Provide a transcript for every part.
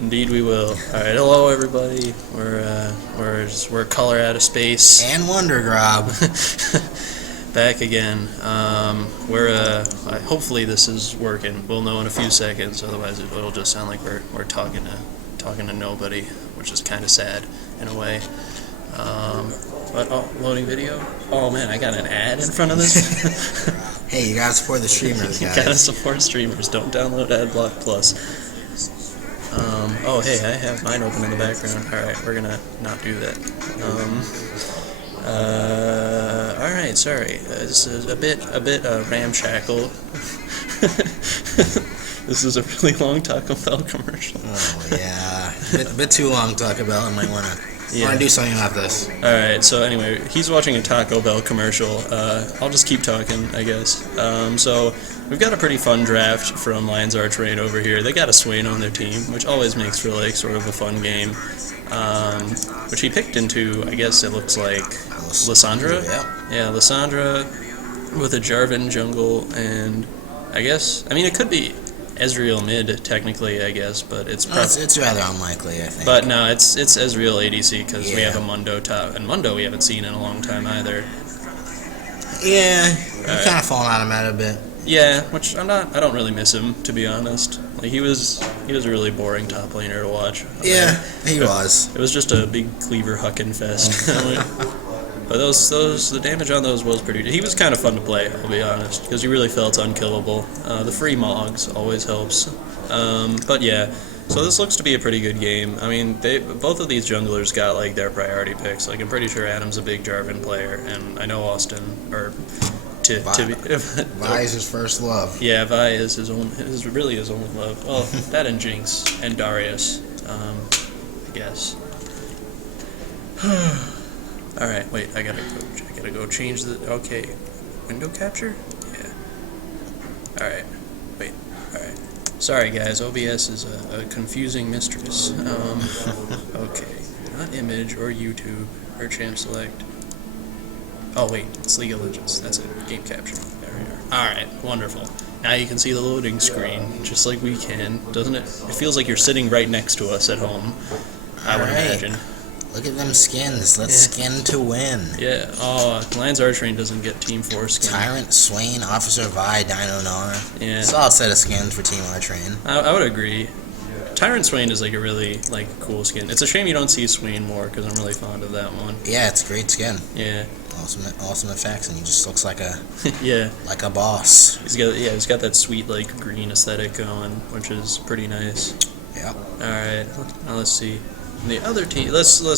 Indeed, we will. All right, hello everybody. We're Color Out of Space. And Wonder Grob. Back again. Hopefully this is working. We'll know in a few seconds. Otherwise, it'll just sound like we're talking to nobody, which is kind of sad in a way. Loading video. Oh man, I got an ad in front of this. Hey, you gotta support the streamers, You guys. gotta support streamers. Don't download AdBlock Plus. Hey, I have mine open in the background. Alright, we're gonna not do that. Alright, sorry. This is a bit ramshackle. This is a really long Taco Bell commercial. Oh, yeah. Bit too long, Taco Bell. I might wanna do something about this. Alright, so anyway, he's watching a Taco Bell commercial. I'll just keep talking, I guess. So, we've got a pretty fun draft from Lions Arch Rain over here. They got a Swain on their team, which always makes for, like, sort of a fun game. Which he picked into, I guess it looks like, Lysandra? Yeah, Lysandra with a Jarvan jungle, and I mean, it could be Ezreal mid, technically, I guess, but it's rather unlikely, I think. But no, it's Ezreal ADC, because we have a Mundo top, and Mundo we haven't seen in a long time either. Yeah, he's kind of fallen out of meta a bit. Yeah, which I don't really miss him, to be honest. Like, he was a really boring top laner to watch. Yeah, he was. It was just a big cleaver hucking fest. But the damage on those was pretty good. He was kind of fun to play, I'll be honest, because you really felt unkillable. The free Mogs always helps. But yeah, so this looks to be a pretty good game. I mean, both of these junglers got, like, their priority picks. Like, I'm pretty sure Adam's a big Jarvan player, and I know Austin, or Vi is his first love. Yeah, Vi is really his only love. Well, that and Jinx and Darius, I guess. All right, wait. I gotta go change the. Okay, window capture. Yeah. All right. Wait. All right. Sorry, guys. OBS is a confusing mistress. Okay. Not image or YouTube or champ select. Oh wait, it's League of Legends. That's it. Game capture. There we are. Alright, wonderful. Now you can see the loading screen, just like we can, doesn't it? It feels like you're sitting right next to us at home, I would imagine. Look at them skins. Let's skin to win. Yeah. Oh, Lions Arch Rain doesn't get Team 4 skin. Tyrant, Swain, Officer Vi, Dino Gnar. Yeah. Solid set of skins for Team Arch Rain. I would agree. Tyrant Swain is like a really cool skin. It's a shame you don't see Swain more, because I'm really fond of that one. Yeah, it's a great skin. Yeah. Awesome effects, and he just looks like a like a boss. He's got that sweet green aesthetic going, which is pretty nice. Yeah. All right. Now let's see. The other team. Let's go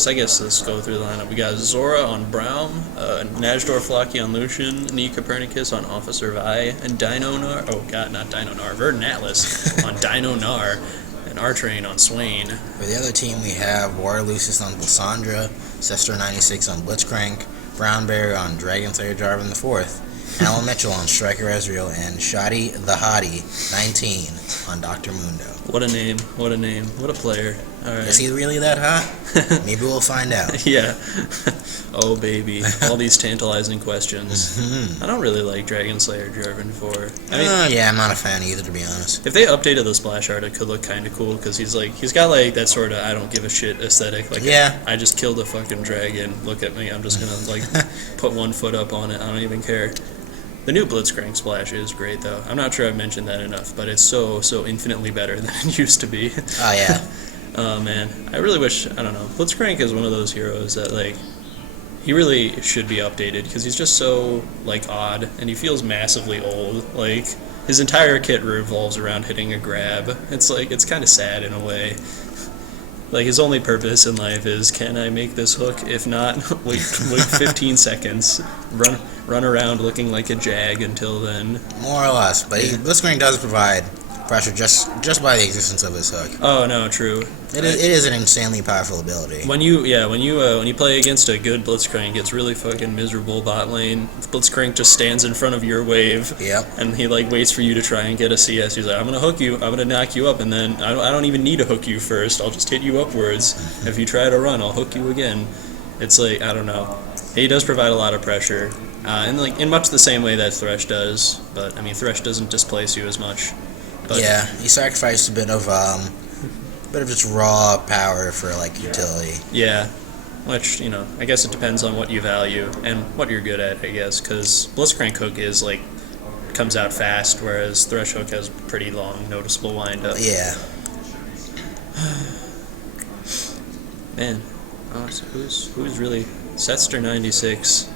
through the lineup. We got Zora on Braum, Najdor Flocky on Lucian, Nee Copernicus on Officer Vi, and Dino Gnar. Oh god, not Dino Gnar. Verdant Atlas on Dino Gnar, and Artrain on Swain. For the other team, we have War Lucis on Lysandra, Sester 96 on Blitzcrank, Brownberry on Dragon Slayer Jarvan IV, Alan Mitchell on Striker Ezreal, and Shoddy the Hottie 19 on Dr. Mundo. What a name! What a name! What a player! All right. Is he really that hot? Maybe we'll find out. Yeah. Oh baby, all these tantalizing questions. I don't really like Dragon Slayer Jarvan IV. I mean, yeah, I'm not a fan either, to be honest. If they updated the splash art, it could look kind of cool, because he's got that sort of I don't give a shit aesthetic. Like, yeah. I just killed a fucking dragon. Look at me. I'm just gonna put one foot up on it. I don't even care. The new Blitzcrank splash is great, though. I'm not sure I've mentioned that enough, but it's so infinitely better than it used to be. Oh yeah. Oh man, I really wish. I don't know. Blitzcrank is one of those heroes that he really should be updated, because he's just so odd, and he feels massively old. Like, his entire kit revolves around hitting a grab. It's kind of sad in a way. Like, his only purpose in life is, can I make this hook? If not, wait 15 seconds, run around looking like a jag until then. More or less, but Blitzcrank does provide pressure just by the existence of his hook. Oh no, true. It is an insanely powerful ability. When you play against a good Blitzcrank, it's really fucking miserable bot lane. Blitzcrank just stands in front of your wave. Yep. And he waits for you to try and get a CS. He's like, I'm gonna hook you, I'm gonna knock you up, and then I don't even need to hook you first. I'll just hit you upwards. If you try to run, I'll hook you again. It's I don't know. He does provide a lot of pressure, and in much the same way that Thresh does. But I mean, Thresh doesn't displace you as much. But yeah, he sacrificed a bit of bit of just raw power for like utility. Yeah, which, I guess it depends on what you value and what you're good at, I guess, because Blitzcrank Hook is like, comes out fast, whereas Thresh Hook has pretty long, noticeable windup. Yeah. Man, so who's really... Setster96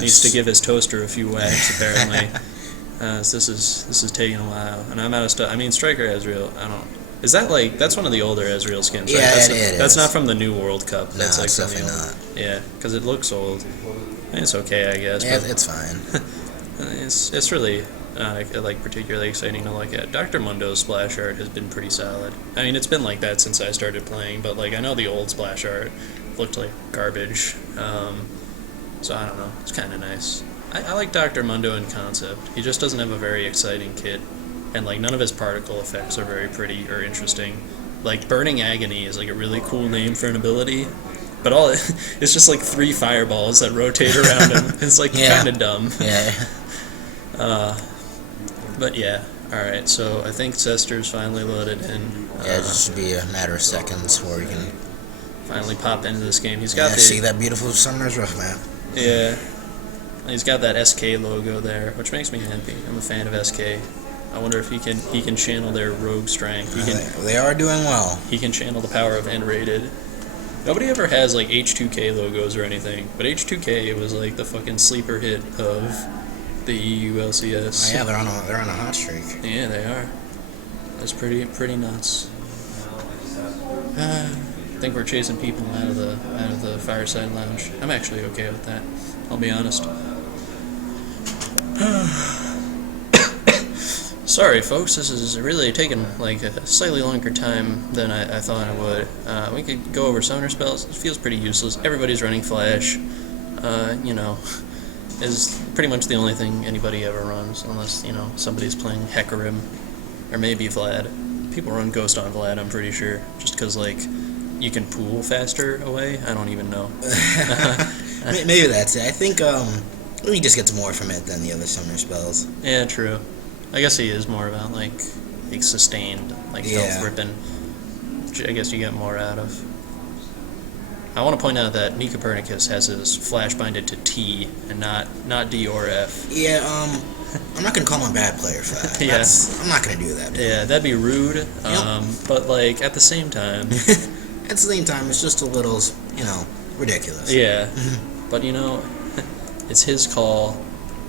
needs to give his toaster a few whacks, apparently. This is taking a while, and I'm out of stuff. I mean, Striker Ezreal, is that like, that's one of the older Ezreal skins, right? Yeah, That's not from the new World Cup. No, That's like it's from definitely the old. not. Yeah, because it looks old. I mean, it's okay, I guess. Yeah, but it's fine. it's really like particularly exciting to look at. Dr. Mundo's splash art has been pretty solid. I mean, it's been like that since I started playing, but like I know the old splash art looked like garbage. So I don't know. It's kind of nice. I like Dr. Mundo in concept. He just doesn't have a very exciting kit, and like none of his particle effects are very pretty or interesting. Like Burning Agony is like a really cool name for an ability, but it's just like 3 fireballs that rotate around him. It's like kind of dumb. Yeah. But yeah. All right. So I think Sester's finally loaded in. Yeah, it just should be a matter of seconds before we can finally pop into this game. He's got see that beautiful Summoner's Rift map. Yeah. He's got that SK logo there, which makes me happy. I'm a fan of SK. I wonder if he can channel their rogue strength. They are doing well. He can channel the power of N-rated. Nobody ever has like H2K logos or anything, but H2K was like the fucking sleeper hit of the EU LCS. Oh, yeah, they're on a hot streak. Yeah, they are. That's pretty nuts. I think we're chasing people out of the fireside lounge. I'm actually okay with that. I'll be honest. Sorry, folks. This is really taking like a slightly longer time than I thought it would. We could go over summoner spells. It feels pretty useless. Everybody's running Flash. Is pretty much the only thing anybody ever runs, unless somebody's playing Hecarim or maybe Vlad. People run Ghost on Vlad. I'm pretty sure, just because like. You can pool faster away? I don't even know. Maybe that's it. I think he just gets more from it than the other summoner spells. Yeah, true. I guess he is more about like sustained, like health ripping, which I guess you get more out of. I want to point out that Copernicus has his flash binded to T and not D or F. Yeah, I'm not gonna call him a bad player for that. Yeah. I'm not gonna do that. Yeah, that'd be rude. But like at the same time. At the same time, it's just a little, ridiculous. Yeah, but it's his call.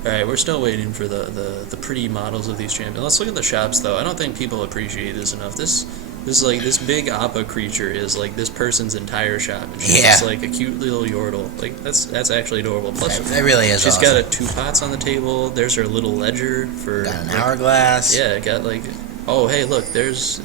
Alright, we're still waiting for the pretty models of these champions. Let's look at the shops, though. I don't think people appreciate this enough. This big Appa creature is like this person's entire shop. And she's just like a cute little Yordle. Like, that's actually adorable. Plus, that really is she's awesome. got 2 pots on the table. There's her little ledger for... Got an hourglass. Yeah, got like... Oh, hey, look, there's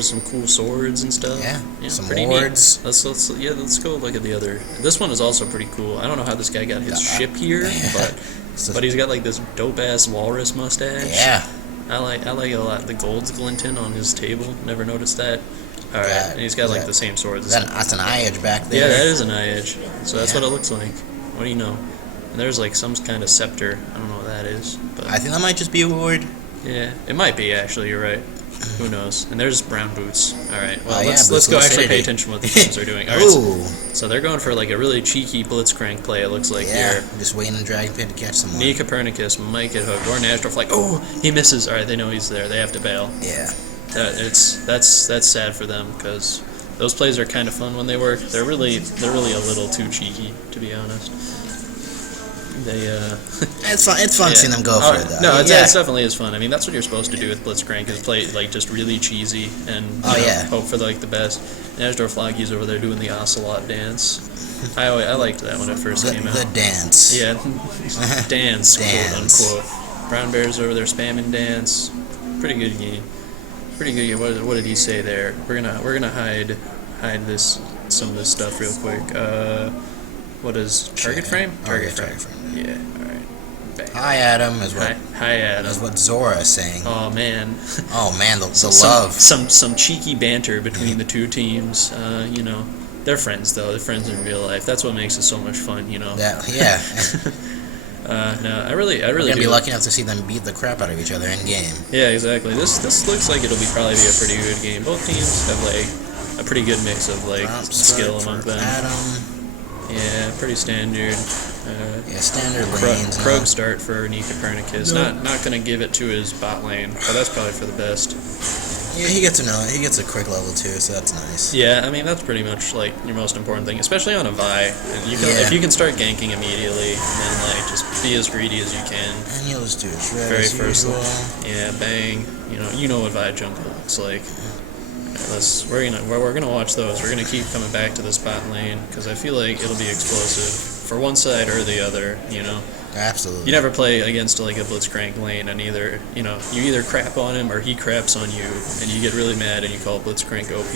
some cool swords and stuff. Yeah, some pretty wards. Neat. Let's go look at the other. This one is also pretty cool. I don't know how this guy got his ship here, but he's got like this dope ass walrus mustache. Yeah. I like it a lot. The gold's glinting on his table. Never noticed that. All right, and he's got like the same sword. That's an eye edge back there. Yeah, that is an eye edge. So that's what it looks like. What do you know? And there's like some kind of scepter. I don't know what that is. But I think that might just be a ward. Yeah, it might be actually. You're right. Who knows? And there's brown boots. All right. Well, yeah, let's go actually pay attention to what the teams are doing. All right. So they're going for like a really cheeky Blitzcrank play. It looks like here. Just waiting in Dragon Pit to catch someone. Knee Copernicus might get hooked or Natural Flight. Oh, he misses. All right, they know he's there. They have to bail. Yeah. That's sad for them because those plays are kind of fun when they work. They're really a little too cheeky, to be honest. It's fun seeing them go for it though. No, it definitely is fun. I mean, that's what you're supposed to do with Blitzcrank is play like just really cheesy and hope for like the best. Najdor Floggy's over there doing the Ocelot dance. I liked that when it first came out. The dance. Yeah, dance, quote unquote. Brown Bear's over there spamming dance. Pretty good game. Pretty good game. What did he say there? We're gonna hide some of this stuff real quick. What is target frame? Target frame. Yeah. All right. Bang. Hi Adam is what. Hi Adam. Is what Zora is saying. Oh man. Oh man, the love. Some cheeky banter between the two teams. They're friends though. They're friends in real life. That's what makes it so much fun. Yeah. No, I really We're gonna do. be lucky enough to see them beat the crap out of each other in game. Yeah, exactly. This looks like it'll probably be a pretty good game. Both teams have like a pretty good mix of like Prompt skill start among for them. Adam. Yeah, pretty standard. Yeah, standard lanes. Krog start for Nika Copernicus. No. Not gonna give it to his bot lane, but that's probably for the best. Yeah, he gets a quick level too, so that's nice. Yeah, I mean that's pretty much like your most important thing, especially on a Vi. And you can if you can start ganking immediately, then like just be as greedy as you can. And he'll just do a shred Very as first, usual. yeah, bang. You know what Vi jungle looks like. We're gonna watch those. We're gonna keep coming back to this bot lane because I feel like it'll be explosive for one side or the other. Absolutely. You never play against like a blitzcrank lane, and you either crap on him or he craps on you, and you get really mad and you call blitzcrank OP.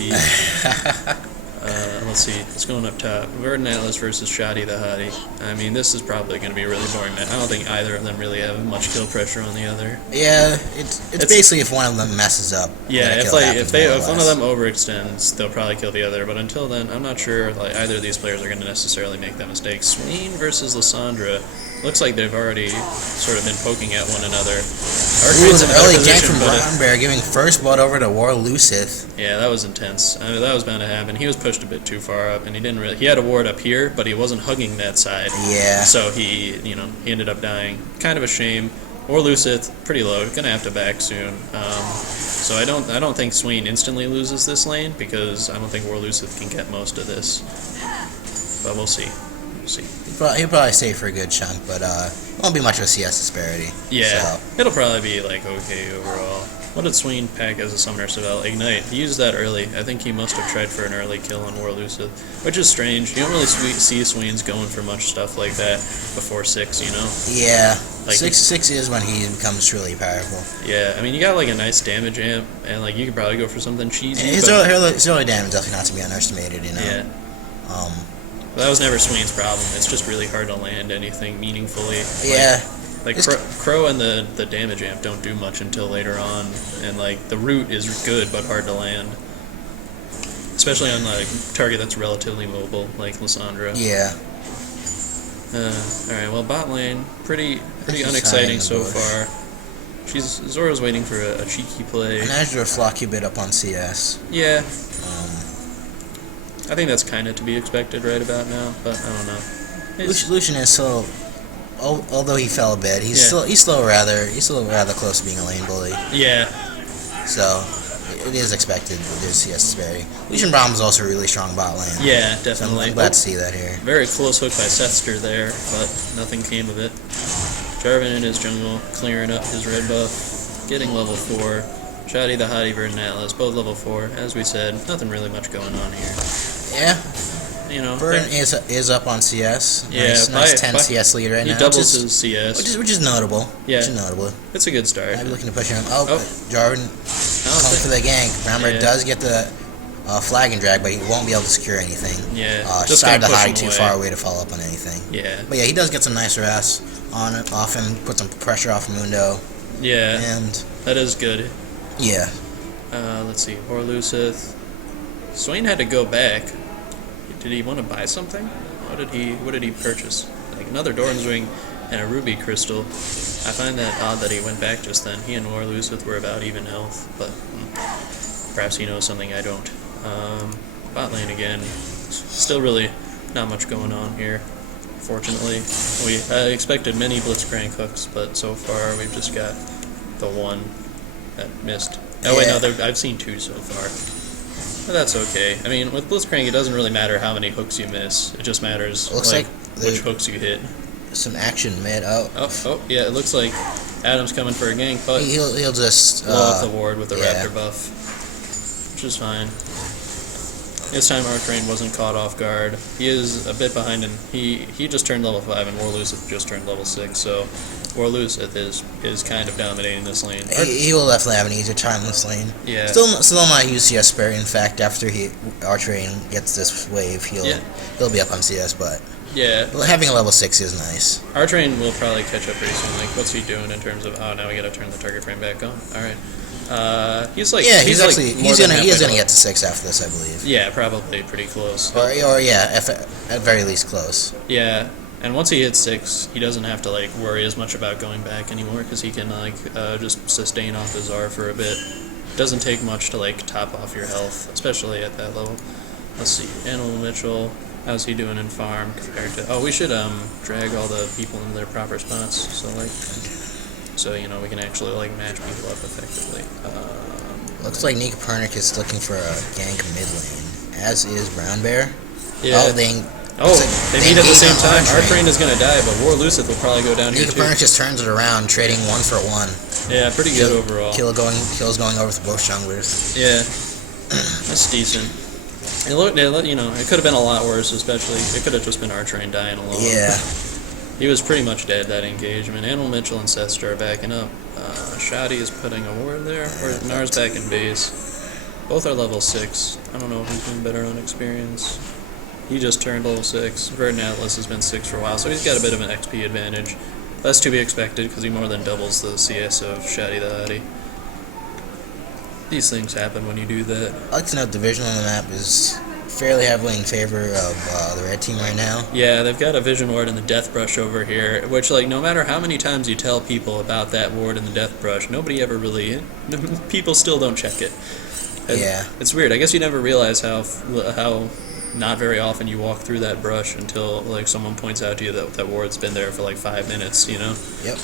Let's see, it's going up top. Verdant Atlas versus Shoddy the Hottie. I mean, this is probably going to be a really boring match. I don't think either of them really have much kill pressure on the other. Yeah, it's basically if one of them messes up. Yeah, if one of them overextends, they'll probably kill the other. But until then, I'm not sure like either of these players are going to necessarily make that mistake. Swain versus Lysandra. Looks like they've already sort of been poking at one another. Ooh, an early gank from Brown Bear, giving first blood over to War Lucith. Yeah, that was intense. I mean, that was bound to happen. He was pushed a bit too far up, and he had a ward up here, but he wasn't hugging that side. Yeah. So he ended up dying. Kind of a shame. War Lucith, pretty low. Gonna have to back soon. So I don't think Swain instantly loses this lane because I don't think War Lucith can get most of this. But we'll see. He'll probably stay for a good chunk, but it won't be much of a CS disparity. Yeah, so. It'll probably be like okay overall. What did Swain pack as a summoner Savell? Ignite. He used that early. I think he must have tried for an early kill on War Lucid, which is strange. You don't really see Swains going for much stuff like that before 6, Yeah, like 6 is when he becomes truly powerful. Yeah, I mean, you got like a nice damage amp, and like you could probably go for something cheesy. His early damage definitely not to be underestimated, Yeah. But that was never Swain's problem. It's just really hard to land anything meaningfully. Yeah. Like Crow and the damage amp don't do much until later on, and like the root is good but hard to land, especially on like target that's relatively mobile like Lysandra. Yeah. All right. Well, bot lane pretty unexciting so far. Zora's waiting for a cheeky play. And Azure flock you bit up on CS. Yeah. I think that's kind of to be expected right about now, but I don't know. Lucian is so, although he fell a bit, he's still rather close to being a lane bully. Yeah. So it is expected that there's CS disparity. Lucian Braum is also a really strong bot lane. Yeah, definitely. So I'm glad to see that here. Very close hook by Sester there, but nothing came of it. Jarvan in his jungle, clearing up his red buff, getting level 4. Shoddy the Hottie, Verdant Atlas, both level 4. As we said, nothing really much going on here. Yeah. Verdant is up on CS. Yeah, nice 10 CS lead right now. He doubles his CS. Which is notable. Yeah. Which is notable. It's a good start. I'd be looking to push him. Jarvan going for the gank. Brownbear does get the flag and drag, but he won't be able to secure anything. Yeah. Just Side the Hottie too far away to follow up on anything. Yeah. But yeah, he does get some nice RS off him, put some pressure off Mundo. Yeah. And that is good. Yeah. Let's see. War Lucith. Swain had to go back. Did he want to buy something? What did he purchase? Like another Doran's Ring and a ruby crystal. I find that odd that he went back just then. He and War Lucith were about even health, but perhaps he knows something I don't. Bot lane again. Still really not much going on here. Fortunately, we expected many blitzcrank hooks, but so far we've just got the one that missed. Oh wait, no, I've seen 2 so far. But that's okay. I mean, with blitzcrank, it doesn't really matter how many hooks you miss. It just matters which hooks you hit. Some action mid. Oh, yeah. It looks like Adam's coming for a gank, but he'll just blow up the ward with the raptor buff, which is fine. This time Arctrain wasn't caught off guard. He is a bit behind, and he just turned level 5, and War Lucith just turned level 6. So War Lucith is kind of dominating this lane. He will definitely have an easier time in this lane. Yeah. Still not UCS spare. In fact, after Arctrain gets this wave, he'll be up on CS. But yeah, having a level 6 is nice. Arctrain will probably catch up pretty soon. Like, what's he doing in terms of? Oh, now we got to turn the target frame back on. All right. He's gonna get to 6 after this, I believe. Yeah, probably pretty close. Or at very least close. Yeah, and once he hits 6, he doesn't have to like worry as much about going back anymore because he can just sustain off his R for a bit. doesn't take much to like top off your health, especially at that level. Let's see, Animal Mitchell, how's he doing in farm compared to? Oh, we should drag all the people into their proper spots, so you know we can actually like match people up effectively. Looks like Nick Pernick is looking for a gank mid lane, as is Brown Bear. Yeah. Oh, they meet at the same time. Our train is going to die, but War Lucid will probably go down here Nick too. Pernick just turns it around, trading 1 for 1. Yeah, pretty good overall. Kills going over to both junglers. Yeah, that's decent. You know, it could have been a lot worse, especially it could have just been our train dying alone. Yeah. He was pretty much dead that engagement. Animal Mitchell and Sester are backing up. Shoddy is putting a ward there. Or Nar's back in base. Both are level 6. I don't know if he's doing better on experience. He just turned level 6. Verdant Atlas has been 6 for a while, so he's got a bit of an XP advantage. That's to be expected because he more than doubles the CS of Shoddy the Hottie. These things happen when you do that. I'd like to note the vision on the map is fairly heavily in favor of the red team right now. Yeah, they've got a vision ward and the death brush over here, which, like, no matter how many times you tell people about that ward and the death brush, nobody ever really, people still don't check it. Yeah. It's weird. I guess you never realize how not very often you walk through that brush until, like, someone points out to you that ward's been there for, like, 5 minutes, you know? Yep.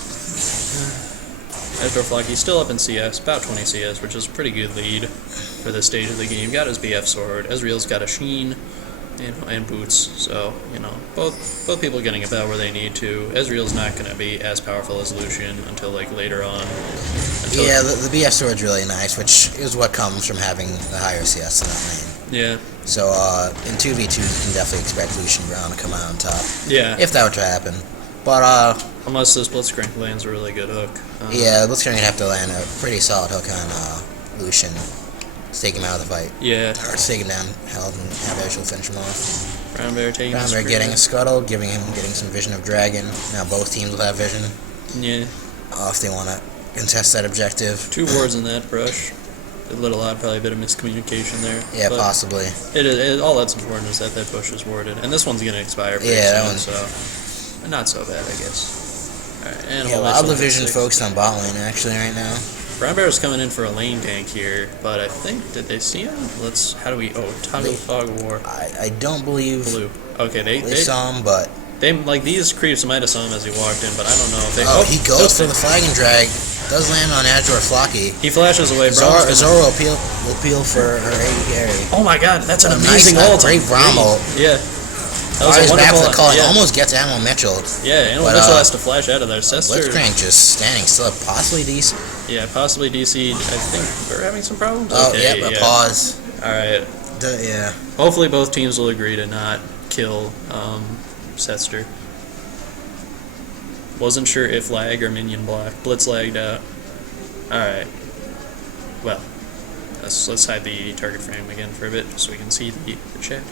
Flocky's still up in CS, about 20 CS, which is a pretty good lead for this stage of the game. Got his BF sword. Ezreal's got a Sheen, and boots. So, you know, both people getting about where they need to. Ezreal's not going to be as powerful as Lucian until like later on. Yeah, the BF sword's really nice, which is what comes from having the higher CS in that lane. Yeah. So in 2v2, you can definitely expect Lucian Brown to come out on top. Yeah. If that were to happen. But unless this Blitzcrank lands a really good hook. Yeah, Blitzcrank would have to land a pretty solid hook on Lucian. Take him out of the fight. Yeah. Or take him down health and have Ezreal finish him off. Brown Bear getting a scuttle, getting some vision of dragon. Now both teams will have vision. Yeah. If they want to contest that objective. 2 wards in that brush. A little odd, probably a bit of miscommunication there. Yeah, possibly. All that's important is that push is warded, and this one's gonna expire pretty soon, so not so bad, I guess. All right, and a lot of the vision focused on bot lane actually right now. Brown Bear's coming in for a lane gank here, but I think, did they see him? Toggle Fog War. I don't believe Blue. Okay, they saw him, but these creeps might have saw him as he walked in, but I don't know if they. He goes for the flagging drag. Does land on Azure Flocky. He flashes away. Zora will peel for her AD carry. Oh my god, that's an amazing ult. Great Bramble. Yeah. That was a back wonderful for the call. yeah. Almost gets Animal Mitchell. Yeah, Animal Mitchell has to flash out of there. Blitzcrank just standing still, possibly DC. Yeah, possibly DC. I think we're having some problems. Oh, okay, yeah, pause. Alright. Yeah. Hopefully both teams will agree to not kill Setster. Wasn't sure if lag or minion block. Blitz lagged out. Alright. Well, let's hide the target frame again for a bit so we can see the chat.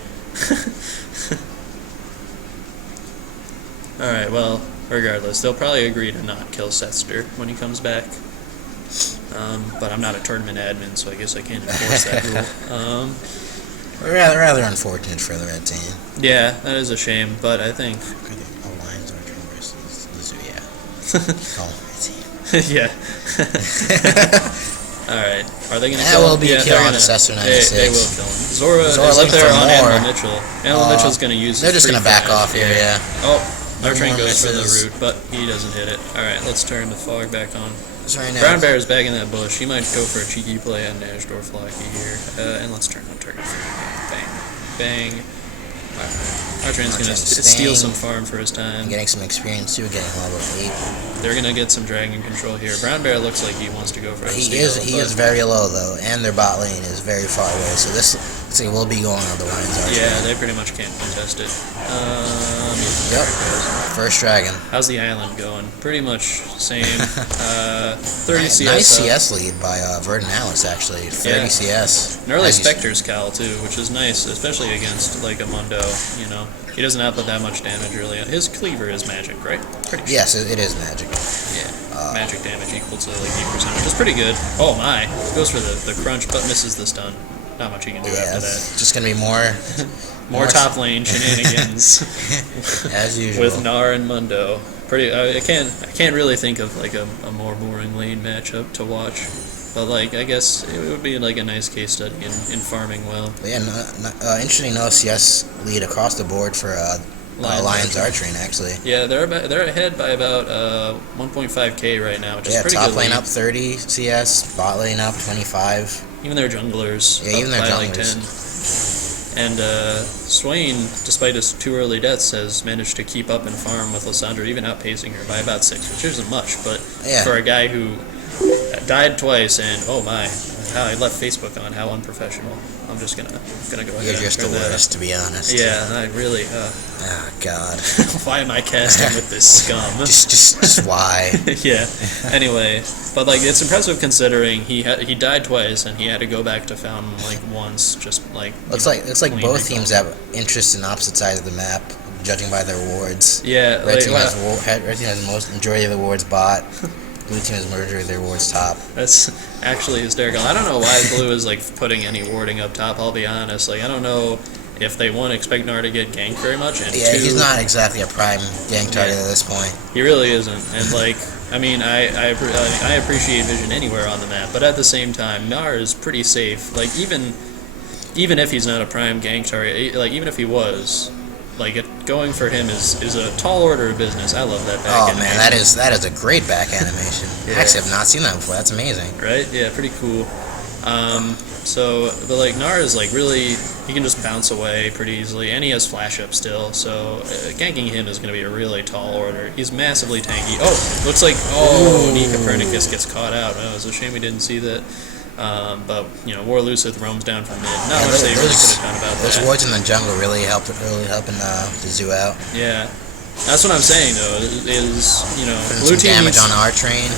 Alright, well, regardless, they'll probably agree to not kill Setster when he comes back. But I'm not a tournament admin, so I guess I can't enforce that rule. Rather unfortunate for the red team. Yeah, that is a shame, but I think... Alliance Archer versus red team. Yeah. Alright, are they going to that kill him? will be a kill on Sester 96. They will kill him. Zora is up there on Animal Mitchell. Animal Mitchell's going to use They're just going to back off here, yeah. Oh, our train goes for the root, but he doesn't hit it. Alright, let's turn the fog back on. Right now. Brown Bear is back in that bush. He might go for a cheeky play on Nashdor Flocky here. And let's turn on target. Bang. Bang. Our train's going to steal some farm for his time. Getting some experience too, getting level 8. They're going to get some dragon control here. Brown Bear looks like he wants to go for a steal. He is very low though, and their bot lane is very far away, so this will be going on the lines. Yeah, they pretty much can't contest it. Yep. First dragon. How's the island going? Pretty much same. 30 CS. Nice CS lead by Verdant Alice actually. 30 CS. An early Spectre's Cowl too, which is nice, especially against like a Mundo. You know, he doesn't output that much damage early on. His cleaver is magic, right? Pretty sure. Yes, it is magic. Yeah, magic damage equal to like 8%, which is pretty good. Oh my! Goes for the crunch, but misses the stun. Not much he can do after that. Just gonna be more more top lane shenanigans as usual with Gnar and Mundo. I can't really think of like a more boring lane matchup to watch. But like, I guess it would be like a nice case study in farming well. But yeah, interesting no CS lead across the board for Lions Archery, actually. Yeah, they're ahead by about 1.5k right now, which is pretty top good. lane lead. up 30 CS, bot lane up 25. Even their junglers. Yeah, even their by junglers. Like 10. And Swain, despite his 2 early deaths, has managed to keep up and farm with Lysandra, even outpacing her by about 6, which isn't much, but Yeah. for a guy who died twice and oh my, how I left Facebook on, how unprofessional. I'm just gonna go ahead. You're just the and worst, to be honest. Yeah, I really. Oh God. Why am I casting with this scum? just why? Yeah. Anyway, but like it's impressive considering he died twice and he had to go back to Fountain like once, just like. Looks like clean both recall. teams have interests in opposite sides of the map, judging by their wards. Yeah. Red like, team has the most majority of the wards bot. Blue team has majority of their wards top. That's actually hysterical. I don't know why Blue is like putting any warding up top. I'll be honest. Like I don't know if they one expect Nar to get ganked very much, and Yeah, two, he's not exactly a prime gank target at this point. he really isn't. And like I mean, I appreciate vision anywhere on the map, but at the same time, Nar is pretty safe. Like even if he's not a prime gank target, like even if he was. Like going for him is a tall order of business. I love that back Oh animation. man, that is a great back animation. Yeah. I actually have not seen that before. That's amazing. Right? Yeah, pretty cool. But like Nar is like really, he can just bounce away pretty easily, and he has flash up still. So ganking him is going to be a really tall order. He's massively tanky. Oh, looks like Nika Copernicus gets caught out. Oh, it's a shame we didn't see that. But you know, War Lucith roams down from mid. Not much they really could have done about Those that. wards in the jungle really helping the zoo out. Yeah, that's what I'm saying though. Is you know, Putting blue some team damage needs- on our train.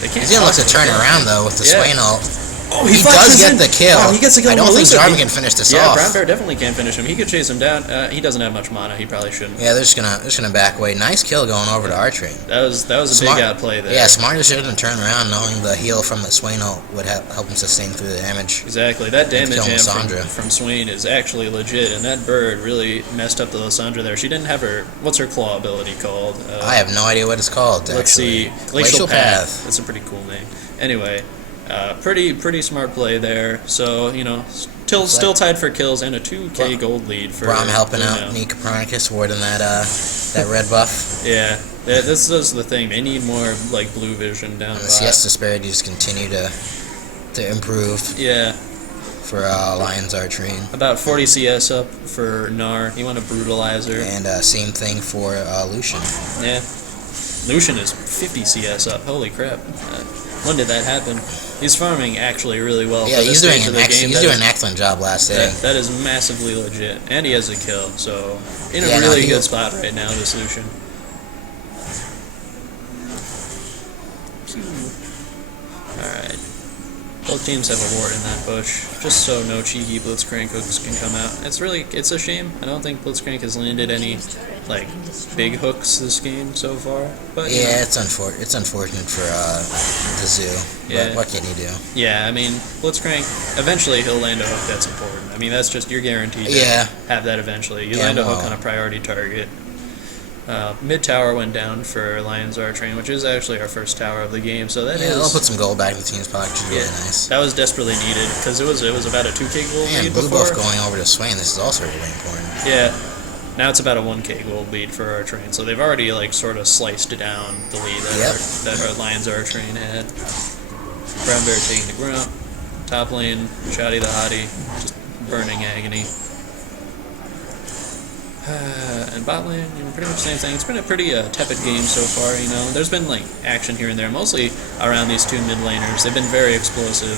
They can't He's gonna look to talk turn about it. around though with the Yeah. Swain ult. Oh, He flashes does get in. the kill. Wow, he gets the kill I on don't think Lucith. Jarvan can finish this Yeah, off. Brown Bear definitely can't finish him. He could chase him down. He doesn't have much mana. He probably shouldn't. Yeah, they're just gonna back away. Nice kill going over to our train. That was a Smart- big outplay there. Yeah, smart decision to turn around, knowing the heal from the Swain ult would help him sustain through the damage. Exactly. That damage kill jam Lysandra. from Swain is actually legit, and that bird really messed up the Lysandra there. She didn't have her. What's her claw ability called? I have no idea what it's called. Let's actually. see. Glacial Path. That's a pretty cool name. Anyway, pretty smart play there. So you know, still tied for kills and a 2k gold lead for. Braum helping you out know. Nika Copernicus, warding that red buff. Yeah, this is the thing. They need more like blue vision down. And the CS disparities continue to improve Yeah, for Lions Archery. about 40 CS up for Nar. You want a brutalizer. And same thing for Lucian. Yeah. Lucian is 50 CS up. Holy crap. When did that happen? He's farming actually really well. Yeah, for he's this doing stage of an the game. he's That doing is- an excellent job last day. that is massively legit. And he has a kill, so in a Yeah, no, really he good was- spot right now, this Lucian. Alright. Both teams have a ward in that bush, just so no cheeky Blitzcrank hooks can come out. It's a shame. I don't think Blitzcrank has landed any, like, big hooks this game so far. But you know. Yeah, it's unfortunate for the zoo. Yeah. But what can you do? Yeah, I mean, Blitzcrank, eventually he'll land a hook that's important. I mean, that's just, you're guaranteed to Yeah. have that eventually. You Yeah, land a hook well. on a priority target. Mid tower went down for Lions R Train, which is actually our first tower of the game, so that Yeah, is... they'll put some gold back in the team's pocket, which is really yeah, nice. that was desperately needed, because it was about a 2k gold And lead blue before. buff going over to Swain, this is also really important. Yeah, now it's about a 1k gold lead for our train, so they've already, like, sort of sliced down the lead that our Lions R Train had. Brown Bear taking the ground. Top lane, Shoddy the Hottie, just burning agony. And bot lane, you know, pretty much the same thing. It's been a pretty tepid game so far, you know. There's been, like, action here and there, mostly around these two mid laners. They've been very explosive.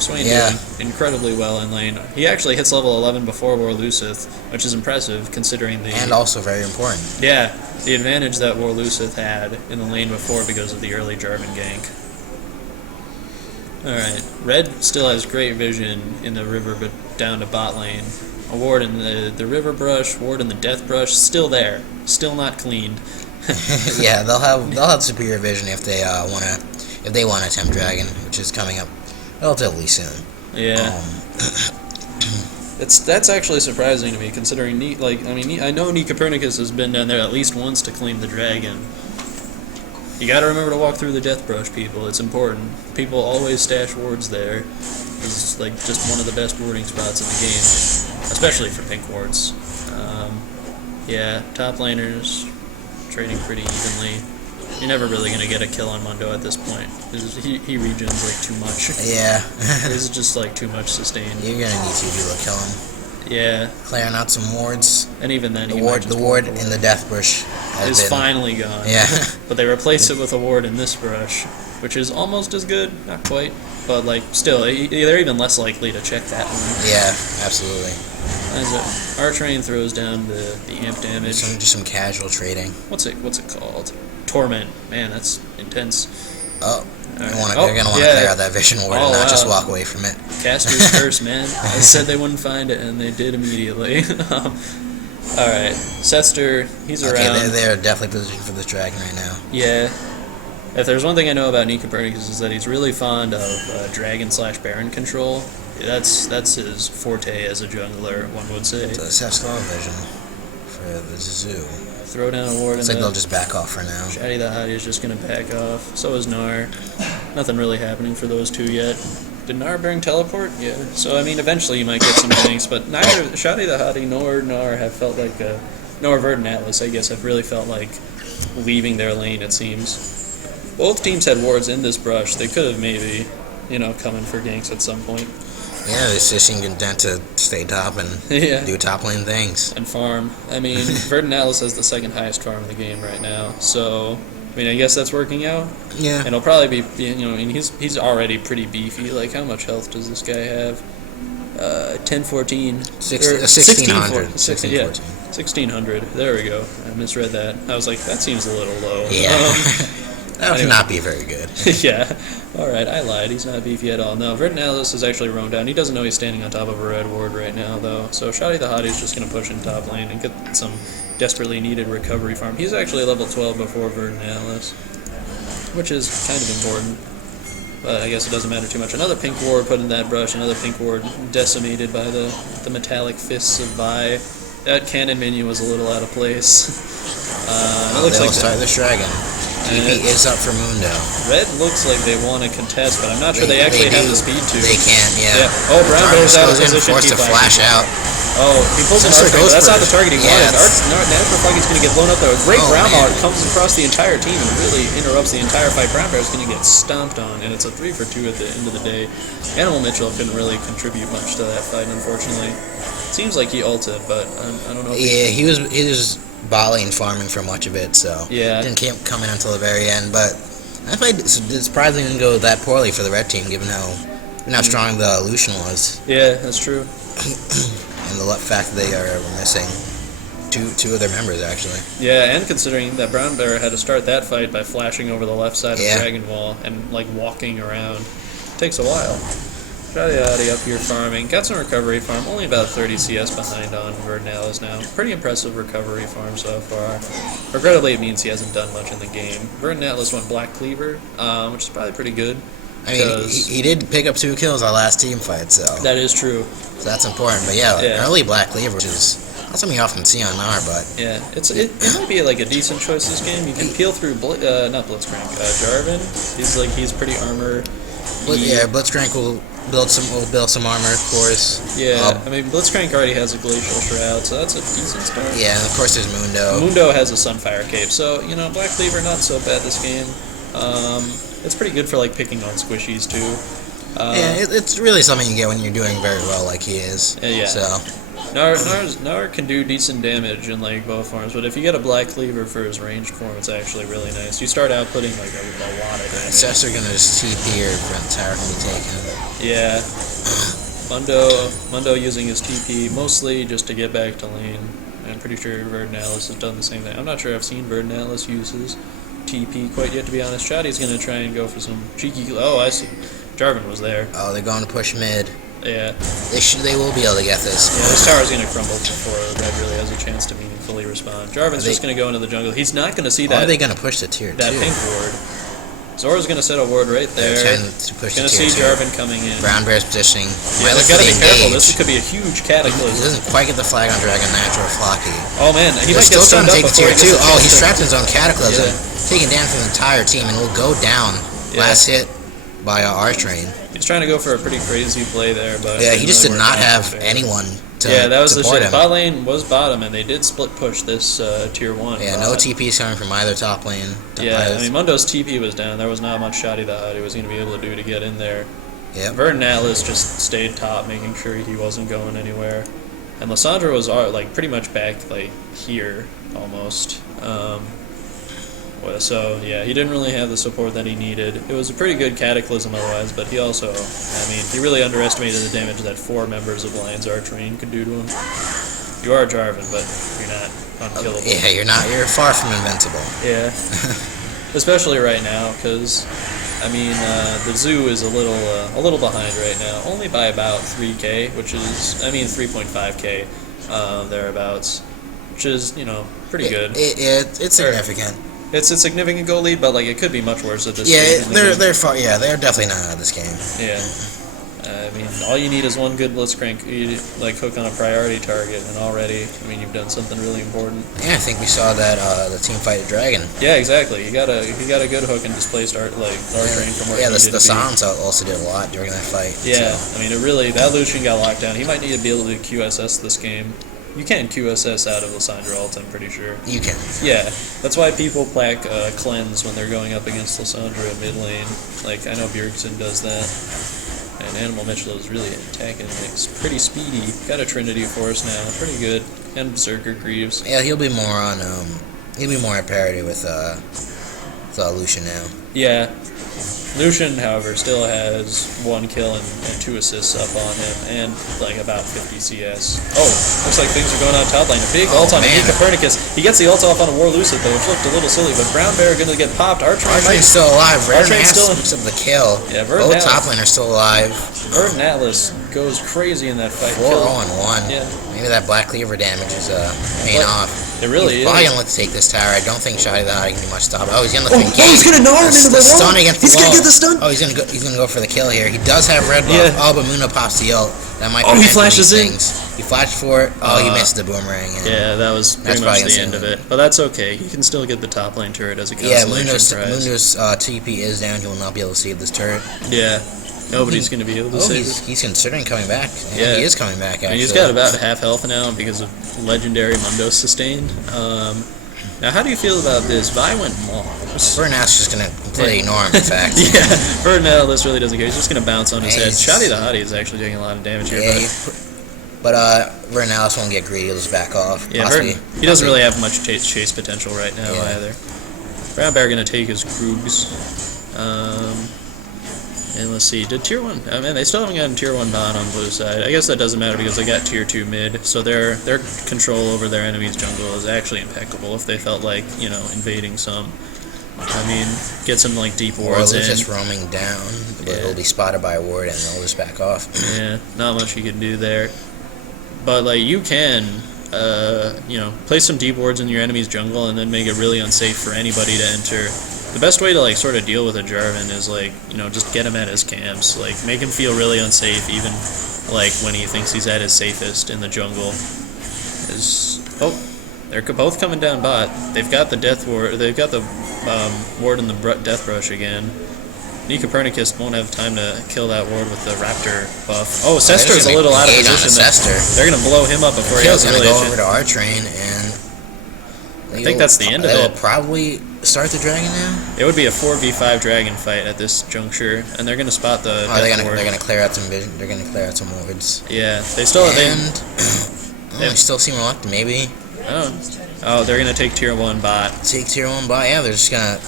Swain doing incredibly well in lane. He actually hits level 11 before War Lucith, which is impressive considering the... And also very important. Yeah, the advantage that War Lucith had in the lane before because of the early Jarvan gank. Alright, Red still has great vision in the river, but down to bot lane. A ward in the river brush, ward in the death brush, still there, still not cleaned. Yeah, they'll have superior vision if they want to attempt Dragon, which is coming up relatively soon. Yeah, that's actually surprising to me, considering I know Nika Copernicus has been down there at least once to claim the dragon. You gotta remember to walk through the death brush, people. It's important. People always stash wards there. It's like just one of the best warding spots in the game, especially for pink wards. Yeah, top laners trading pretty evenly. You're never really gonna get a kill on Mundo at this point. He regens like too much. Yeah. This is just like too much sustain. You're gonna need to kill him. Yeah. Clearing out some wards. And even then, The ward in the death bush is finally gone. Yeah. But they replaced it with a ward in this brush, which is almost as good, not quite, but like still, they're even less likely to check that one. Yeah, absolutely. As our train throws down the amp damage. Just some casual trading. What's it called? Torment. Man, that's intense. Oh. Right. They're gonna want to clear out that vision ward and not just walk away from it. Caster's curse, man. They said they wouldn't find it, and they did immediately. Alright, Sester, he's around. Okay, they're definitely positioned for this dragon right now. Yeah. If there's one thing I know about Nick Copernicus is that he's really fond of dragon/baron control. That's his forte as a jungler, one would say. So let's have Skull Vision for the zoo. Throw down a ward. Looks like they'll just back off for now. Shadi the Hottie is just going to back off. So is Gnar. Nothing really happening for those two yet. Did Gnar bring teleport? Yeah. So, I mean, eventually you might get some things, but neither Shadi the Hottie nor Gnar have felt like, nor Verdant Atlas, I guess, have really felt like leaving their lane, it seems. Both teams had wards in this brush. They could have maybe, come in for ganks at some point. Yeah, they're just seeing content to stay top and do top lane things. And farm. I mean, Verdant Atlas has the second highest farm in the game right now, so I mean, I guess that's working out. Yeah. And he'll probably be, he's already pretty beefy. Like, how much health does this guy have? 1014. 1600. 1600. There we go. I misread that. I was like, that seems a little low. Yeah. That would not be very good. Yeah. Alright, I lied. He's not beefy at all. No, Verdant Atlas is actually roamed down. He doesn't know he's standing on top of a red ward right now, though. So Shadi the Hottie is just going to push in top lane and get some desperately needed recovery farm. He's actually level 12 before Verdant Atlas, which is kind of important. But I guess it doesn't matter too much. Another pink ward put in that brush. Another pink ward decimated by the metallic fists of Vi. That cannon minion was a little out of place. It looks like start this dragon. TP is up for Mundo. Red looks like they want to contest, but I'm not sure they actually have the speed to. They can, yeah. Oh, Brown Bear's out of position. Forced to flash out. Oh, he pulls an arc, but that's not the target he wanted. Nanopropag's going to get blown up there. A great ground art comes across the entire team and really interrupts the entire fight. Brown Bear's going to get stomped on, and it's a 3-for-2 at the end of the day. Animal Mitchell couldn't really contribute much to that fight, unfortunately. Seems like he ulted, but I don't know. Yeah, he was bot lane farming for much of it, so yeah, didn't come in until the very end. But I played surprisingly didn't go that poorly for the red team, given how strong the Lucian was. Yeah, that's true. And the fact that they were missing two of their members actually. Yeah, and considering that Brown Bear had to start that fight by flashing over the left side of the Dragon Wall and like walking around, it takes a while. Shadi up here farming. Got some recovery farm. Only about 30 CS behind on Verdant Atlas now. Pretty impressive recovery farm so far. Regrettably, it means he hasn't done much in the game. Verdant Atlas went Black Cleaver, which is probably pretty good. I mean, he did pick up 2 kills our last team fight, so that is true. So that's important. But yeah, early Black Cleaver, which is not something you often see on Gnar, but yeah, it might be like a decent choice this game. You can peel through not Blitzcrank, Jarvan. He's pretty armor. Blitzcrank will build some armor, of course. Yeah, I mean Blitzcrank already has a Glacial Shroud, so that's a decent start. Yeah, and of course there's Mundo. Mundo has a Sunfire Cape, so Black Cleaver not so bad this game. It's pretty good for like picking on squishies too. It's really something you get when you're doing very well, like he is. Yeah. So. Gnar can do decent damage in like both forms, but if you get a Black Cleaver for his ranged form, it's actually really nice. You start out putting like a lot of damage. Sets are gonna just TP or the tower can be taken. Yeah. Mundo using his TP mostly just to get back to lane. I'm pretty sure Verdant Atlas has done the same thing. I'm not sure I've seen Verdant Atlas use his TP quite yet, to be honest. Shadi's gonna try and go for some cheeky. Oh, I see. Jarvan was there. Oh, they're going to push mid. Yeah. They will be able to get this. Yeah, this tower's going to crumble before Red really has a chance to meaningfully respond. Jarvan's just going to go into the jungle. He's not going to see that. Are they going to push the tier 2? That pink ward. Zora's gonna set a ward right there. Trying to push Gonna the see tier 2. Jarvan coming in. Brown Bear's positioning. Yeah, Might they've look gotta for be the careful. engage. This could be a huge He cataclysm. doesn't quite get the flag on Dragon Natural or Flocky. Oh man, he He's might still get trying stunned to up take the before he tier 2. gets a Oh, chance he's to- trapped in his own Cataclysm. Yeah. Taking damage from the entire team and will go down. Yeah. Last hit by R-Train. He's trying to go for a pretty crazy play there, but Yeah, he just did really not work out have there. anyone to Yeah, that was the support shit. him. Bot lane was bottom, and they did split push this tier 1. Yeah, no TPs coming from either top lane. Yeah, I mean, Mundo's TP was down. There was not much Shoddy the Hottie was going to be able to do to get in there. Yep. Verdant Atlas just stayed top, making sure he wasn't going anywhere. And Lissandra was like pretty much back like here almost. So yeah, he didn't really have the support that he needed. It was a pretty good Cataclysm otherwise, but he also, I mean, he really underestimated the damage that 4 members of Lion's Archtrain could do to him. You are Jarvan, but you're not unkillable. Yeah, you're far from invincible. Yeah. Especially right now, because I mean the zoo is a little behind right now, only by about 3k, which is 3.5k thereabouts, which is pretty good. It's significant. It's a significant goal lead, but like it could be much worse at this. Yeah, stage in the game. they're far. Yeah, they're definitely not out of this game. Yeah. I mean, all you need is one good blitzcrank, like hook on a priority target, and already, I mean, you've done something really important. Yeah, I think we saw that the team fight a dragon. Yeah, exactly. You got a good hook and displaced R-Train from where yeah, he the needed to be. silence also did a lot during that fight. Yeah, so. I mean, that Lucian got locked down. He might need to be able to QSS this game. You can QSS out of Lissandra ult, I'm pretty sure. You can. Yeah, that's why people plaque cleanse when they're going up against Lissandra in mid lane. Like, I know Bjergsen does that. And Animal Mitchell is really attacking things pretty speedy. Got a Trinity Force now, pretty good. And Berserker Greaves. Yeah, he'll be more on at parity with Lucian now. Yeah. Lucian, however, still has 1 kill and 2 assists up on him, and like about 50 CS. Oh, looks like things are going on top lane. A big ult on man. Copernicus. He gets the ult off on a War Lucid though, which looked a little silly, but Brown Bear gonna get popped. Archtrain's still alive. Archtrain's still picks up the kill. Yeah, both top lane are still alive. Verdant Atlas goes crazy in that fight. 4-0-1. Yeah. Maybe that Black Cleaver damage is paying off. It really he's is. probably gonna look to take this tower. I don't think Shoddy the Hottie can do much stop. Oh, he's gonna look for engage. he's gonna gnaw him into the wall. Stun against the He's wall. gonna get the stun. Oh, he's gonna go for the kill here. He does have red buff. Yeah. Oh, but Muna pops the ult. That might. He prevent flashes these in. things. He flashed for it. Oh, he missed the boomerang. Yeah, that was pretty much probably the end of insane. it. But that's okay. He can still get the top lane turret as a Yeah, consolation prize. Mundo's TP is down. He will not be able to save this turret. Yeah. Nobody's going to be able to save it. He's considering coming back. Yeah. He is coming back, actually. And he's got about half health now because of legendary Mundo sustain. Now, how do you feel about this? Vi went long. Burnouts just going to completely ignore him, in fact. Yeah, Verdant Atlas really doesn't care. He's just going to bounce on his head. He's- Shoddy the Hottie is actually taking a lot of damage here. Yeah, but Burnouts won't get greedy. He'll just back off. Yeah, Possibly. he doesn't really have much chase potential right now either. Brown Bear going to take his Krugs. And let's see, did Tier 1... I mean, they still haven't gotten Tier 1 bot on blue side. I guess that doesn't matter because they got Tier 2 mid, so their control over their enemy's jungle is actually impeccable if they felt like, invading some. I mean, get some, deep wards in. Just roaming down, but it'll be spotted by a ward and they'll just back off. Yeah, not much you can do there. But, you can, place some deep wards in your enemy's jungle and then make it really unsafe for anybody to enter. The best way to sort of deal with a Jarvan is just get him at his camps, make him feel really unsafe, even when he thinks he's at his safest in the jungle. They're both coming down bot. They've got the death ward. They've got the ward in the death brush again. Copernicus won't have time to kill that ward with the Raptor buff. Oh, Sester's a little out of position. They're gonna blow him up before he has a really. Gonna go over to R-Train and. I think that's the end of it. They'll probably start the dragon now. It would be a 4v5 dragon fight at this juncture, and they're gonna spot the. They're gonna clear out some vision. They're gonna clear out some wards. Yeah, they still they still seem reluctant. Maybe. Oh, they're gonna take Tier 1 bot. Take Tier 1 bot. Yeah, they're just gonna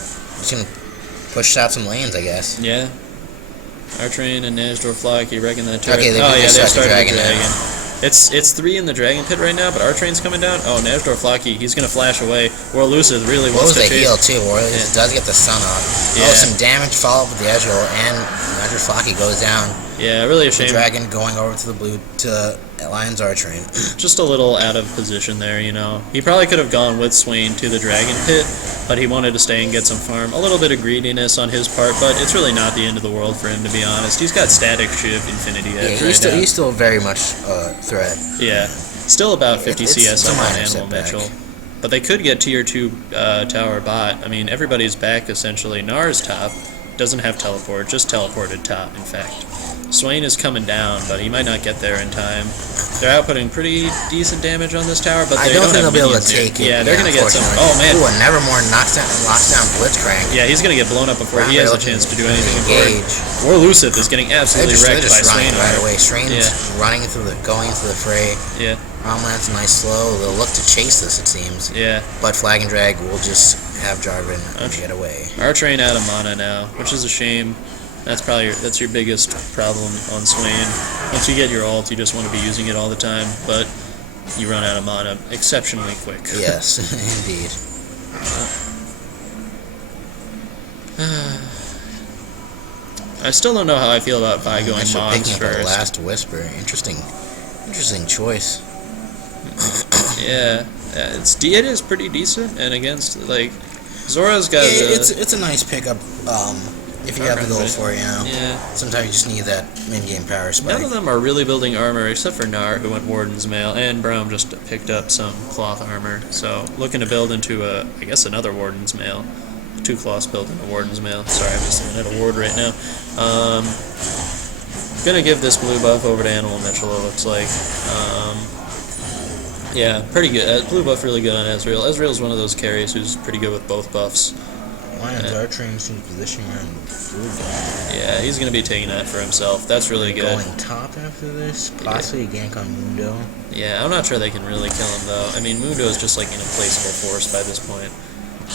push out some lanes, I guess. Yeah. R-Train and Najdor Flock, you reckon that turret? Okay, they they start started the dragon. It's 3 in the dragon pit right now, but R-Train's coming down. Oh, Najdor Flocky, he's gonna flash away. War Lucid really wants to chase. Heal too. War does get the stun off. Yeah. Oh, some damage follow up with the edge roll, and Najdor Flocky goes down. Yeah, really a shame. The dragon going over to the blue to Lion's R-Train. Just a little out of position there, you know. He probably could have gone with Swain to the Dragon Pit, but he wanted to stay and get some farm. A little bit of greediness on his part, but it's really not the end of the world for him, to be honest. He's got Static Shiv, Infinity Edge he's still very much a threat. Yeah, still about 50 CS up on Animal Mitchell. But they could get tier 2 tower bot. I mean, everybody's back, essentially. Nar's top, doesn't have teleport, just teleported top, in fact. Swain is coming down, but he might not get there in time. They're outputting pretty decent damage on this tower, but I don't think they'll be able to take it. Yeah, they're going to get some... Oh, man. Ooh, and Nevermore locks down Blitzcrank. Yeah, he's going to get blown up before he has a chance to do anything important. Or Lucith is getting absolutely wrecked by Swain. Right away. Swain's going through the fray. Yeah. Romland's nice slow. They'll look to chase this, it seems. Yeah. But Flag and Drag will just have Jarvan get away. R-Train out of mana now, which is a shame. That's your biggest problem on Swain. Once you get your ult, you just want to be using it all the time, but you run out of mana exceptionally quick. Yes, indeed. I still don't know how I feel about Vi going Mogs picking up first. The Last Whisper, interesting choice. Yeah, it is pretty decent, and against like Zora's got. It's a nice pickup. If you have to go for it, you know. Yeah. Sometimes you just need that mid-game power spike. None of them are really building armor, except for Gnar, who went Warden's Mail, and Braum just picked up some cloth armor. So, looking to build into, I guess, another Warden's Mail. 2 cloths built into Warden's Mail. Sorry, I'm just looking at a ward right now. Gonna give this blue buff over to Animal Mitchell, it looks like. Yeah, pretty good. Blue buff really good on Ezreal. Ezreal's one of those carries who's pretty good with both buffs. Lion's R-Train's in position around blue buff. Yeah, he's going to be taking that for himself. That's really good. Going top after this, possibly a gank on Mundo. Yeah, I'm not sure they can really kill him, though. I mean, Mundo is just like an irreplaceable force by this point.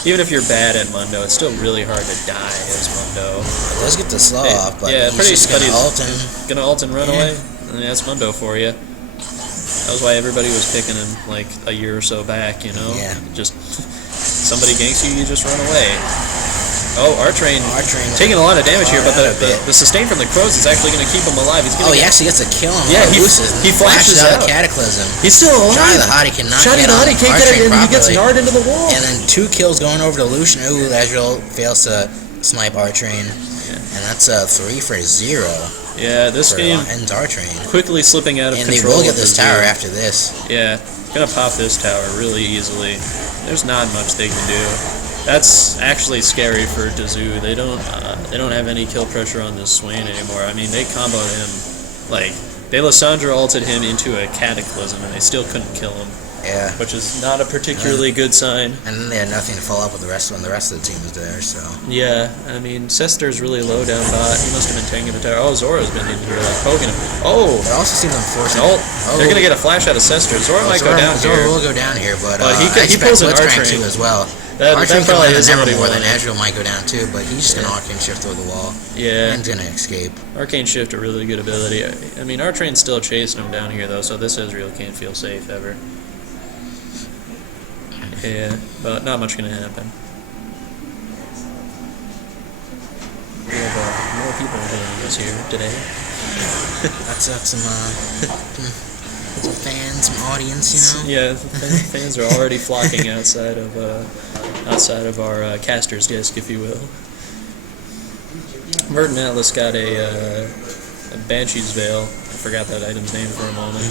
Even if you're bad at Mundo, it's still really hard to die as Mundo. It does get the slow off, but yeah, he's just gonna ult and run away. I mean, that's Mundo for you. That was why everybody was picking him like a year or so back, you know? Yeah. Just somebody ganks you, you just run away. Oh, R-Train taking a lot of damage here, but the sustain from the crows is actually going to keep him alive. He actually gets a kill on yeah, he flashes out a Cataclysm. He's still alive. Shotty the Hottie cannot get on R-Train and he gets gnarred into the wall. And then 2 kills going over to Lucian. Ooh, Ezreal fails to snipe R-Train. Yeah. And that's 3 for 0. Yeah, this game ends R-Train. Quickly slipping out of control. And they will get this tower after this. Yeah, gonna pop this tower really easily. There's not much they can do. That's actually scary for Dazoo. They don't have any kill pressure on this Swain anymore. I mean, they comboed him, like, they Lissandra ulted him into a Cataclysm, and they still couldn't kill him. Yeah. Which is not a particularly good sign. And then they had nothing to follow up with the rest when the rest of the team was there, so. Yeah, I mean, Sester's really low down bot. He must have been tanking the tower. Oh, Zora's been in here, like, poking him. Oh! It also seems unfortunate. They're gonna get a flash out of Sester. Zora might go down here. Zora will go down here, but he pulls an R-Train too as well. R-Train can probably land is what he more wanted. than Ezreal might go down too, but he's just gonna Arcane Shift over the wall. Yeah. And gonna escape. Arcane Shift, a really good ability. I mean, R-Train's still chasing him down here though, so this Ezreal can't feel safe ever. Yeah, but not much gonna happen. We have more people joining us here today. That's some fans, some audience, you know. Yeah, fans are already flocking outside of our caster's desk, if you will. Verdant Atlas got a Banshee's Veil. I forgot that item's name for a moment. I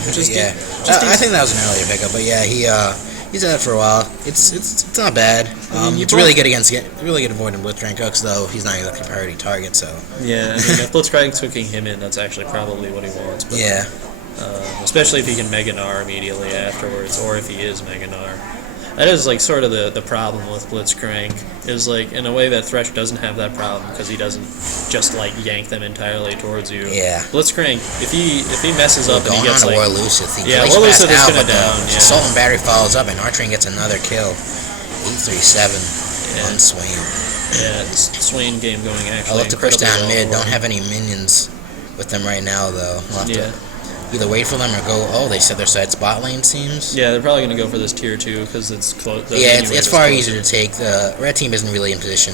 think that was an earlier pickup, but yeah, he's had it for a while. It's not bad. It's really good avoiding Blitzcrank hooks, though he's not exactly a priority target. So yeah, I mean, if Blitzcrank's hooking him in, that's actually probably what he wants. But, yeah. Especially if he can Mega Gnar immediately afterwards, or if he is Mega Gnar. That is like sort of the problem with Blitzcrank, is like in a way that Thresh doesn't have that problem because he doesn't just like yank them entirely towards you. Yeah. Blitzcrank, if he messes up and he gets like War Lucid, War Lucid is gonna down. Yeah. Assault and Battery follows up, and R-Train gets another kill. 837 on Swain. Yeah, Swain game going actually. I'll look to push down mid. Well. Don't have any minions with them right now though. We'll have to either wait for them or go. Oh, they set their sights bot lane, seems. Yeah, they're probably going to go for this tier 2 because it's close. Yeah, it's far easier to take. The red team isn't really in position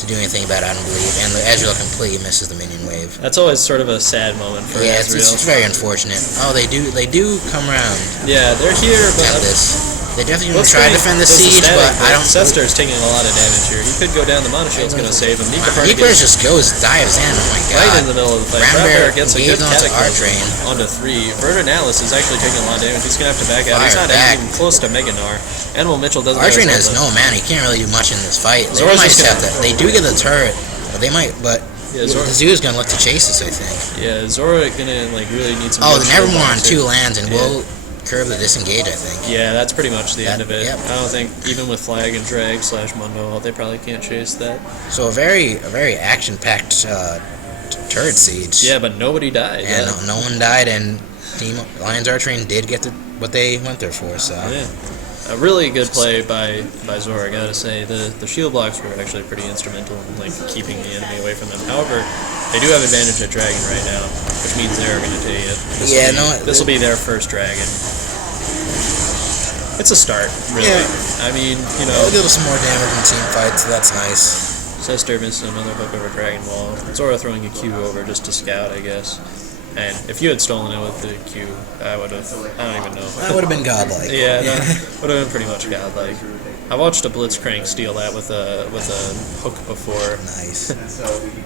to to do anything about it, I don't believe. And the Ezreal completely misses the minion wave. That's always sort of a sad moment for Yeah, Ezreal. it's very unfortunate. Oh, they do come around. Yeah, they're here, but Defend this. They definitely let's try to defend the siege, but I don't. Sester's taking a lot of damage here. He could go down. The Mana Shield's going to save him. Nico just dives in. Oh my god! Right in the middle of the fight. Brown gets a good onto cataclysm onto 3. Verminalis is actually taking a lot of damage. He's going to have to back out. He's not even close to Meganar. Animal Mitchell doesn't. Artrain has no mana. He can't really do much in this fight. They might have to. They do get the turret, but they might. But yeah, the zoo is going to look to chase this, I think. Yeah, Zora going to really need some. Oh, the Nevermore on 2 lands, and we'll curve the disengage, I think. Yeah, that's pretty much the end of it. Yep. I don't think even with Flag and Drag / Mundo, they probably can't chase that. So a very action-packed turret siege. Yeah, but nobody died. Yeah, no one died, and Team Lions Artrain did get what they went there for. So yeah, a really good play by Zora. I gotta say, the shield blocks were actually pretty instrumental in like keeping the enemy away from them. However, they do have advantage at Dragon right now, which means they're going to take it. This will be their first Dragon. It's a start, really. Yeah. I mean, you know, they'll do some more damage in team fights, so that's nice. Sester missed another hook over Dragon Wall. Zora throwing a Q over just to scout, I guess. And if you had stolen it with the Q, I would have. I don't even know. That would have been godlike. Yeah, that would have been pretty much godlike. I watched a Blitzcrank steal that with a hook before. Nice.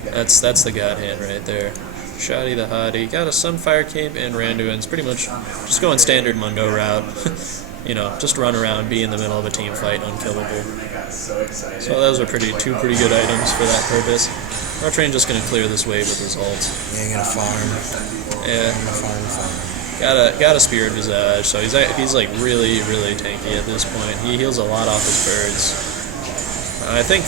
That's the god hand right there. Shoddy the Hottie got a Sunfire Cape and Randuin's pretty much just going standard Mundo route. You know, just run around, be in the middle of a team fight, unkillable. So those are two pretty good items for that purpose. Artrain just gonna clear this wave with his ult. Yeah, you're gonna farm. Yeah. Farm. Got a Spirit Visage, so he's like really tanky at this point. He heals a lot off his birds. I think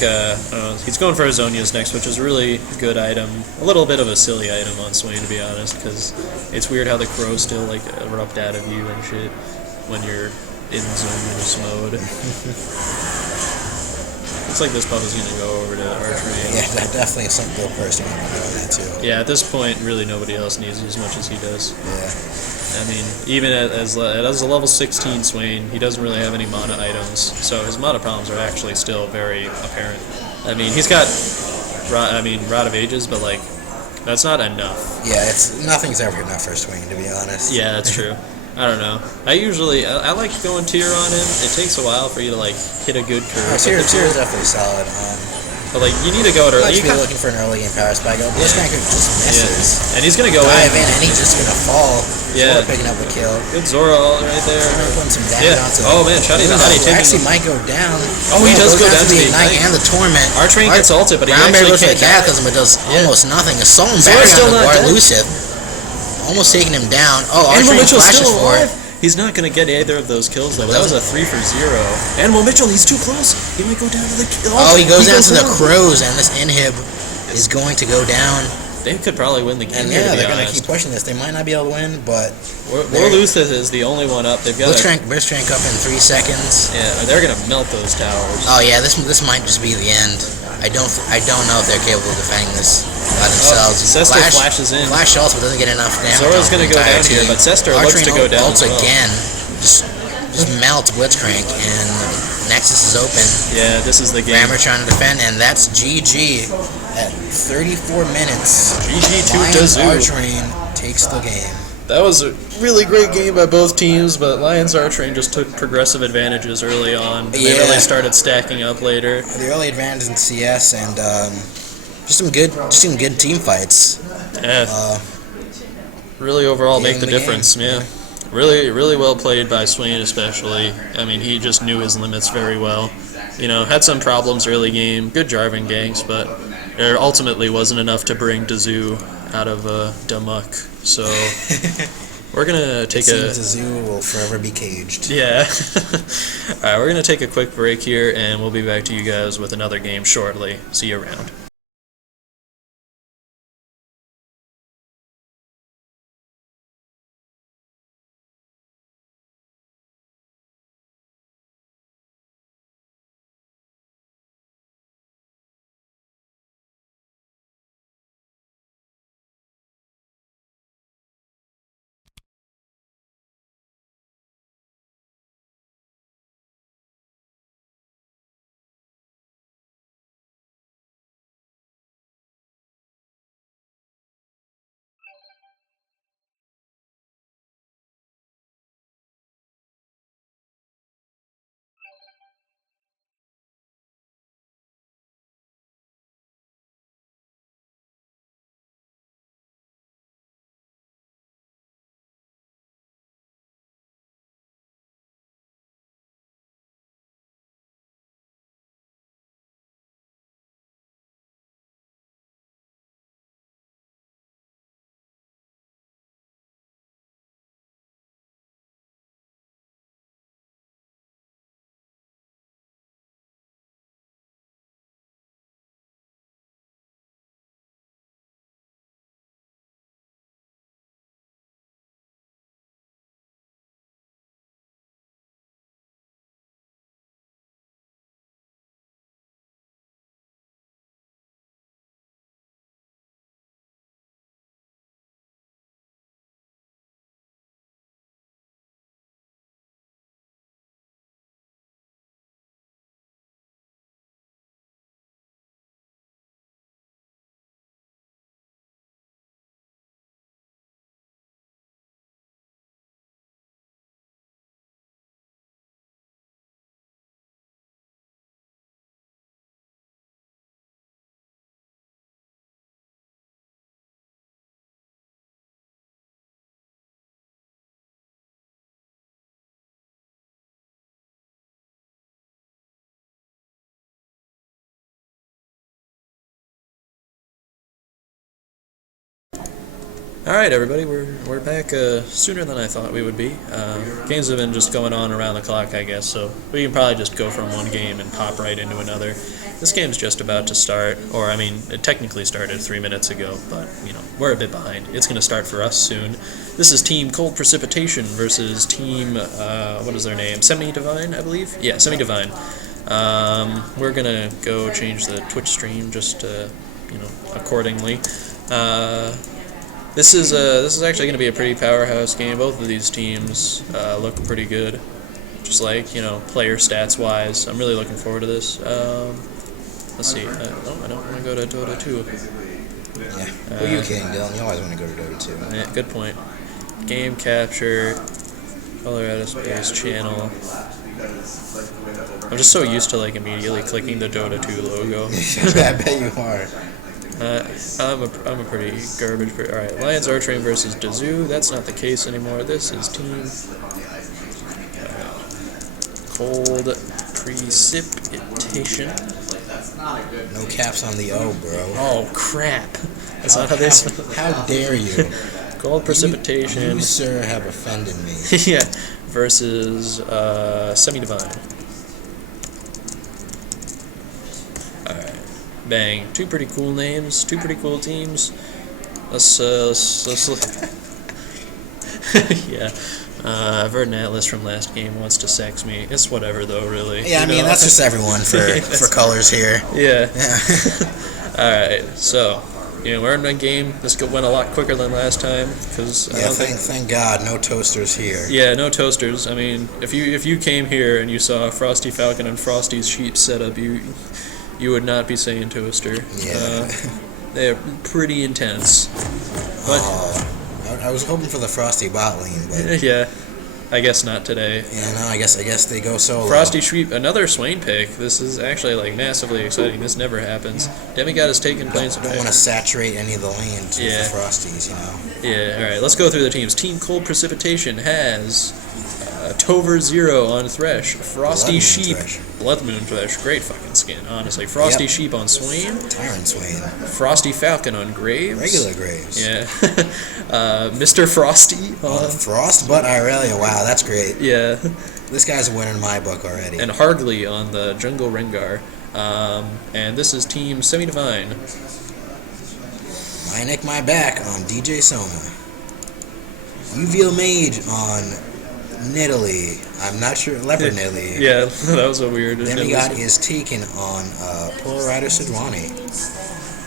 he's going for Azonia's next, which is a really good item. A little bit of a silly item on Swain, to be honest, because it's weird how the crows still like erupt out of you and shit when you're in Zonia's mode. Looks like this pup is gonna go over to Artrain. Yeah, definitely some good person doing that too. Yeah, at this point, really nobody else needs it as much as he does. Yeah. I mean, even as a level 16 Swain, he doesn't really have any mana items, so his mana problems are actually still very apparent. I mean, he's got, Rod of Ages, but like, that's not enough. Yeah, nothing's ever enough for Swain, to be honest. Yeah, that's true. I don't know. I like going tier on him. It takes a while for you to like hit a good curve. Tier is definitely solid. But like, you need to go to early. You might be looking for an early game power spike. Blitzcrank just misses. Yeah. And he's gonna go dive in, and he's just gonna fall. Yeah. Zora picking up a kill. Good Zora right there. Putting some damage onto Oh man, Shoddy the Hottie actually might go down. Oh, he does go down to the Ignite and the Torment. Artrain gets ulted, but he Brown actually goes for the Cataclysm, but does almost nothing. Assault and Zora's still not dead. Elusive. Almost taking him down. Oh, Animal Artrain Mitchell's flashes still for it. alive. He's not going to get either of those kills, though. That was a 3 for 0. Animal Mitchell, he's too close. He might go down to the kill. Oh, he goes down to the crows, and this inhib is going to go down. They could probably win the game. And yeah, they're going to keep pushing this. They might not be able to win, but Warlooth is the only one up. They've got Blitzcrank up in 3 seconds. Yeah, they're going to melt those towers. Oh yeah, this might just be the end. I don't know if they're capable of defending this by themselves. Sester flashes in. Flash also, but doesn't get enough damage. Zora's going to go down here, but Sester looks to go down as well. Again, just melts Blitzcrank, and Nexus is open. Yeah, this is the game. Rammer trying to defend, and that's GG at 34 minutes. GG to Zoo. Artrain takes the game. That was a really great game by both teams, but Lions Artrain just took progressive advantages early on. They really started stacking up later. The early advantage in CS and just some good team fights. Yeah. Really overall make the difference. Yeah. Really well played by Swain especially. I mean, he just knew his limits very well. You know, had some problems early game, good Jarvan ganks, but there ultimately wasn't enough to bring Dazu out of Damuk. So we're gonna take Dazu will forever be caged. Yeah. All right, we're gonna take a quick break here, and we'll be back to you guys with another game shortly. See you around. Alright, everybody, we're back sooner than I thought we would be. Games have been just going on around the clock, I guess, so we can probably just go from one game and pop right into another. This game's just about to start, or I mean, it technically started 3 minutes ago, but, you know, we're a bit behind. It's going to start for us soon. This is Team Cold Precipitation versus Team, what is their name? Semi-Divine, I believe? Yeah, Semi-Divine. We're going to go change the Twitch stream just, you know, accordingly. This is actually going to be a pretty powerhouse game. Both of these teams look pretty good, just like, you know, player stats wise. I'm really looking forward to this. Let's see. I don't want to go to Dota 2. Yeah. Who are you kidding, Dylan? You always want to go to Dota 2. Yeah, good point. Game capture, color space, channel. I'm just so used to like immediately clicking the Dota 2 logo. I bet you are. I'm a pretty garbage person. Alright, Lions Archery versus Dazoo. That's not the case anymore. This is Team Cold Precipitation. No caps on the O, bro. Oh, crap. That's not how this... How dare you? Cold Precipitation. You, sir, have offended me. Yeah, versus Semi-Divine. Bang. Two pretty cool names, two pretty cool teams. Let's look. Yeah. I've heard an Atlas from last game wants to sex me. It's whatever though, really. Yeah, I mean, that's just everyone for colors here. Yeah. Alright, so, you know, we're in a game. This went a lot quicker than last time, because thank God, no toasters here. Yeah, no toasters. I mean, if you came here and you saw Frosty Falcon and Frosty's sheep set up, you would not be saying toaster. Yeah. They're pretty intense. But I was hoping for the Frosty bot lane, but yeah, I guess not today. yeah, no, I guess they go solo. Frosty Sheep, another Swain pick. This is actually like massively exciting. This never happens. Demigod is taking planes. Don't want to saturate any of the lane to the Frosties, you know. Yeah. All right. Let's go through the teams. Team Cold Precipitation has Tover Zero on Thresh, Frosty Sheep, Blood Moon Thresh, great fucking skin, honestly. Frosty Sheep on Swain, Tyrant Swain, Frosty Falcon on Graves, regular Graves, yeah, Mr. Frosty on Frost, but Irelia, wow, that's great. Yeah, this guy's a winner in my book already. And Hargley on the Jungle Rengar, and this is Team Semi-Divine. My Neck, My Back on DJ Sona, Uviel Mage on Nidalee. I'm not sure. Leopard Nidalee. Yeah, that was a weird. Demigod is taken on Polar Rider Sidwani.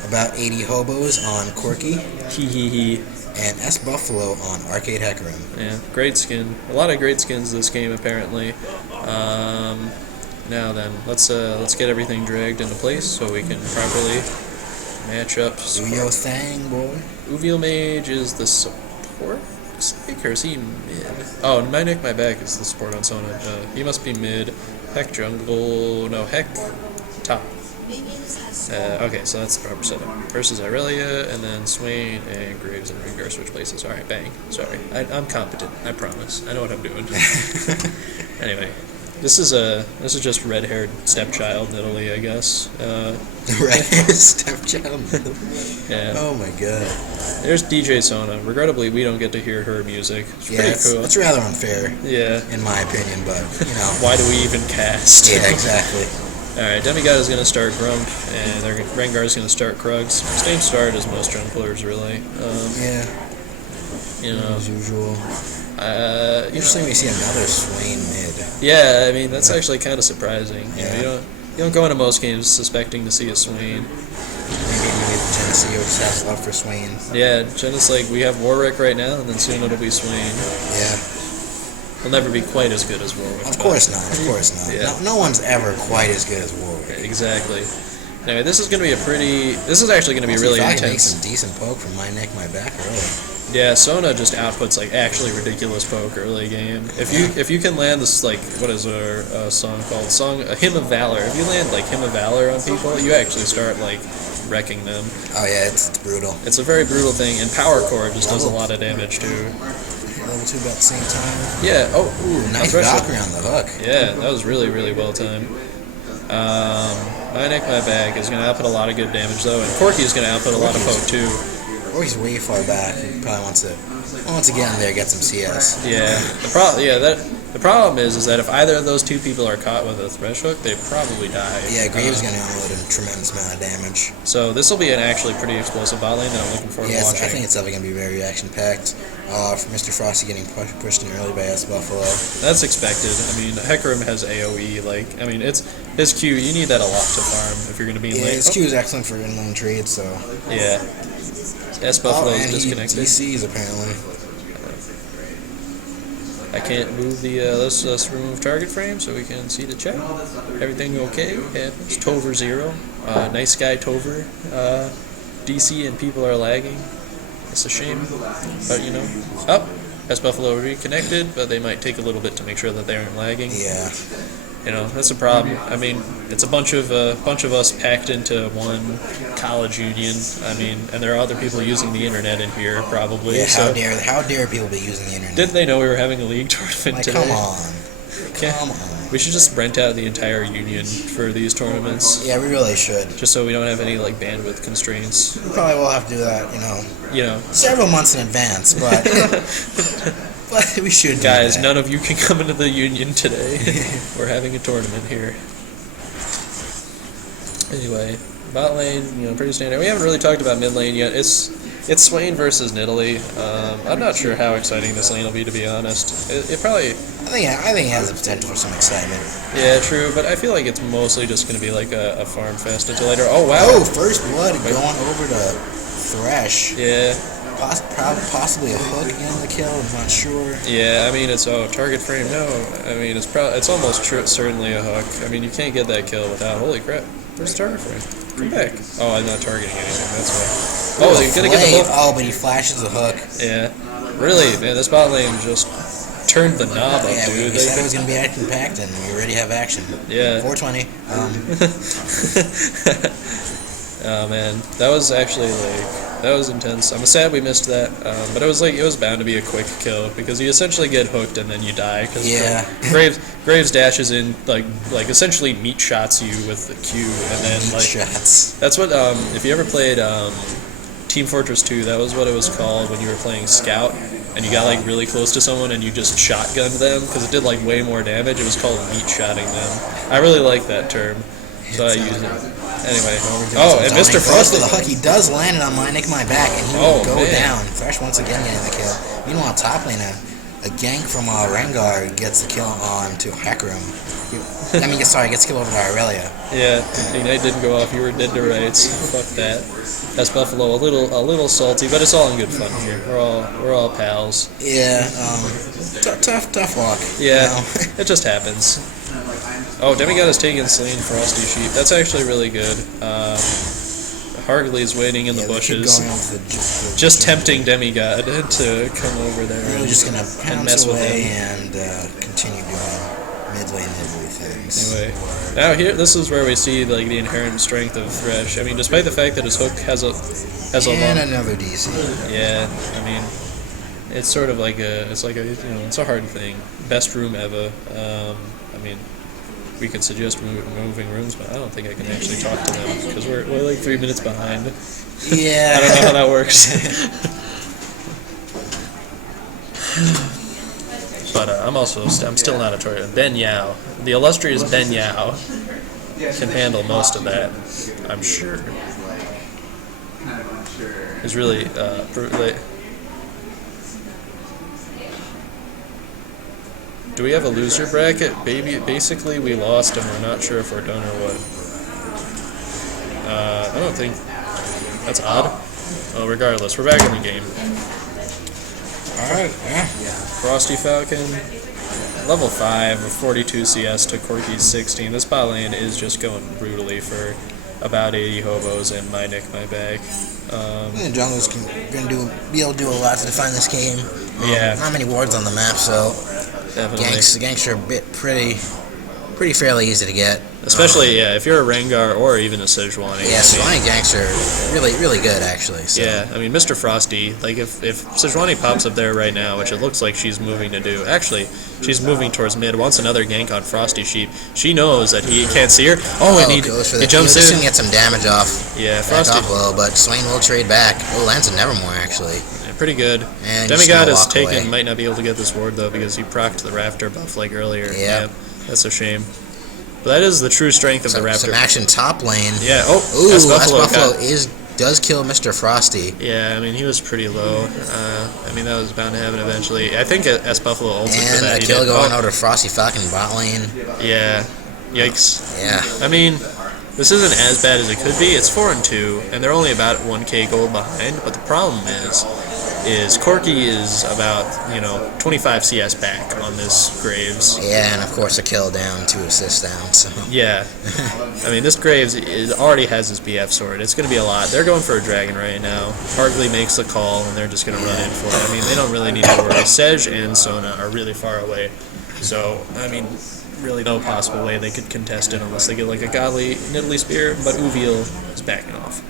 About 80 hobos on Corky. Hee. And S Buffalo on Arcade Hecarim. Yeah, great skin. A lot of great skins this game apparently. Now then, let's get everything dragged into place so we can properly match up. Do your thing, boy. Uviel Mage is the support. Or is he mid? Oh, My Neck, My Back is the support on Sona. He must be mid. Heck jungle. No, Heck top. Okay, so that's the proper setup. Versus Irelia, and then Swain and Graves and Rengar switch places. Alright, bang. Sorry. I'm competent. I promise. I know what I'm doing. Anyway. This is just red-haired stepchild Nidalee, I guess. Red-haired stepchild. Yeah. Oh my god. There's DJ Sona. Regrettably, we don't get to hear her music. It's pretty cool. It's rather unfair. Yeah. In my opinion, but you know. Why do we even cast? Yeah, exactly. All right, Demigod is gonna start Grump, and Rengar is gonna start Krugs. Same start as most junglers, really. Yeah. You know. As usual. Interesting we see another Swain mid. Yeah, I mean that's actually kind of surprising. Yeah. You don't go into most games suspecting to see a Swain. Maybe Geneseo just has love for Swain. Yeah, Gene's like we have Warwick right now, and then soon it'll be Swain. Yeah. He'll never be quite as good as Warwick. Of course not. Of course not. Yeah. No one's ever quite as good as Warwick. Exactly. Anyway, this is actually gonna be really I intense. can make some decent poke from My Neck, My Back early. Yeah, Sona just outputs like actually ridiculous poke early game. If you can land this like what is our song called? A Hymn of Valor. If you land like Hymn of Valor on people, you actually start like wrecking them. Oh yeah, it's brutal. It's a very brutal thing, and Power Core just does a lot of damage too. Level 2 about the same time. Yeah. Oh, nice Valkyrie on the hook. Yeah, that was really well timed. My Neck, My Back is going to output a lot of good damage though, and Corky is going to output a lot of poke too. or he's way far back. He probably wants to get in there, get some CS. Yeah. The problem is that if either of those two people are caught with a thresh hook, they probably die. Yeah, Graves is going to unload a tremendous amount of damage. So this will be an actually pretty explosive bot lane that I'm looking forward to Yes, watching. I think it's definitely going to be very action-packed. For Mr. Frosty getting pushed in early by S Buffalo. That's expected. I mean, Hecarim has AoE. It's his Q. You need that a lot to farm if you're going to be in lane. His Q is excellent for in-lane trade, so... Yeah. S Buffalo is and disconnected. he DCs, apparently. I can't move the, let's remove target frame so we can see the chat. Everything okay? Happens. Tover 0. Nice guy Tover. DC and people are lagging. It's a shame. But, up. S Buffalo reconnected, but they might take a little bit to make sure that they aren't lagging. Yeah. That's a problem. I mean, it's a bunch of us packed into one college union. I mean, and there are other people using the internet in here, probably. Yeah, so how dare people be using the internet? didn't they know we were having a league tournament today? Come on. Come on. We should just rent out the entire union for these tournaments. Yeah, we really should. Just so we don't have any bandwidth constraints. We probably will have to do that, several months in advance, but but we should. Guys, none of you can come into the union today. We're having a tournament here. Anyway, bot lane, pretty standard. We haven't really talked about mid lane yet. It's Swain versus Nidalee. I'm not sure how exciting this lane will be, to be honest. It probably... I think it has the potential for some excitement. Yeah, true, but I feel like it's mostly just going to be like a farm fest until later. Oh, wow. Oh, first blood going over to Thresh. Yeah. Possibly a hook getting the kill, I'm not sure. Yeah, I mean, it's target frame, no. I mean, it's almost certainly a hook. I mean, you can't get that kill without... Holy crap. Where's target frame? Come back. Oh, I'm not targeting anything, that's why. Oh, you're going to get the hook. Oh, but he flashes the hook. Yeah. Really, man, this bot lane just turned the knob up, dude. We said it was going to be action-packed, and we already have action. Yeah. 420. Oh, man. That was actually, that was intense. I'm sad we missed that, but it was bound to be a quick kill, because you essentially get hooked and then you die. Cause yeah. Graves dashes in, like essentially meat shots you with the Q, and then, meat shots. That's what, if you ever played, Team Fortress 2, that was what it was called when you were playing Scout, and you got, really close to someone and you just shotgunned them, because it did, way more damage. It was called meat shotting them. I really like that term, so I use it. Anyway. Oh, and Mr. Frosty. The hook, he does land it on my back, and he will go down. Thresh once again getting the kill. Meanwhile, top lane, a gank from Rengar gets the kill on to Hecarim. Gets kill over to Irelia. Yeah, Ignite didn't go off. You were dead to rights. Fuck that. That's Buffalo, a little salty, but it's all in good fun here. We're all pals. Yeah, tough walk. Yeah, it just happens. Oh, Demigod is taking Slain Frosty Sheep. That's actually really good. Hargley's waiting in the bushes, just tempting Demigod to come over there. We're just gonna mess with him and continue doing mid lane things. Anyway, now this is where we see the inherent strength of Thresh. I mean, despite the fact that his hook has a long... another DC. Yeah, I mean, it's sort of it's a hard thing. Best room ever. I mean, we could suggest moving rooms, but I don't think I can actually talk to them because we're 3 minutes behind. Yeah. I don't know how that works. But I'm still not a Tory. Ben Yao, the illustrious Ben Yao, can handle most of that, I'm sure. He's really Do we have a loser bracket? Basically, we lost and we're not sure if we're done or what. I don't think... That's odd. Well, regardless, we're back in the game. Alright, yeah. Frosty Falcon, level 5 of 42 CS to Corky's 16. This bot lane is just going brutally for about 80 hobos and my neck, my back. The jungle's going to be able to do a lot to define this game. Yeah. Not many wards on the map, so... Definitely. Ganks are a bit pretty pretty fairly easy to get. Especially, if you're a Rengar or even a Sejuani. Yeah, Sejuani ganks are really good, actually. So. Yeah, I mean, Mr. Frosty, like, if Sejuani pops up there right now, which it looks like she's moving to do, actually, she's moving towards mid, wants another gank on Frosty Sheep. She knows that he can't see her. And he jumps in. He's going to get some damage off. Yeah, Frosty. Off low, but Swain will trade back. Oh, lands a Nevermore, actually. Yeah, pretty good. And Demigod is taken, might not be able to get this ward, though, because he procced the Raptor buff, like, earlier. Yep. Yeah, that's a shame. But that is the true strength of the Raptor. Some action top lane. Yeah, ooh, S-Buffalo does kill Mr. Frosty. Yeah, I mean, he was pretty low. I mean, that was bound to happen eventually. I think S-Buffalo ulted for that. And a kill going out of Frosty Falcon bot lane. Yeah. Yikes. Yeah. I mean, this isn't as bad as it could be. It's 4-2, and they're only about 1k gold behind. But the problem is Corki is about 25 CS back on this Graves. Yeah, and of course a kill down, 2 assists down. So yeah, I mean this Graves already has his BF sword. It's going to be a lot. They're going for a dragon right now. Hargley makes the call, and they're just going to run in for it. I mean they don't really need to worry. Sej and Sona are really far away, so I mean really no possible way they could contest it unless they get like a godly Nidalee Spear. But Uviel is backing off.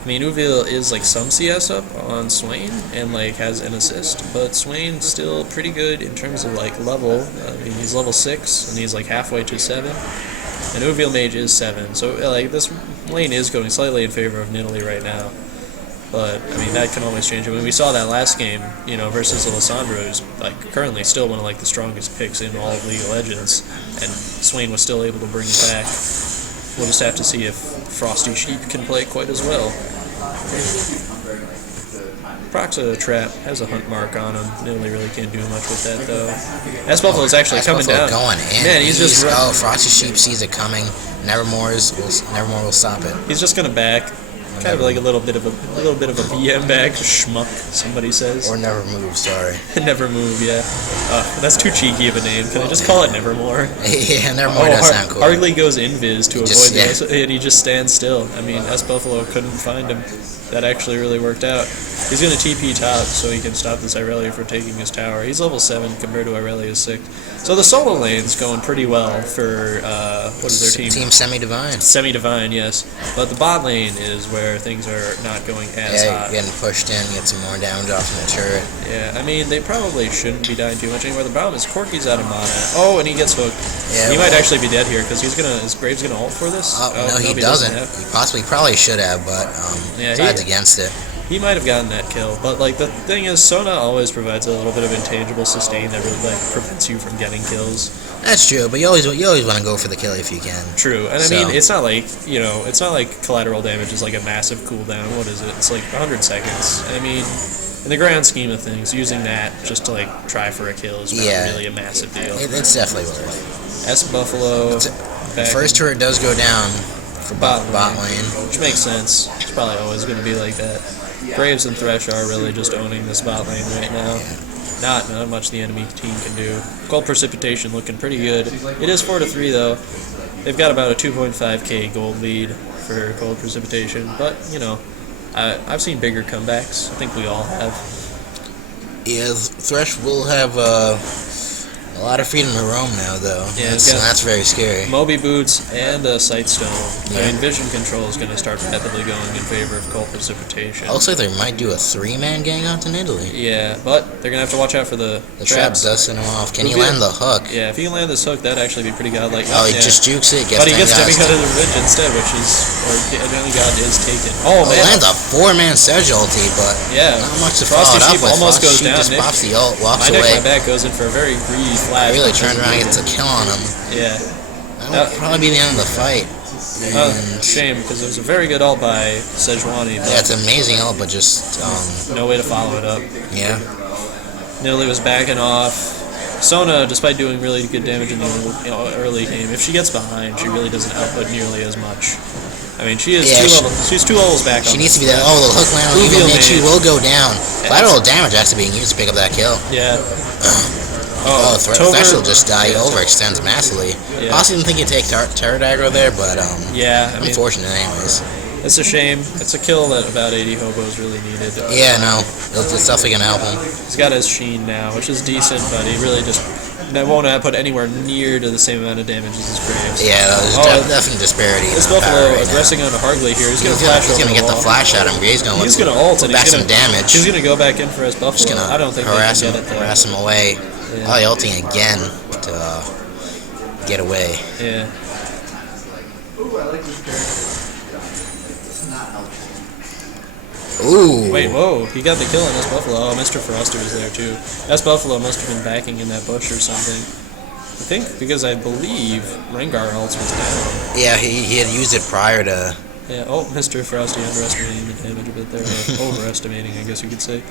I mean, Uviel is like some CS up on Swain and like has an assist, but Swain's still pretty good in terms of like level. I mean, he's level 6 and he's like halfway to 7, and Uviel Mage is 7. So like this lane is going slightly in favor of Nidalee right now, but I mean that can always change. I mean, we saw that last game, versus Alessandro, who's like currently still one of like the strongest picks in all of League of Legends, and Swain was still able to bring it back. We'll just have to see if Frosty Sheep can play quite as well. Proxa Trap has a hunt mark on him. Nidalee really can't do much with that though. S-Buffalo is actually coming down. Going in. Man, he's just Frosty Sheep sees it coming. Nevermore will stop it. He's just gonna back. Kind of like a little bit of a BM back, schmuck, somebody says. Or never move, sorry. Never move, yeah. That's too cheeky of a name. Can I just call it Nevermore? Yeah, Nevermore does sound cool. Hargley goes invis to avoid this, and he just stands still. I mean, S-Buffalo couldn't find him. That actually really worked out. He's going to TP top so he can stop this Irelia from taking his tower. He's level 7 compared to Irelia's 6. So the solo lane's going pretty well for, what is their team? Team Semi-Divine. Semi-Divine, yes. But the bot lane is where things are not going as hot. Getting pushed in, get some more damage off from the turret. Yeah, I mean, they probably shouldn't be dying too much anymore. The problem is Corki's out of mana. Oh, and he gets hooked. Yeah, he might actually be dead here, because is Graves going to ult for this? No, he doesn't. He probably should have, but decides against it. He might have gotten that kill, but like the thing is, Sona always provides a little bit of intangible sustain that really like prevents you from getting kills. That's true, but you always want to go for the kill if you can. True, and I mean it's not like collateral damage is like a massive cooldown. What is it? It's like 100 seconds. I mean, in the grand scheme of things, using that just to like try for a kill is not really a massive deal. It's definitely worth it. S-Buffalo. First turret does go down for bot lane, which makes sense. It's probably always going to be like that. Graves and Thresh are really just owning this bot lane right now. Not much the enemy team can do. Cold Precipitation looking pretty good. It is 4-3 though. They've got about a 2.5k gold lead for Cold Precipitation, but I've seen bigger comebacks. I think we all have. Yeah, Thresh will have a lot of freedom to roam now, though. Yeah, that's very scary. Moby Boots and Sightstone. Yeah. I mean, vision control is going to start rapidly going in favor of Cold Precipitation. Looks like they might do a 3-man gang onto Nidalee. Yeah, but they're going to have to watch out for the traps. Trap does send him off. Can he land the hook? Yeah, if he can land this hook, that'd actually be pretty godlike. He just jukes it. But he gets Demigod of the Revenge instead, Demigod is taken. Oh, man. Lands a 4-man Sej ulti, but not much to follow it up with. Almost goes down. Just pops the ult, walks away. My back goes in for a very greedy flash. Really turned around and gets a kill on him. Yeah. That would probably be the end of the fight. Shame, because it was a very good ult by Sejuani. Yeah, it's an amazing ult, but just no way to follow it up. Yeah. Nidalee was backing off. Sona, despite doing really good damage in the early game, if she gets behind, she really doesn't output nearly as much. I mean, she's 2 levels back. She needs to be that. Oh, the hook land on even she will go down. Lateral damage has to be used to pick up that kill. Yeah. Thresh will just die. He overextends massively. Yeah. I also didn't think he'd take Terror Dagger there, but unfortunate anyways. It's a shame. It's a kill that about 80 hobos really needed. Yeah, no. It's definitely going to help him. He's got his Sheen now, which is decent, but he really just that won't put anywhere near to the same amount of damage as his Graves. Yeah, there's definitely disparity. This in Buffalo power right aggressing now. on Hargley here. He's gonna He's gonna get the flash at him. He's gonna ult put and back he's some damage. He's gonna go back in for his Buffalo. Just gonna I don't think they harass can him, get it though. harass him away. Yeah. Probably ulting again to get away. Yeah. Ooh, I like this character. It's not helpful. Ooh. Wait, whoa, he got the kill on this Buffalo. Oh, Mr. Froster was there too. This Buffalo must have been backing in that bush or something. I think because I believe Rengar ults was down. Yeah, he had used it prior to. Yeah, oh, Mr. Frosty underestimating the damage a bit there. Or overestimating, I guess you could say.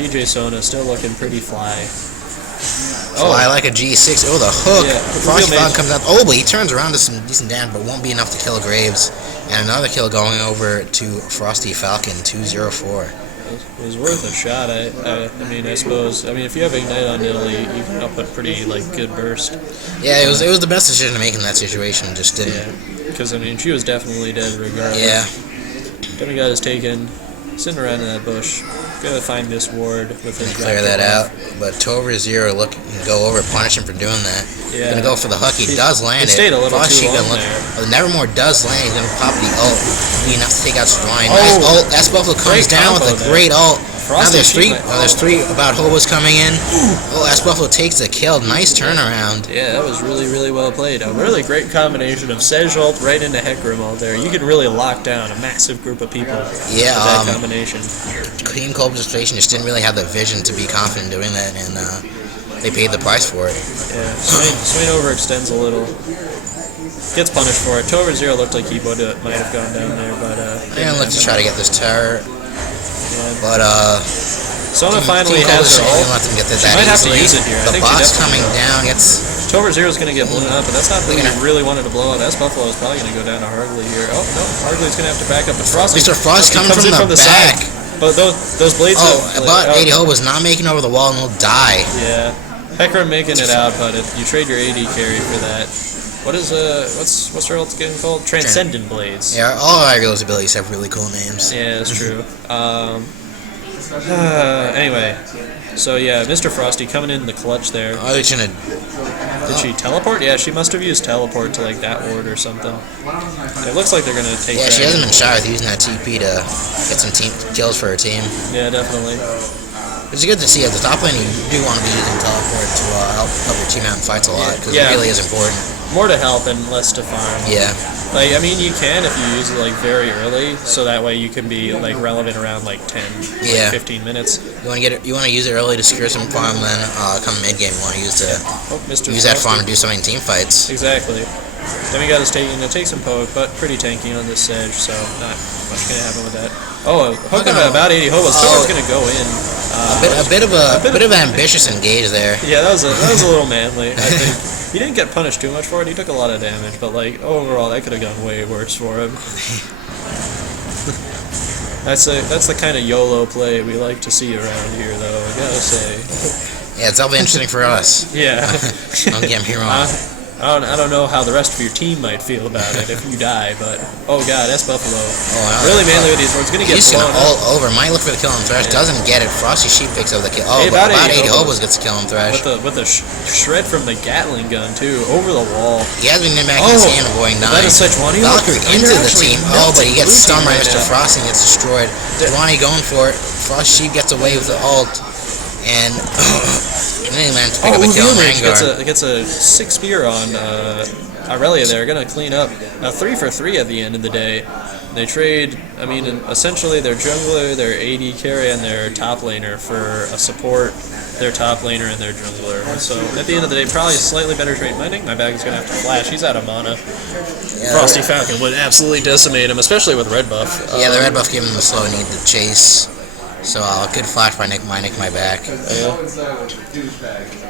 DJ Sona still looking pretty fly. Fly like a G6. Oh, the hook. Yeah, Frosty real Falcon comes out. Oh, but he turns around to some decent damage, but won't be enough to kill Graves. And another kill going over to Frosty Falcon, 204. It was worth a shot. I mean, I suppose. I mean, if you have Ignite on Italy, you can output pretty good burst. Yeah, it was the best decision to make in that situation. Just didn't. Yeah, because I mean, she was definitely dead regardless. Yeah. Demigod is taken, sitting around in that bush. Gotta find this ward with his. Clear that out. But Tover Zero go over, punish him for doing that. Yeah. Gonna go for the hook. He does land it it. stayed a little Frosty too long gonna there. Oh, Nevermore does land. He's gonna pop the ult. Be enough to take out Strine. Oh. Nice ult. S Buffalo comes Great down with combo a there. great ult. Now Frosty there's three about hobos coming in. Oh, S Buffalo takes the kill. Nice turnaround. Yeah, that was really well played. A really great combination of Sedge ult right into Hecarim ult there. You could really lock down a massive group of people Yeah, with that combination. Team Coldstration just didn't really have the vision to be confident doing that, and they paid the price for it. Yeah, Swain overextends a little. Gets punished for it. Tover Zero looked like he might have gone down there, but I'm gonna look to try to get this tower, yeah. but Sona finally has her ult. Let them get this She that might have to easily. use it here. I The think she boss definitely coming will. down gets. Tover Zero's gonna get blown up, but that's not who we really wanted to blow up. S Buffalo is probably gonna go down to Hargley here. Oh no, Hargley's gonna have to back up. But Frosty, Mr. Frost coming comes from in the back. side. But those blades. Oh, but 80 oh, Hobo's not making over the wall and will die. yeah, Hecarim making it out, but you trade your AD carry for that. What is what's her ult getting called? Transcendent blades. Yeah, all our Regulus abilities have really cool names. Yeah, that's true. Anyway, so yeah, Mr. Frosty coming in the clutch there. Oh, they're gonna. Did she teleport? Yeah, she must have used teleport to like that ward or something. It looks like they're gonna take. Yeah, she Dragon. hasn't been shy with using that TP to get some team kills for her team. Yeah, definitely. It's good to see at the top lane you do want to be using teleport to help your team out in fights a lot because Yeah. it really is important. More to help and less to farm. Yeah. Like, I mean, you can if you use it like very early, so that way you can be like relevant around like 10, Yeah. 15 minutes. You want to get it. You want to use it early to secure some farm. Then come mid game, you want to use Oh, Mr. use that Frosty. farm to do something in team fights. Exactly. Demigod is taking some poke, but pretty tanky on this Sedge, so not much gonna happen with that. Oh, hook on about 80 hobos. Tover's gonna go in. A bit of an ambitious engage there. Yeah, that was a little manly. I think he didn't get punished too much for it. He took a lot of damage, but like overall, that could have gone way worse for him. That's the kind of YOLO play we like to see around here, though. I gotta say. Yeah, it's definitely interesting for us. Yeah. Don't get me wrong. I don't know how the rest of your team might feel about it if you die, but oh god, that's Buffalo. Really manly with these words. Gonna get He's blown gonna up. all over. Might look for the kill on Thresh. Doesn't get it. Frosty Sheep picks up the kill. Oh, Hey, but about about 80 80 Hobos gets the kill on Thresh. With the shred from the Gatling gun too, over the wall. He has been back in his hand and going That is nine. such one. Valkyrie into the team. Oh, but he gets stunned right. Mr. now. Frosty gets destroyed. Dwani going for it. Frost Sheep gets away with the ult. And then he managed to pick up a kill on Rengar. Gets a 6 spear on Aurelia there. Gonna clean up. Now 3 for 3 at the end of the day. They trade, I mean, essentially their jungler, their AD carry, and their top laner for a support, their top laner, and their jungler. So at the end of the day, probably a slightly better trade. I think my bag is going to have to flash. He's out of mana. Frosty Falcon would absolutely decimate him, especially with red buff. Yeah, the red buff gave him the slow need to chase. So good flash by Nick my back.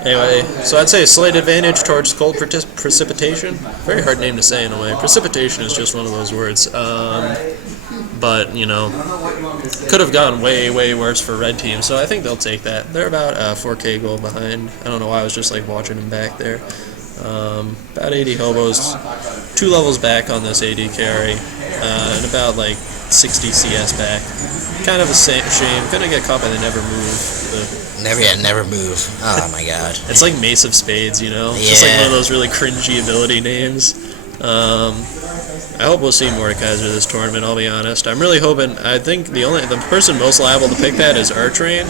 Anyway, so I'd say a slight advantage towards cold precipitation. Very hard name to say in a way. Precipitation is just one of those words. But, you know, could have gone way worse for red team, so I think they'll take that. They're about 4k gold behind. I don't know why I was just like watching them back there. About 80 hobos, 2 levels back on this AD carry, and about like 60 CS back. Kind of a shame. Gonna get caught by the never move. Never move. Oh my god. It's like Mace of Spades, you know? It's just like one of those really cringy ability names. I hope we'll see Mordekaiser this tournament, I'll be honest. I'm really hoping, I think the person most liable to pick that is Archrain.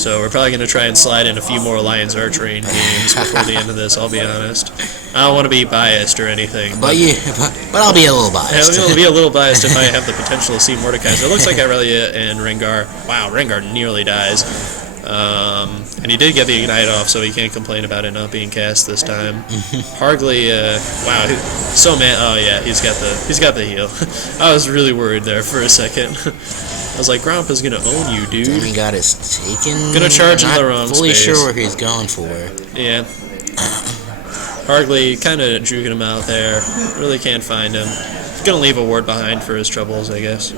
So we're probably going to try and slide in a few more Lions Archrain games before the end of this, I'll be honest. I don't want to be biased or anything. But I'll be a little biased. I'll be a little biased if I have the potential to see Mordekaiser. It looks like Irelia and Rengar. Wow, Rengar nearly dies. And he did get the Ignite off, so he can't complain about it not being cast this time. Hargley, wow, so man. Oh yeah, he's got the heal. I was really worried there for a second. I was like, Grandpa's gonna own you, dude. Demigod is taken. Gonna charge in the wrong fully space. sure where he's going for. Yeah. Hargley kind of juking him out there. Really can't find him. Gonna leave a ward behind for his troubles, I guess.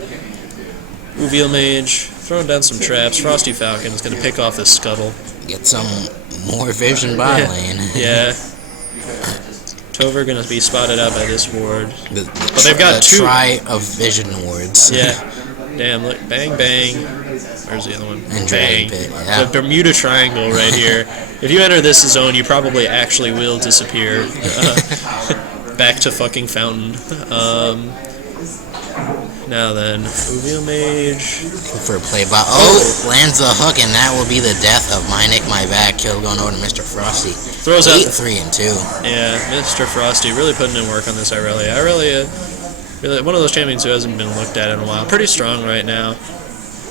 Uveal Mage throwing down some traps. Frosty Falcon is gonna pick off this Scuttle. Get some more vision bot lane. Yeah. Tover gonna be spotted out by this ward. But they've got two. Try of vision wards. Yeah. Damn, look, bang, bang. Where's the other one? And Bang. Pit, yeah. The Bermuda Triangle right here. If you enter this zone, you probably actually will disappear. Back to fucking Fountain. Now then, Uveal Mage. For play bot. Oh, lands the hook, and that will be the death of My Nick, My Back. Kill going over to Mr. Frosty. Throws out 3 and 2. Yeah, Mr. Frosty really putting in work on this Irelia. Irelia, really one of those champions who hasn't been looked at in a while. Pretty strong right now.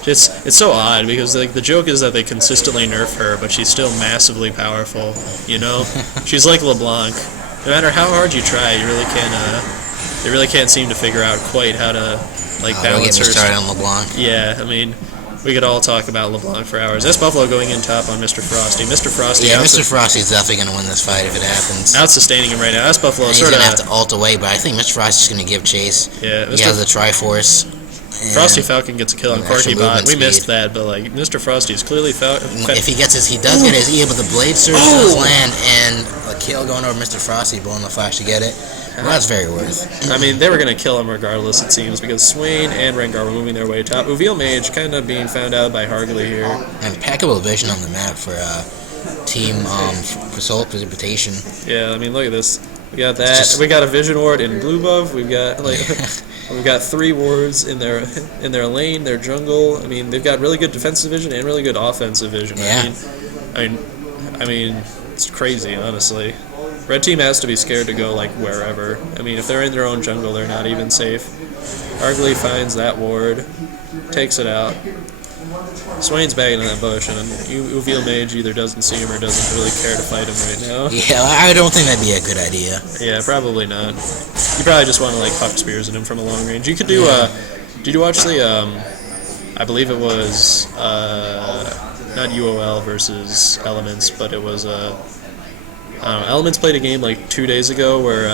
It's so odd because like the joke is that they consistently nerf her, but she's still massively powerful. You know, she's like LeBlanc. No matter how hard you try, you really can't. They really can't seem to figure out quite how to like balance her. Don't get me started on LeBlanc. Yeah, I mean, we could all talk about LeBlanc for hours. That's Buffalo going in top on Mr. Frosty. Mr. Frosty. Yeah, Mr. Frosty's definitely going to win this fight if it happens. Out sustaining him right now. That's Buffalo. And he's going to have to ult away, but I think Mr. Frosty's going to give chase. Yeah, he has the Triforce. Frosty Falcon gets a kill on Corky Bot. We missed that, but like Mr. Frosty is clearly if he does get his E, but the Blade Surge does land, and a kill going over Mr. Frosty, blowing the flash to get it. Well, that's very worth. I mean, they were going to kill him regardless, it seems, because Swain and Rengar were moving their way top. Uveal Mage kind of being found out by Hargley here. And impeccable vision on the map for team Soul Precipitation. Yeah, I mean, look at this. We got that. We got a vision ward in blue buff. We've got like we've got 3 wards in their lane, their jungle. I mean, they've got really good defensive vision and really good offensive vision. Yeah. I mean, it's crazy, honestly. Red team has to be scared to go like wherever. I mean, if they're in their own jungle, they're not even safe. Hargley finds that ward, takes it out. Swain's bagging in that bush, and Uveal Mage either doesn't see him or doesn't really care to fight him right now. Yeah, I don't think that'd be a good idea. Yeah, probably not. You probably just want to like huck spears at him from a long range. You could do. Did you watch the? I believe it was not UOL versus Elements, but it was Elements played a game like 2 days ago where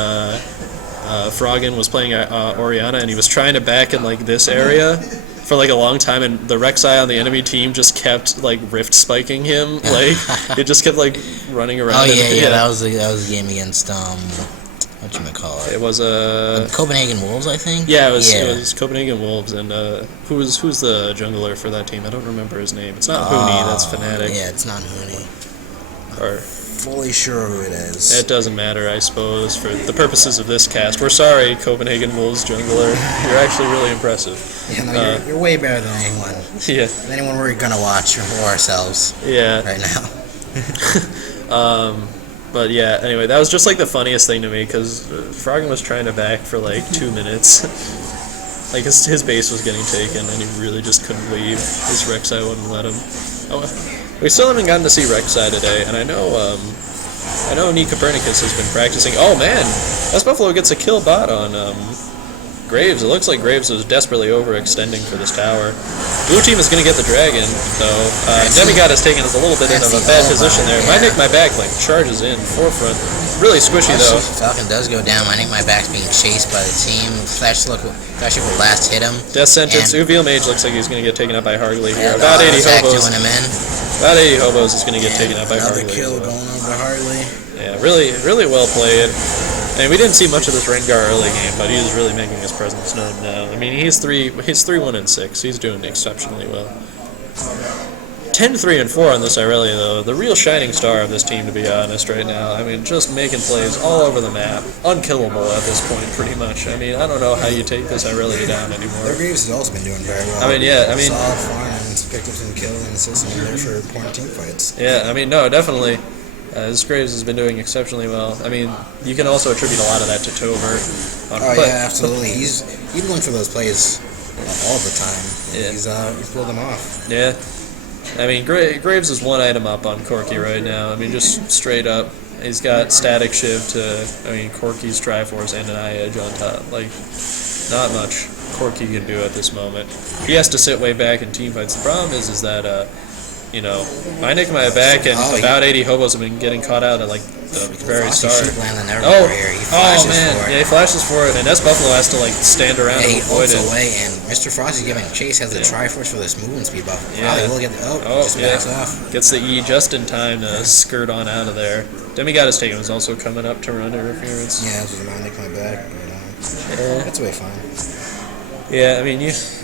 Froggen was playing Orianna, and he was trying to back in like this area for like a long time, and the Rek'Sai on the enemy team just kept like rift spiking him. Like it just kept like running around. Oh yeah, that was a game against whatchamacallit? It was Copenhagen Wolves, I think. Yeah, it was Copenhagen Wolves, and who's the jungler for that team? I don't remember his name. It's not Huni, that's Fnatic. Yeah, it's not Huni. Or fully sure who it is. It doesn't matter, I suppose, for the purposes of this cast. We're sorry, Copenhagen Wolves jungler. You're actually really impressive. Yeah, no, you're way better than anyone. Yeah. Than anyone we're gonna watch or ourselves. Yeah. Right now. But yeah, anyway, that was just like the funniest thing to me, because Froggen was trying to back for like 2 minutes. Like his base was getting taken, and he really just couldn't leave. His Rek'Sai wouldn't let him. Oh, we still haven't gotten to see Rek'Sai today, and I know Nick Copernicus has been practicing. Oh man, that's Buffalo gets a kill bot on Graves. It looks like Graves was desperately overextending for this tower. Blue team is going to get the dragon, though. Demigod has taken us a little bit into a bad position there. My Nick, My Back like charges in forefront. Really squishy though. Falcon does go down. My Nick, My Back's being chased by the team. Flash look will last hit him. Death sentence. Uveal Mage looks like he's going to get taken up by Hargley here. Yeah, About 80 hobos. Doing him in. About 80 hobos is going to get taken up by Hargley. Another kill going over to Hargley. Yeah, really well played. And we didn't see much of this Rengar early game, but he's really making his presence known now. I mean, he's 3-1-6. He's doing exceptionally well. 10-3 and 4 on this Irelia, though. The real shining star of this team, to be honest, right now. I mean, just making plays all over the map. Unkillable at this point, pretty much. I mean, I don't know how you take this Irelia down Their anymore. Graves has also been doing very well. I mean, yeah, I mean... Solid farm and picked up some kills and assists and there for important team fights. Yeah, I mean, no, definitely. This Graves has been doing exceptionally well. I mean, you can also attribute a lot of that to Tover. Yeah, absolutely. He's going for those plays all the time. Yeah. He's pulled them off. Yeah. I mean, Graves is one item up on Corky right now. I mean, just straight up. He's got Static Shiv to, Corky's Triforce and an Eye Edge on top. Like, not much Corky can do at this moment. He has to sit way back in team fights. The problem is that, my Nick, my back, and about 80 hobos have been getting caught out at, like, the very start. He flashes for it, and S Buffalo has to, like, stand around and avoid it. Away, and Mr. Frosty's giving Chase has the Triforce for this movement speed buff. Probably will get just backs off. Gets the E just in time to skirt on out of there. Demigod is taken, was also coming up to run interference. Yeah, this was my Nick, my back, but that's way fine. Yeah, I mean,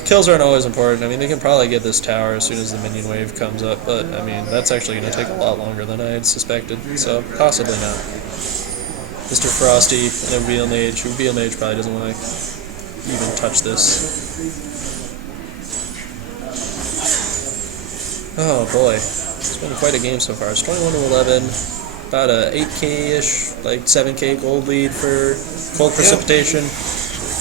kills aren't always important. I mean, they can probably get this tower as soon as the minion wave comes up, but, I mean, that's actually going to take a lot longer than I had suspected, so possibly not. Mr. Frosty and a Real Mage, who Real Mage probably doesn't want to even touch this. Oh, boy. It's been quite a game so far. It's 21-11, about a 8K-ish, like 7K gold lead for Cold Precipitation.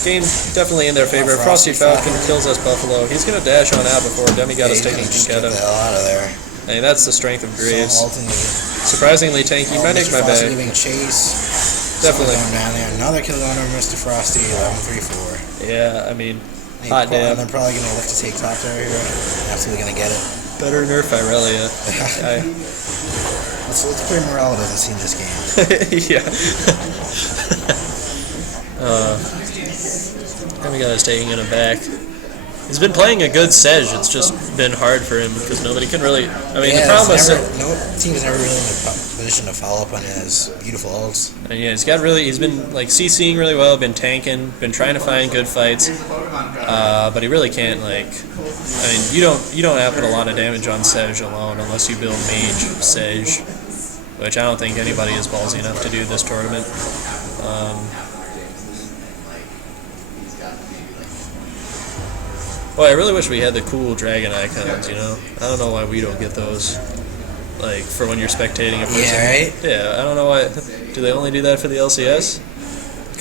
Game definitely in their favor. Frosty Falcon kills us Buffalo. He's going to dash on out before Demigod is taking a peek at him. Out of there. I mean, that's the strength of Graves. Surprisingly tanky. My Nick, my bag. Definitely. Down there. Another kill going over Mr. Frosty. 11-3-4. Yeah, I mean, hot damn. They're probably going to look to take top there here. Absolutely going to get it. Better nerf Irelia. Let's play Morella doesn't see this game. Yeah. Demigod is taking it back. He's been playing a good Sedge. It's just been hard for him because nobody can really. I mean, the problem is no team is never really in a position to follow up on his beautiful ults. And yeah, he's been like CCing really well, been tanking, been trying to find good fights, but he really can't like. I mean, you don't have to put a lot of damage on Sedge alone unless you build Mage Sedge, which I don't think anybody is ballsy enough to do this tournament. Boy, I really wish we had the cool dragon icons, I don't know why we don't get those, like, for when you're spectating a person. Yeah, right? Yeah, I don't know why. Do they only do that for the LCS?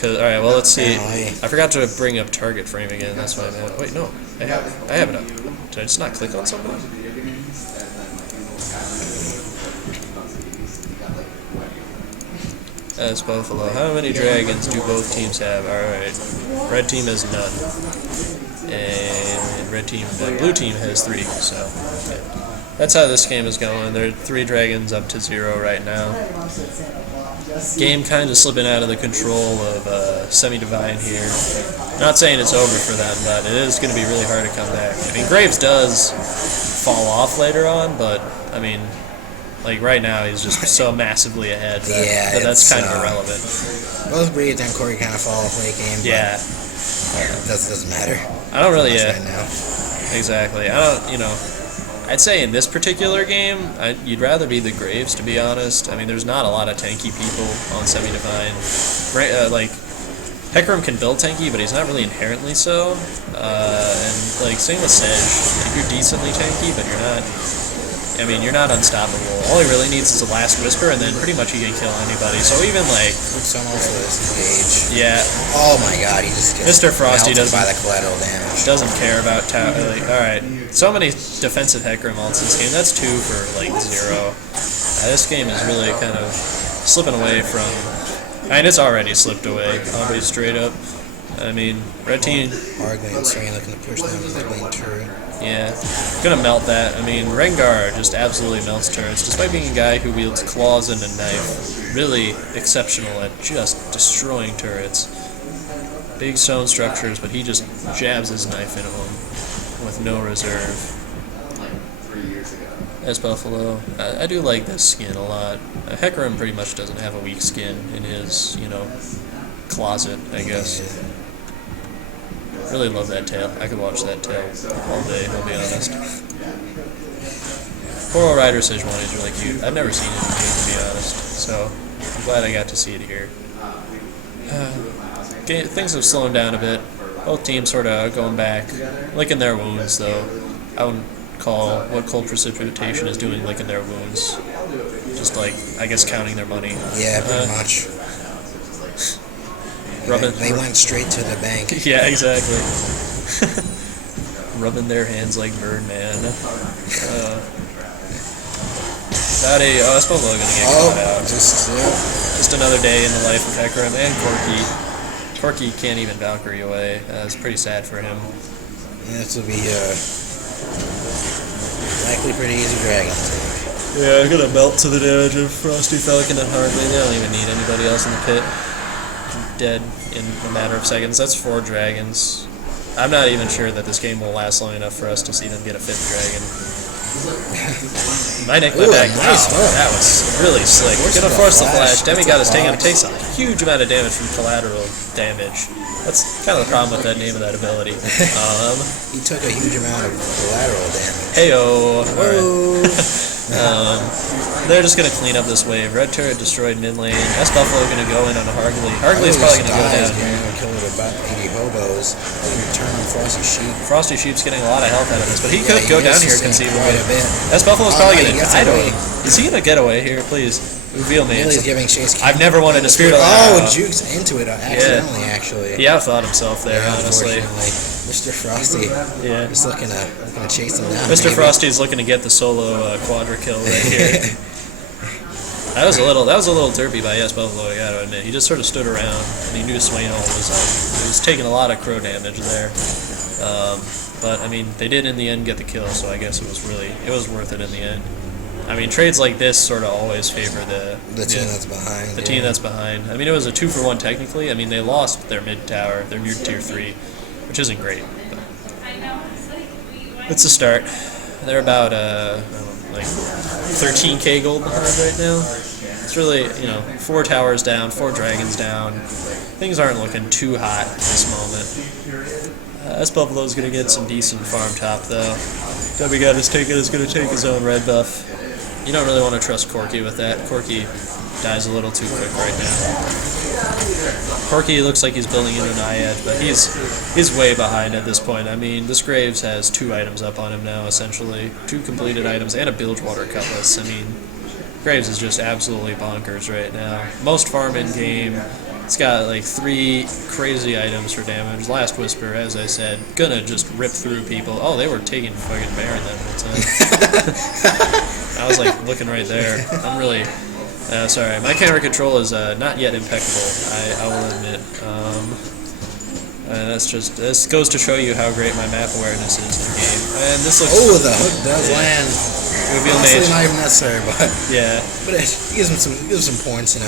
Alright, well, let's see. I forgot to bring up target frame again, that's why I'm at. Wait, no, I have it up. Did I just not click on something? That's Buffalo. How many dragons do both teams have? Alright. Red team has none. And blue team has 3, so yeah. That's how this game is going. There are 3 dragons up to 0 right now. Game kind of slipping out of the control of Semi-Divine here. Not saying it's over for them, but it is going to be really hard to come back. I mean, Graves does fall off later on, but, I mean, like right now he's just so massively ahead that that's kind of irrelevant. Both Breed and Corey kind of fall off late game. Yeah. It doesn't matter. I don't really, right now. Exactly. I don't, I'd say in this particular game, you'd rather be the Graves, to be honest. I mean, there's not a lot of tanky people on Semi-Divine. Hecarim can build tanky, but he's not really inherently so. And, like, same with Sedge. Like, you're decently tanky, but you're not... I mean, you're not unstoppable. All he really needs is a last whisper, and then pretty much he can kill anybody. So even like, yeah. Oh my God, he just Mr. Frosty doesn't by the collateral damage. Doesn't care about tower. Like, all right, so many defensive Hecarim ults in this game. That's 2 for like 0. This game is really kind of slipping away from. I mean, it's already slipped away. I'll be straight up. I mean, red team. Arglane and Serene looking to push them with the lane turret. Yeah, gonna melt that. I mean, Rengar just absolutely melts turrets, despite being a guy who wields claws and a knife. Really exceptional at just destroying turrets. Big stone structures, but he just jabs his knife into them with no reserve. As Buffalo, I do like this skin a lot. Hecarim pretty much doesn't have a weak skin in his, closet, I guess. Really love that tail. I could watch that tail all day, I'll be honest. Coral Rider Sage 1 is really cute. I've never seen it in the game, to be honest. So I'm glad I got to see it here. Things have slowed down a bit. Both teams sort of going back, licking their wounds, though. I wouldn't call what cold precipitation is doing licking their wounds. Just like, I guess, counting their money. Yeah, pretty much. Rubbing, They went straight to the bank. yeah, exactly. Rubbing their hands like Birdman. That's probably going to get caught out. Just another day in the life of Hecarim and Corki. Corki can't even Valkyrie away. It's pretty sad for him. Yeah, this will be likely pretty easy dragon. Yeah, I'm gonna melt to the damage of Frosty Falcon and Hardly. They don't even need anybody else in the pit. Dead in a matter of seconds. That's 4 dragons. I'm not even sure that this game will last long enough for us to see them get a 5th dragon. My neck, my back. Nice Wow, that was really slick. Gonna force the flash. Demigod is taking takes a huge amount of damage from collateral damage. That's kind of the problem with that name of that ability. He took a huge amount of collateral damage. Heyo. They're just gonna clean up this wave. Red turret destroyed mid lane. S Buffalo gonna go in on a Hargley. Hargley's probably gonna go down here. Killed about 80 hobos. Turn on Frosty Sheep. Frosty Sheep's getting a lot of health out of this, but he could go down here conceivably. Quite a bit. S Buffalo's probably gonna die to away. him. Is he gonna get away here? Please reveal me. Millie's giving Chase. I've never wanted a spirit. Jukes into it accidentally. Actually, He outthought himself there, honestly. Mr. Frosty. Yeah. Just looking to chase him down. Mr. Frosty's looking to get the solo quadra kill right here. That was a little derpy by S Buffalo, I gotta admit. He just sort of stood around and he knew Swaino was taking a lot of crow damage there. But I mean, they did in the end get the kill, so I guess it was worth it in the end. I mean, trades like this sort of always favor the team that's behind. The team that's behind. I mean, it was a 2-for-1 technically. I mean, they lost their mid tower. They're near tier 3, which isn't great. But it's a start. They're about like 13k gold behind right now. It's really, 4 towers down, 4 dragons down. Things aren't looking too hot at this moment. S Buffalo's gonna get some decent farm top though. Demigod is gonna take his own red buff. You don't really want to trust Corki with that. Corki dies a little too quick right now. Corki looks like he's building into an Naiad, but he's way behind at this point. I mean, this Graves has 2 items up on him now, essentially. 2 completed items and a Bilgewater Cutlass. I mean, Graves is just absolutely bonkers right now. Most farm in game. It's got like 3 crazy items for damage. Last Whisper, as I said, gonna just rip through people. Oh, they were taking fucking Baron that whole time. I was like looking right there. I'm really sorry. My camera control is not yet impeccable. I will admit. This goes to show you how great my map awareness is in the game. And this looks. Oh, the hook does land. Reveal Honestly, mage. not even necessary, but Yeah. but it gives him some points,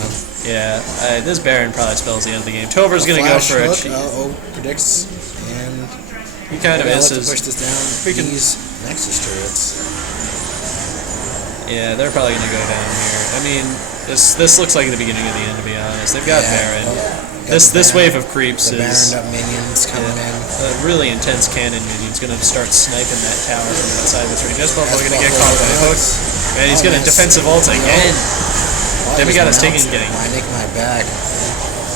Yeah. This Baron probably spells the end of the game. Tover's gonna go for hook. it. Predicts, and He kind of misses. Push this down. We can- These Nexus turrets. Yeah, they're probably gonna go down here. I mean, this looks like the beginning of the end, to be honest. They've got Baron. This wave of creeps the is Baroned up minions coming in. a really intense cannon minion's gonna start sniping that tower from outside this range. Just Buffalo gonna get caught by the hook, and he's gonna defensive ult again. Demigod is getting I nick my back.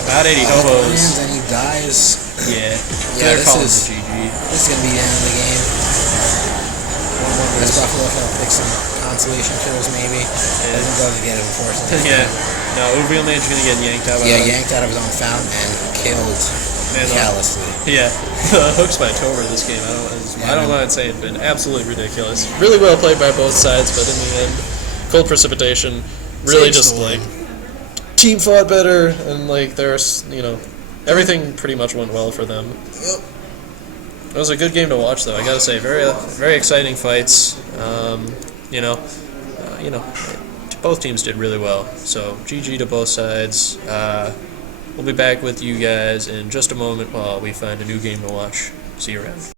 about 80 hobos. Lands and he dies. Yeah, Yeah, they're calling this the GG. is gonna be the end of the game. This Buffalo gonna pick some consolation kills maybe. Doesn't go to get him, unfortunately. Yeah, no, Uviel Mage gonna get yanked out. Yeah, yanked out of his own fountain and killed callously. Yeah, the hooks by Tover this game. I don't know what I'd say. It's been absolutely ridiculous. Really well played by both sides, but in the end, cold precipitation really Saves just the like win. team fought better, and like there's everything pretty much went well for them. Yep. It was a good game to watch, though. I gotta say, very exciting fights. Both teams did really well. So GG to both sides. We'll be back with you guys in just a moment while we find a new game to watch. See you around.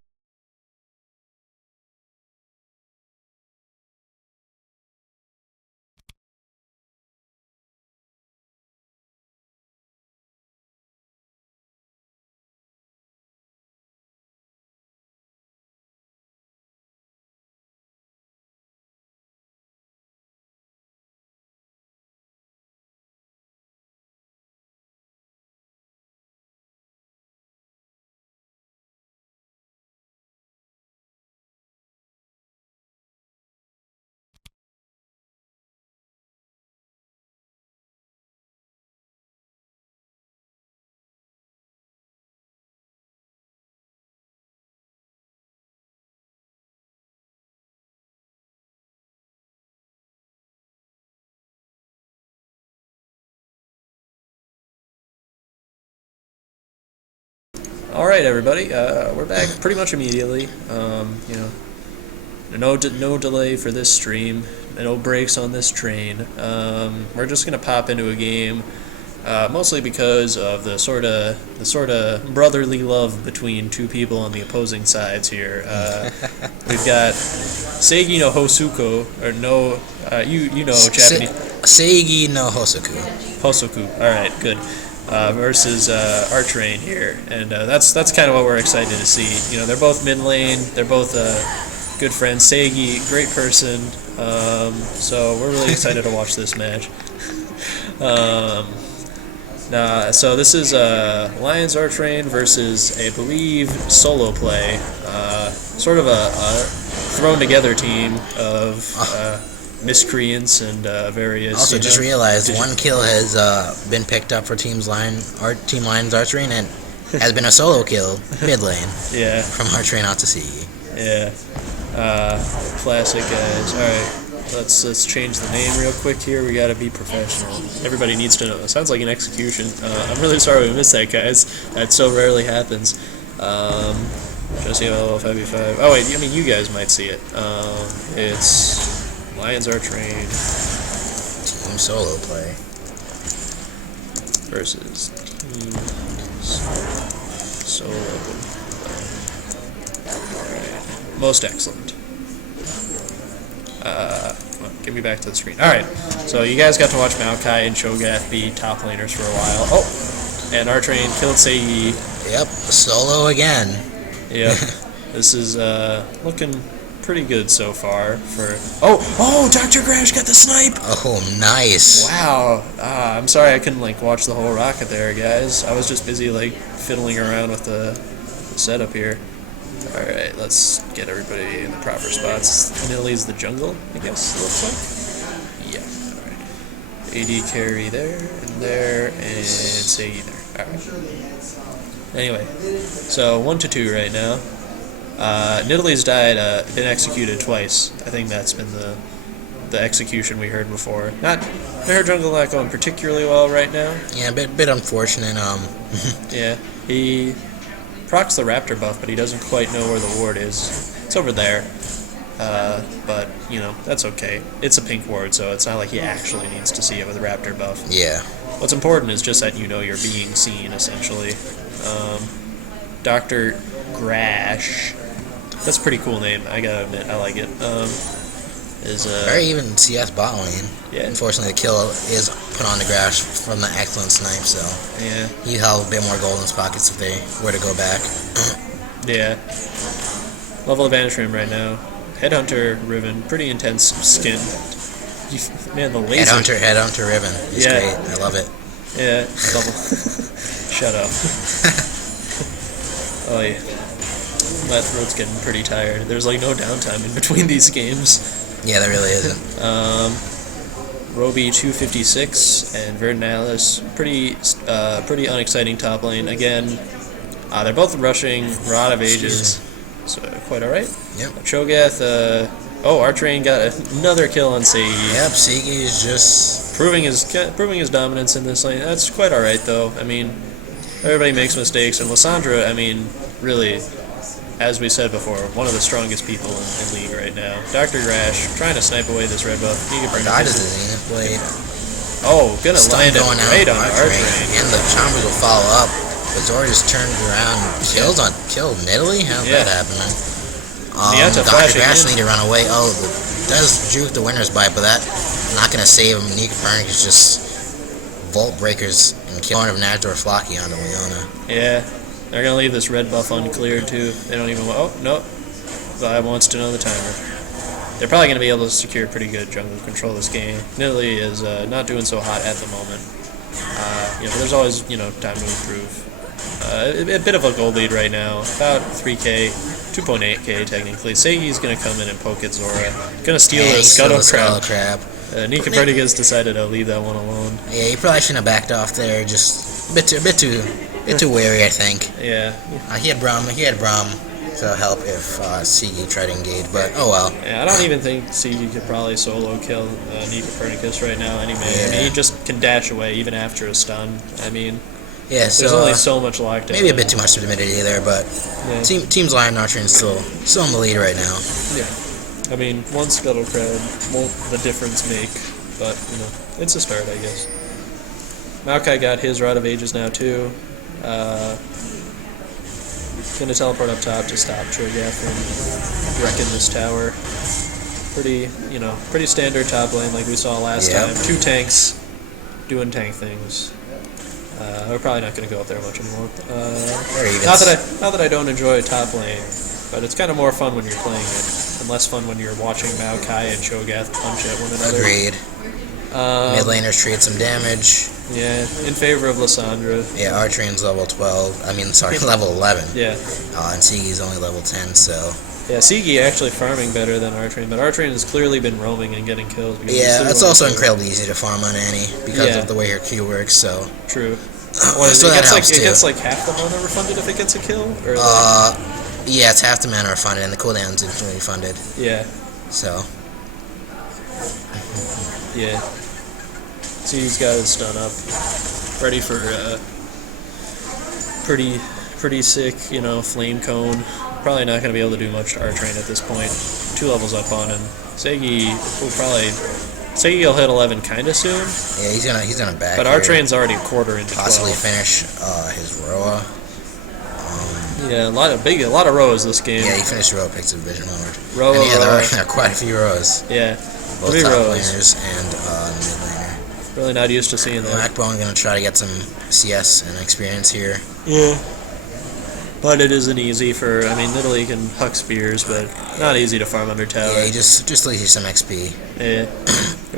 All right, everybody. We're back pretty much immediately. No delay for this stream. No breaks on this train. We're just gonna pop into a game, mostly because of the sort of brotherly love between two people on the opposing sides here. We've got Seigi no Hosuko, or no, you know Japanese. Seigi no Hosoku. Hosoku. All right, good. Versus Archrain here, and that's kind of what we're excited to see. You know, they're both mid lane. They're both good friends. Seigi, great person. So we're really excited to watch this match. So this is Lions Archrain versus, I believe, solo play. Sort of a thrown together team of miscreants and various. Also, just realized one kill has been picked up for Team Lions Archrain and has been a solo kill mid lane. Yeah. From Archrain out to Seigi. Yeah. Classic guys. All right. Let's change the name real quick here. We gotta be professional. Everybody needs to know. It sounds like an execution. I'm really sorry we missed that, guys. That so rarely happens. Geneseo LoL 5v5. Oh wait, I mean you guys might see it. It's Lions Archrain Team solo play versus Team Solo Play. Alright. Most excellent. Well, get me back to the screen. Alright, so you guys got to watch Maokai and Cho'Gath be top laners for a while. Oh! And Archrain killed Seigi. Yep, solo again. Yep. This is looking pretty good so far for... Oh, Dr. Grash got the snipe! Oh, nice. Wow. I'm sorry I couldn't, watch the whole rocket there, guys. I was just busy, fiddling around with the setup here. Alright, let's get everybody in the proper spots. Nilly's the jungle, I guess, it looks like. Yeah, alright. AD carry there, and Seigi there. Alright. Anyway, so 1-2 right now. Nidalee died, been executed twice. I think that's been the execution we heard before. Her jungle not going particularly well right now. Yeah, a bit unfortunate. Yeah, he procs the Raptor buff, but he doesn't quite know where the ward is. It's over there. But, that's okay. It's a pink ward, so it's not like he actually needs to see it with a Raptor buff. Yeah. What's important is just that you're being seen, essentially. Dr. Grash. That's a pretty cool name, I gotta admit. I like it. Very even CS bot lane. Yeah. Unfortunately, the kill is put on the Grash from the excellent snipe, so yeah. he held a bit more gold in his pockets if they were to go back. Yeah. Level advantage for him right now. Headhunter Riven, pretty intense skin. Man, the laser. Headhunter Riven. He's great. I love it. Yeah. Double. Shut up. Oh yeah. My throat's getting pretty tired. There's no downtime in between these games. Yeah, there really isn't. Roby 256 and Vernalis, pretty unexciting top lane. Again, they're both rushing Rod of Ages, so quite alright. Yep. Cho'Gath, Archrain got another kill on Seigi. Yep, Seigi is just proving his dominance in this lane. That's quite alright though. I mean, everybody makes mistakes, and Lissandra, really, as we said before, one of the strongest people in League right now. Dr. Grash trying to snipe away this red buff. God is the Zenith Blade. Oh, gonna land it right on Archrain. And the Chambers will follow up. But Zora just turned around and killed Nidalee? How's that happening? Dr. Grash need to run away. Oh, does juke the winner's bite, but that not gonna save him. Nika Pernick is just Vault Breakers and killing of Nazor Flocky onto Leona. Yeah. They're going to leave this red buff uncleared, too. They don't even... Oh, no. Vibe wants to know the timer. They're probably going to be able to secure pretty good jungle control this game. Nidalee is not doing so hot at the moment. But there's always, time to improve. A bit of a gold lead right now. About 3k, 2.8k technically. Seigi's going to come in and poke at Zora. Going to steal the Scuttle Crab. Nika Perdigas decided to leave that one alone. Yeah, he probably shouldn't have backed off there. Just a bit too wary, I think. Yeah. He had Braum to help if Seigi tried to engage, but oh well. Yeah, I don't even think Seigi could probably solo kill Nika Pernicus right now anyway. Yeah. I mean, he just can dash away even after a stun. I mean, Yeah, so There's only so much lockdown. maybe a bit too much timidity there, but Yeah. Teams Lion and Archer still in the lead right now. Yeah. I mean, one Scuttle Crab won't the difference make, but, you know, it's a start, I guess. Maokai got his Rod of Ages now, too. Gonna teleport up top to stop Cho'Gath from wrecking this tower. Pretty standard top lane like we saw last time. 2 tanks doing tank things. We're probably not going to go up there much anymore. Not that I don't enjoy top lane, but it's kind of more fun when you're playing it, and less fun when you're watching Maokai and Cho'Gath punch at one another. Agreed. Mid laners trade some damage. Yeah, in favor of Lysandra. Yeah, Artrain's level 12. I mean, sorry, level 11. Yeah. And Sigi's only level 10, so... Yeah, Sigi actually farming better than Artrain, but Artrain has clearly been roaming and getting kills. Yeah, it's also incredibly easy to farm on Annie because of the way her Q works, so... True. So that helps, too. It gets like half the mana refunded if it gets a kill? Or yeah, it's half the mana refunded, and the cooldown's instantly refunded. Yeah. So... Yeah. Sigi's got his stun up. Ready for pretty sick, flame cone. Probably not going to be able to do much to Artrain at this point. 2 levels up on him. Segi will hit 11 kind of soon. Yeah, he's gonna back. But Artrain's already a quarter into 12. Possibly finish his Roa. Yeah, a lot of Roas this game. Yeah, he finished Roa, picks up Vision Lord. Roa. There are quite a few Roas. Yeah, both 3 top Roas. laners and mid laner. Really not used to seeing that. Blackbone gonna try to get some CS and experience here. Yeah. But it isn't easy for, Italy can huck spears, but not easy to farm under tower. Yeah, he just leaves you some XP. Yeah,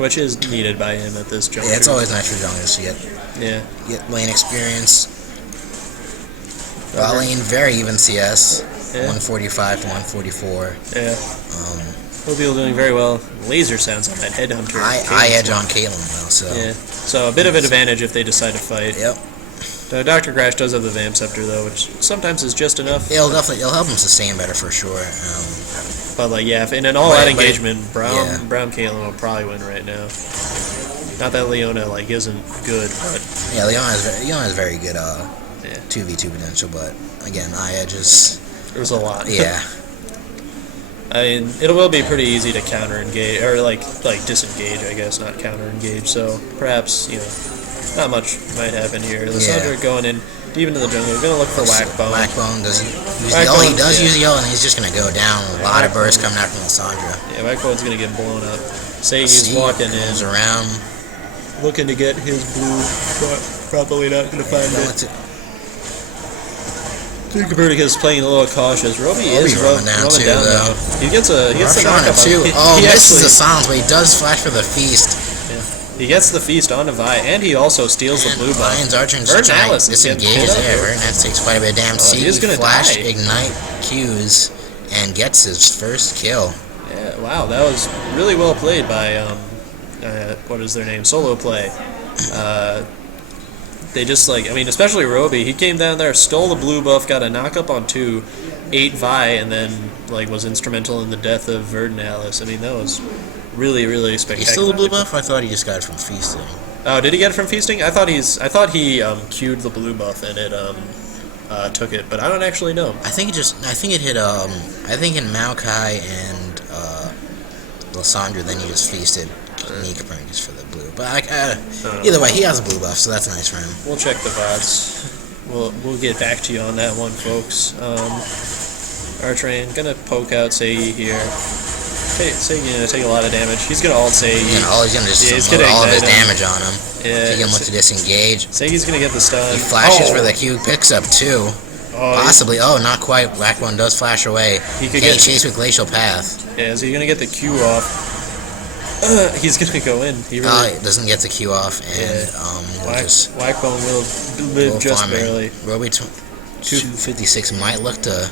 which is needed by him at this juncture. Yeah, it's always nice for junglers to get lane experience. Bot lane, very even CS, 145 to 144. Yeah. People doing very well. Laser sounds on that headhunter. I edge on Caitlyn though, so. Yeah, so a bit of an advantage if they decide to fight. Yep. Dr. Crash does have the Vamp Scepter though, which sometimes is just enough. It'll help him sustain better for sure. But in an all-out engagement, Brown Caitlyn will probably win right now. Not that Leona isn't good, but yeah, Leona has very good 2v2 potential, but again, edge is there's a lot. Yeah. It will be pretty easy to counter-engage, or disengage, I guess, not counter-engage, so perhaps, not much might happen here. Lysandra going in deep into the jungle, gonna look for Whackbone. Whackbone, does he use the ult? He does use the ult, and he's just gonna go down. A lot of bursts coming out from Lysandra. Yeah, Whackbone's gonna get blown up. Segi's walking in. Moves around. Looking to get his blue, but probably not gonna find it. Copernicus playing a little cautious. Roby is rolling down now. He gets the knockup too. He misses the silence, but he does flash for the feast. Yeah. He gets the feast onto Vi, and he also steals the blue buff. Lion's Archer disengage there. Verdansk takes quite a bit of damage. He's gonna flash, ignite, Qs, and gets his first kill. Yeah, wow, that was really well played by what is their name? Solo play. They just especially Roby. He came down there, stole the blue buff, got a knockup on 2, ate Vi, and then was instrumental in the death of Verdansk. That was really, really spectacular. He stole the blue buff? I thought he just got it from feasting. Oh, did he get it from feasting? I thought he queued the blue buff and it took it, but I don't actually know. I think it hit in Maokai and Lysandra, then he just feasted Copernicus for the blue. But either way, he has a blue buff, so that's nice for him. We'll check the VODs. We'll get back to you on that one, folks. Artrain gonna poke out Sei here. Sei's gonna take a lot of damage. He's gonna ult Sei. He's gonna just load all of his damage on him. Yeah. He can look to disengage. Sei's gonna get the stun. He flashes for the Q, picks up 2. Possibly. Not quite. Whackbone does flash away. He could get chased with Glacial Path. Yeah, so you're gonna get the Q off. He's gonna go in. He doesn't get the Q off, and Whackbone will live just barely. Roby 256 might look to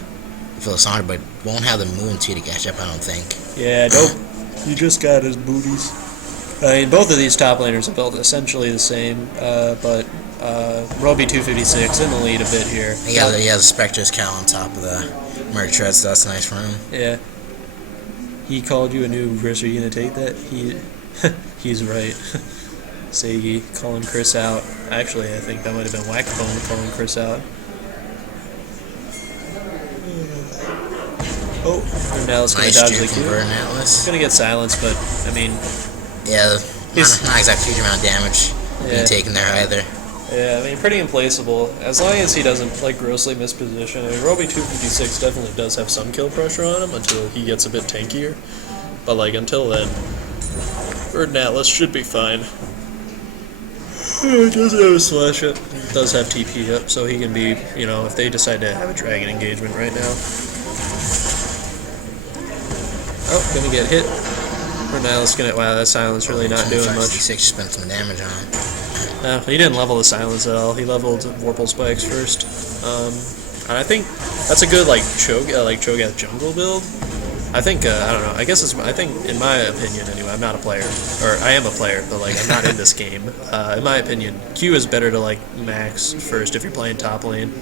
Lysandra, but won't have the movement to catch up, I don't think. Yeah, nope. He just got his booties. Both of these top laners are built essentially the same, but Roby 256 in the lead a bit here. He has a Spectre's Cal on top of the Merc Tread, so that's nice for him. Yeah. He called you a noob, Chris. Are you gonna take that? He's right. Seigi calling Chris out. Actually, I think that might have been Whackbone calling Chris out. Oh, and now it's going to Nice dodge the juke from Q. Burn Atlas. Going to get silenced, but, I mean, Yeah, He's- not exactly a huge amount of damage Yeah. being taken there either. yeah, I mean, pretty implaceable. As long as he doesn't, like, grossly misposition. I mean, Roby 256 definitely does have some kill pressure on him until he gets a bit tankier. But, like, until then, Burden Atlas should be fine. It doesn't have a slash up. It does have TP up, so he can be, you know, if they decide to have a dragon engagement right now. Oh, gonna get hit. Burden Atlas gonna, wow, that silence really not doing much. 566 spent some damage on him. No, he didn't level the silence at all. He leveled Vorpal Spikes first. And I think that's a good, like, Cho'Gath jungle build. I think, I don't know, I guess I think, in my opinion anyway, I'm not a player, or I am a player, but, like, I'm not in this game. In my opinion, Q is better to, like, max first if you're playing top lane.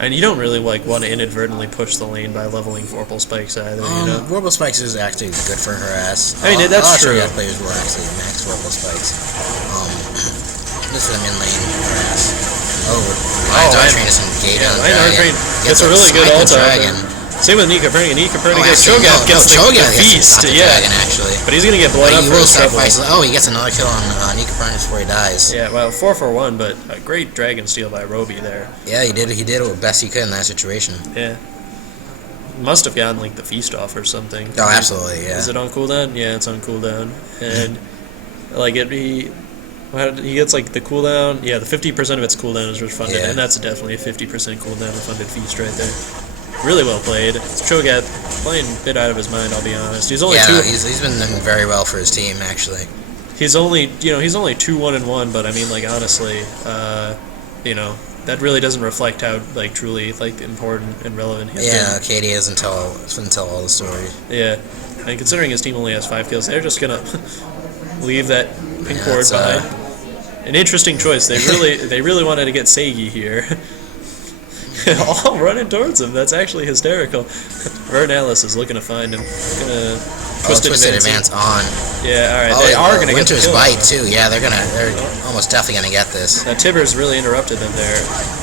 And you don't really, like, want to inadvertently push the lane by leveling Vorpal Spikes either, you know? Vorpal Spikes is actually good for her ass. I mean, that's true. A lot of players will actually max Vorpal Spikes. This is the mid lane for her ass. Lion's Archtrain is engaged on the Lion dragon. Archtrain gets a really good ult dragon. Same with Nika Perni. Nika Perni gets actually, Cho'Gath, gets the Cho'Gath feast, the yeah. dragon, actually. But he's gonna get blown up He for will his trouble. sacrifice. He gets another kill on Nika Perni before he dies. Yeah, well, 4-for-1, but a great dragon steal by Roby there. Yeah, he did what best he could in that situation. Yeah. Must have gotten, like, the feast off or something. Oh, absolutely, yeah. Is it on cooldown? Yeah, it's on cooldown. And, like, he gets, like, the cooldown. Yeah, the 50% of its cooldown is refunded, Yeah. and that's definitely a 50% cooldown refunded feast right there. Really well played. Cho'Gath playing a bit out of his mind, I'll be honest. He's only he's been doing very well for his team, actually. He's only 2-1-1, but I mean, like, honestly, you know, that really doesn't reflect how, like, truly, like, important and relevant he's Yeah, been. KD doesn't tell all the story. Yeah, and considering his team only has 5 kills, they're just gonna leave that pink ward behind. An interesting choice. They really wanted to get Seigi here. All running towards him. That's actually hysterical. Burden Atlas is looking to find him. Gonna Twisted advance on. Yeah, all right. They are gonna get the Winter's kill. Bite too. Yeah, they're almost definitely gonna get this. Now Tibbers really interrupted them there.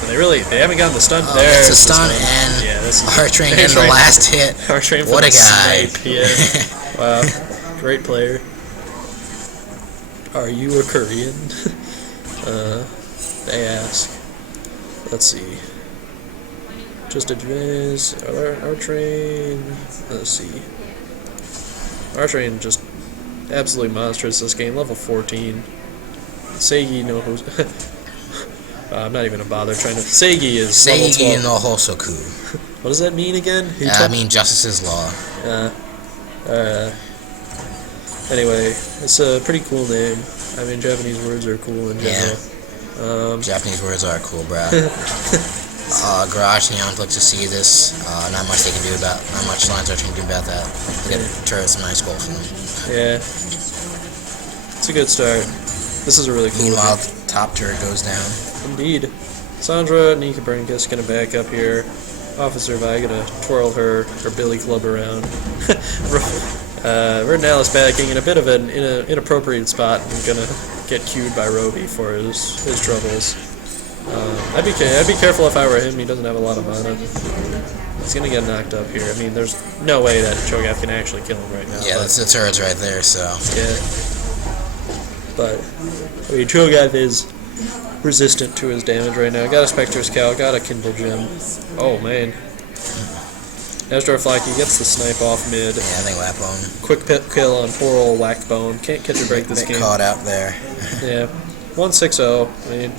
They haven't gotten the stun there. It's a It's the stun and yeah, this is Archtrain getting the last hit. Archtrain for What the a guy. snipe, yeah. Wow, great player. Are you a Korean? They ask. Let's see. Just advance. Archtrain. Let's see. Archtrain just absolutely monstrous this game. Level 14. Seigi no who's. I'm not even gonna bother trying to. Seigi is level Seigi 12. no Hosoku. What does that mean again? I mean Justice's Law. Anyway, it's a pretty cool name. I mean, Japanese words are cool in general. Japanese words are cool, bro. Garage Neon look to see this. Not much they can do about. Not much Lines Archtrain can do about that. They got turrets, some nice goal from them. Yeah, it's a good start. This is a really cool. Meanwhile, the top turret goes down. Indeed. Sandra Nika-Bernkus gonna back up here. Officer Vi gonna twirl her billy club around. Burden Atlas backing in a bit of an inappropriate spot and gonna get queued by Roby for his troubles. I'd be careful if I were him. He doesn't have a lot of mana. He's gonna get knocked up here. I mean, there's no way that Cho'Gath can actually kill him right now. Yeah, that's the turret's right there. So Yeah. But I mean, Cho'Gath is resistant to his damage right now. Got a Spectre's Cowl, got a Kindle Gem. Oh man. Ashdar Flaky gets the snipe off mid. yeah, I think Lapbone Quick kill on poor old Whackbone. Can't catch a break this game. caught out there. Yeah. 1-6-0. I mean,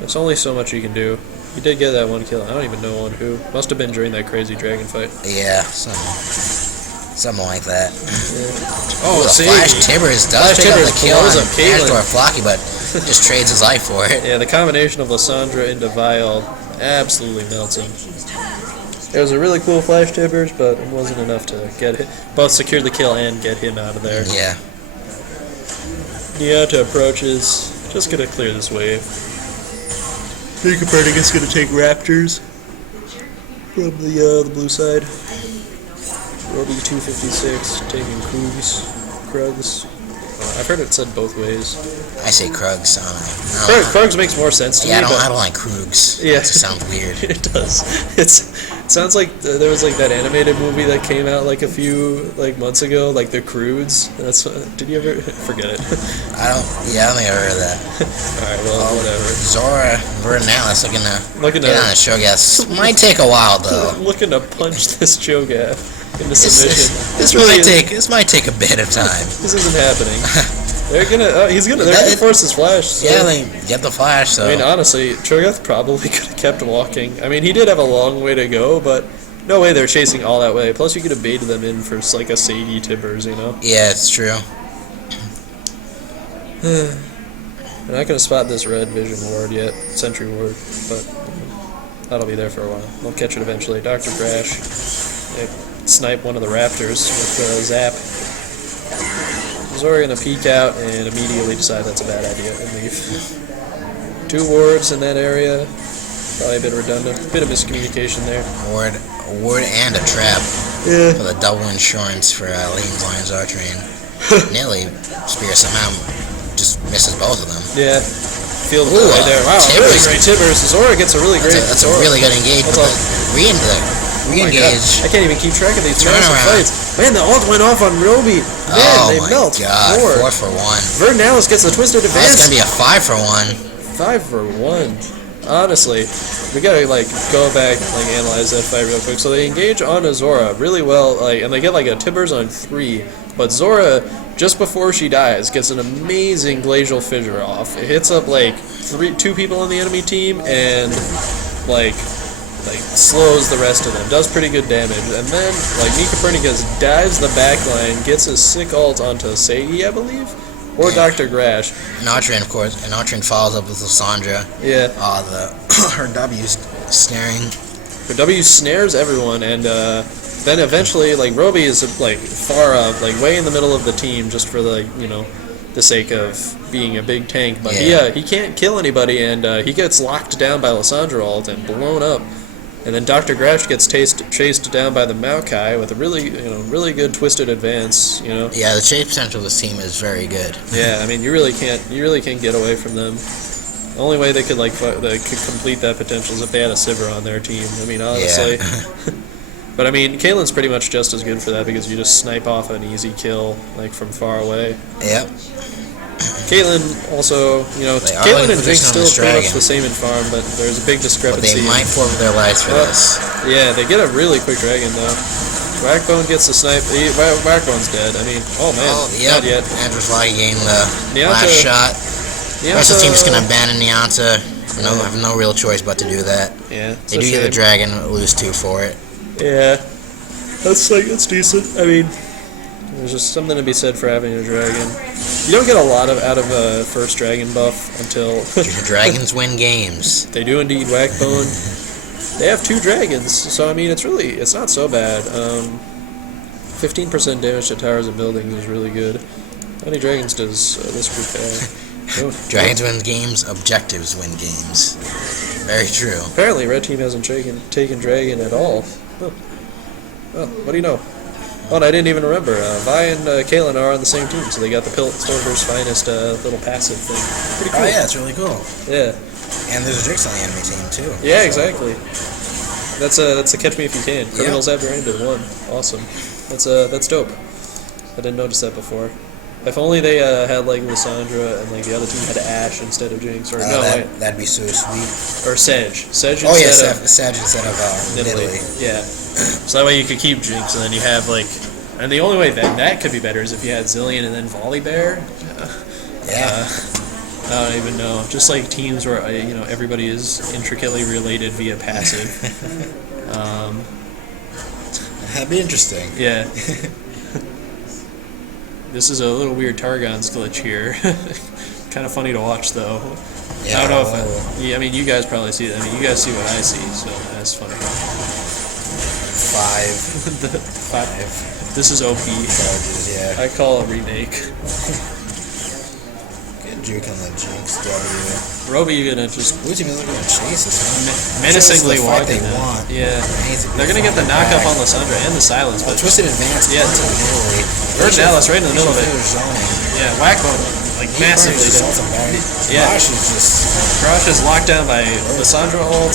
there's only so much you can do. He did get that one kill. I don't even know on who. Must have been during that crazy dragon fight. Yeah, something like that. Yeah. Oh, the see? Flash Tibbers does Flash pick up Tibbers the kill blows on up Caitlyn. Ashdar Flocky, but just trades his life for it. Yeah, the combination of Lysandra into Vile absolutely melts him. It was a really cool Flash Tibbers, but it wasn't enough to get him. Both secure the kill and get him out of there. Yeah. Nianta approaches. Just gonna clear this wave. Copernicus gonna take Raptors from the blue side. Roby 256 taking Krugs. I've heard it said both ways. I say Krugs. I don't know. Krugs makes more sense to me. Yeah, but I don't like Krugs. Yeah. It just sounds weird. it does. It sounds like there was like that animated movie that came out like a few months ago, like the Croods. That's did you ever forget it? I don't think I heard of that. All right, well, whatever. Zora Vernalis looking to to- get on a show, guess. Might take a while though. I'm looking to punch this Cho'Gath into submission. This might take a bit of time. This isn't happening. They're gonna force his flash. So. Yeah, they get the flash. So I mean, honestly, Cho'Gath probably could have kept walking. I mean, he did have a long way to go, but no way they're chasing all that way. Plus, you could have baited them in for like a Sadie Tibbers, you know. yeah, it's true. They're not gonna spot this red vision ward yet, Sentry ward, but that'll be there for a while. They'll catch it eventually. Dr. Crash, they snipe one of the Raptors with Zap. Zora gonna peek out and immediately decide that's a bad idea and leave. 2 wards in that area, probably a bit redundant, bit of miscommunication there. A ward and a trap Yeah. for the double insurance for Lean's Lions Archery. Nilly Spear somehow just misses both of them. Yeah. Feel the Ooh, right there. Wow, Tibbers. really great Tibbers. Zora gets a really great. That's a Zora. really good engagement. What's up? Oh my God. Re-engage. I can't even keep track of these Turn massive around. fights. Man, the ult went off on Roby. Man, Oh they my melt. God! 4. 4 for 1. Vernalis gets the twisted That's advance. gonna be a 5 for 1. 5 for 1. Honestly, we gotta go back analyze that fight real quick. So they engage on Zora really well, and they get a Tibbers on 3. But Zora, just before she dies, gets an amazing glacial fissure off. It hits up 2 people on the enemy team and slows the rest of them. Does pretty good damage. And then Nika Copernicus dives the backline, gets a sick ult onto Seigi, I believe? Or Yeah. Dr. Grash. And Autrin, of course. And Autrin follows up with Lysandra. Yeah. Her W's snaring. But W snares everyone, and then eventually, Roby is far up, way in the middle of the team, just for the sake of being a big tank. But Yeah. he can't kill anybody, and he gets locked down by Lysandra ult and blown up. And then Dr. Grash gets chased down by the Maokai with a really good twisted advance. Yeah, the chase potential of this team is very good. Yeah, I mean, you really can't get away from them. The only way they could complete that potential is if they had a Sivir on their team. I mean, honestly. Yeah. But I mean, Caitlyn's pretty much just as good for that because you just snipe off an easy kill from far away. Yep. Caitlyn also, Caitlyn and Jinx still pretty much the same in farm, but there's a big But discrepancy. they might forfeit their lives for this. Yeah, they get a really quick dragon though. Whackbone gets the snipe. Whackbone's dead. I mean, oh man, Yep. not yet. Andrew's getting the Nyanta- last shot. The rest of the team is going to Nyanta- abandon Nyanta. Have no real choice but to do that. Yeah, it's They a do get the shame. dragon, lose 2 for it. Yeah, that's decent. I mean, there's just something to be said for having a dragon. You don't get a lot out of a first dragon buff until Dragons win games. they do indeed. Whackbone. They have 2 dragons, so I mean it's not so bad. 15% damage to towers and buildings is really good. How many dragons does this group have? Oh, Dragons win games, objectives win games. Very true. apparently, red team hasn't taken dragon at all. Huh. Well, what do you know? Oh, and I didn't even remember. Vi and Caitlyn are on the same team, so they got the Piltover's finest little passive thing. Pretty cool. Oh yeah, it's really cool. Yeah. And there's a Jinx on the enemy team too. Yeah, So, exactly. That's a catch me if you can. Criminals apprehended 1. Awesome. That's dope. I didn't notice that before. If only they had Lysandra and the other team had Ashe instead of Jinx, or that'd be so sweet. or Sedge. Sedge Oh yeah, instead of Sedge instead of Nidalee. Nidalee. Yeah. So that way you could keep Jinx, and then you have and the only way that could be better is if you had Zillion and then Volibear. Yeah. I don't even know. Just teams where everybody is intricately related via passive. That'd be interesting. Yeah. This is a little weird Targon's glitch here. Kind of funny to watch though. Yeah, I don't know if I mean you guys probably see it. I mean you guys see what I see, so that's funny. 5 This is OP. charges, yeah. I call it remake. juke on the Jinx W. Roby gonna just Blue team is looking to chase this one. menacingly This is the fight walking they them. want. Yeah. Amazing. They're gonna get the knockup on Lysandra and the silence, but Twisted advance. Yeah. Virgin Alice right in the middle of it. Yeah, Whackbone like massively down. Yeah. Josh is just. Crush is locked down by Lysandra ult.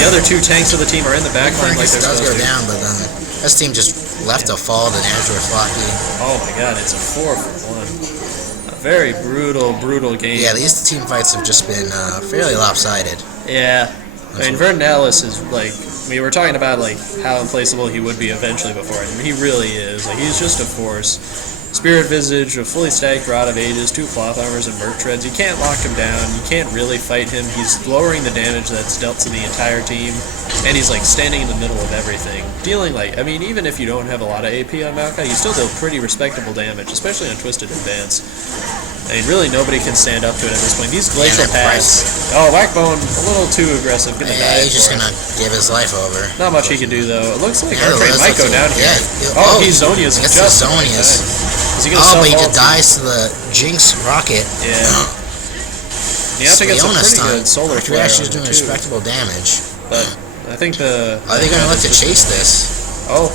The other two tanks of the team are in the back line like they're does supposed go to. down, but then this team just left a fall to Nazar Flocky. Oh my god, it's a 4-for-1. A very brutal game. Yeah, these team fights have just been fairly lopsided. Yeah. I mean, Verdant Alice is like, we were talking about like how implaceable he would be eventually before. I mean, he really is. Like, he's just a force. Spirit Visage, a fully stacked Rod of Ages, 2 Cloth Armors, and Merc Treads. You can't lock him down. You can't really fight him. He's lowering the damage that's dealt to the entire team. And he's like standing in the middle of everything. Dealing like, I mean, even if you don't have a lot of AP on Maokai, you still deal pretty respectable damage, especially on Twisted Advance. I mean, really nobody can stand up to it at this point. These glacial paths. Oh, Whackbone, a little too aggressive. Gonna die He's just for it. gonna give his life over. Not much he can do though. It looks like Yeah, Arcade might go down here. Yeah. Oh, he's Zonia's Gets just the Zonia's. Is he gonna Oh, but he self-ult? just dies to the Jinx rocket. Yeah. You have to get some Leona pretty stun. good solar Actually, flare she's on doing it, too. respectable damage. But I think the Are they gonna look to chase this? oh,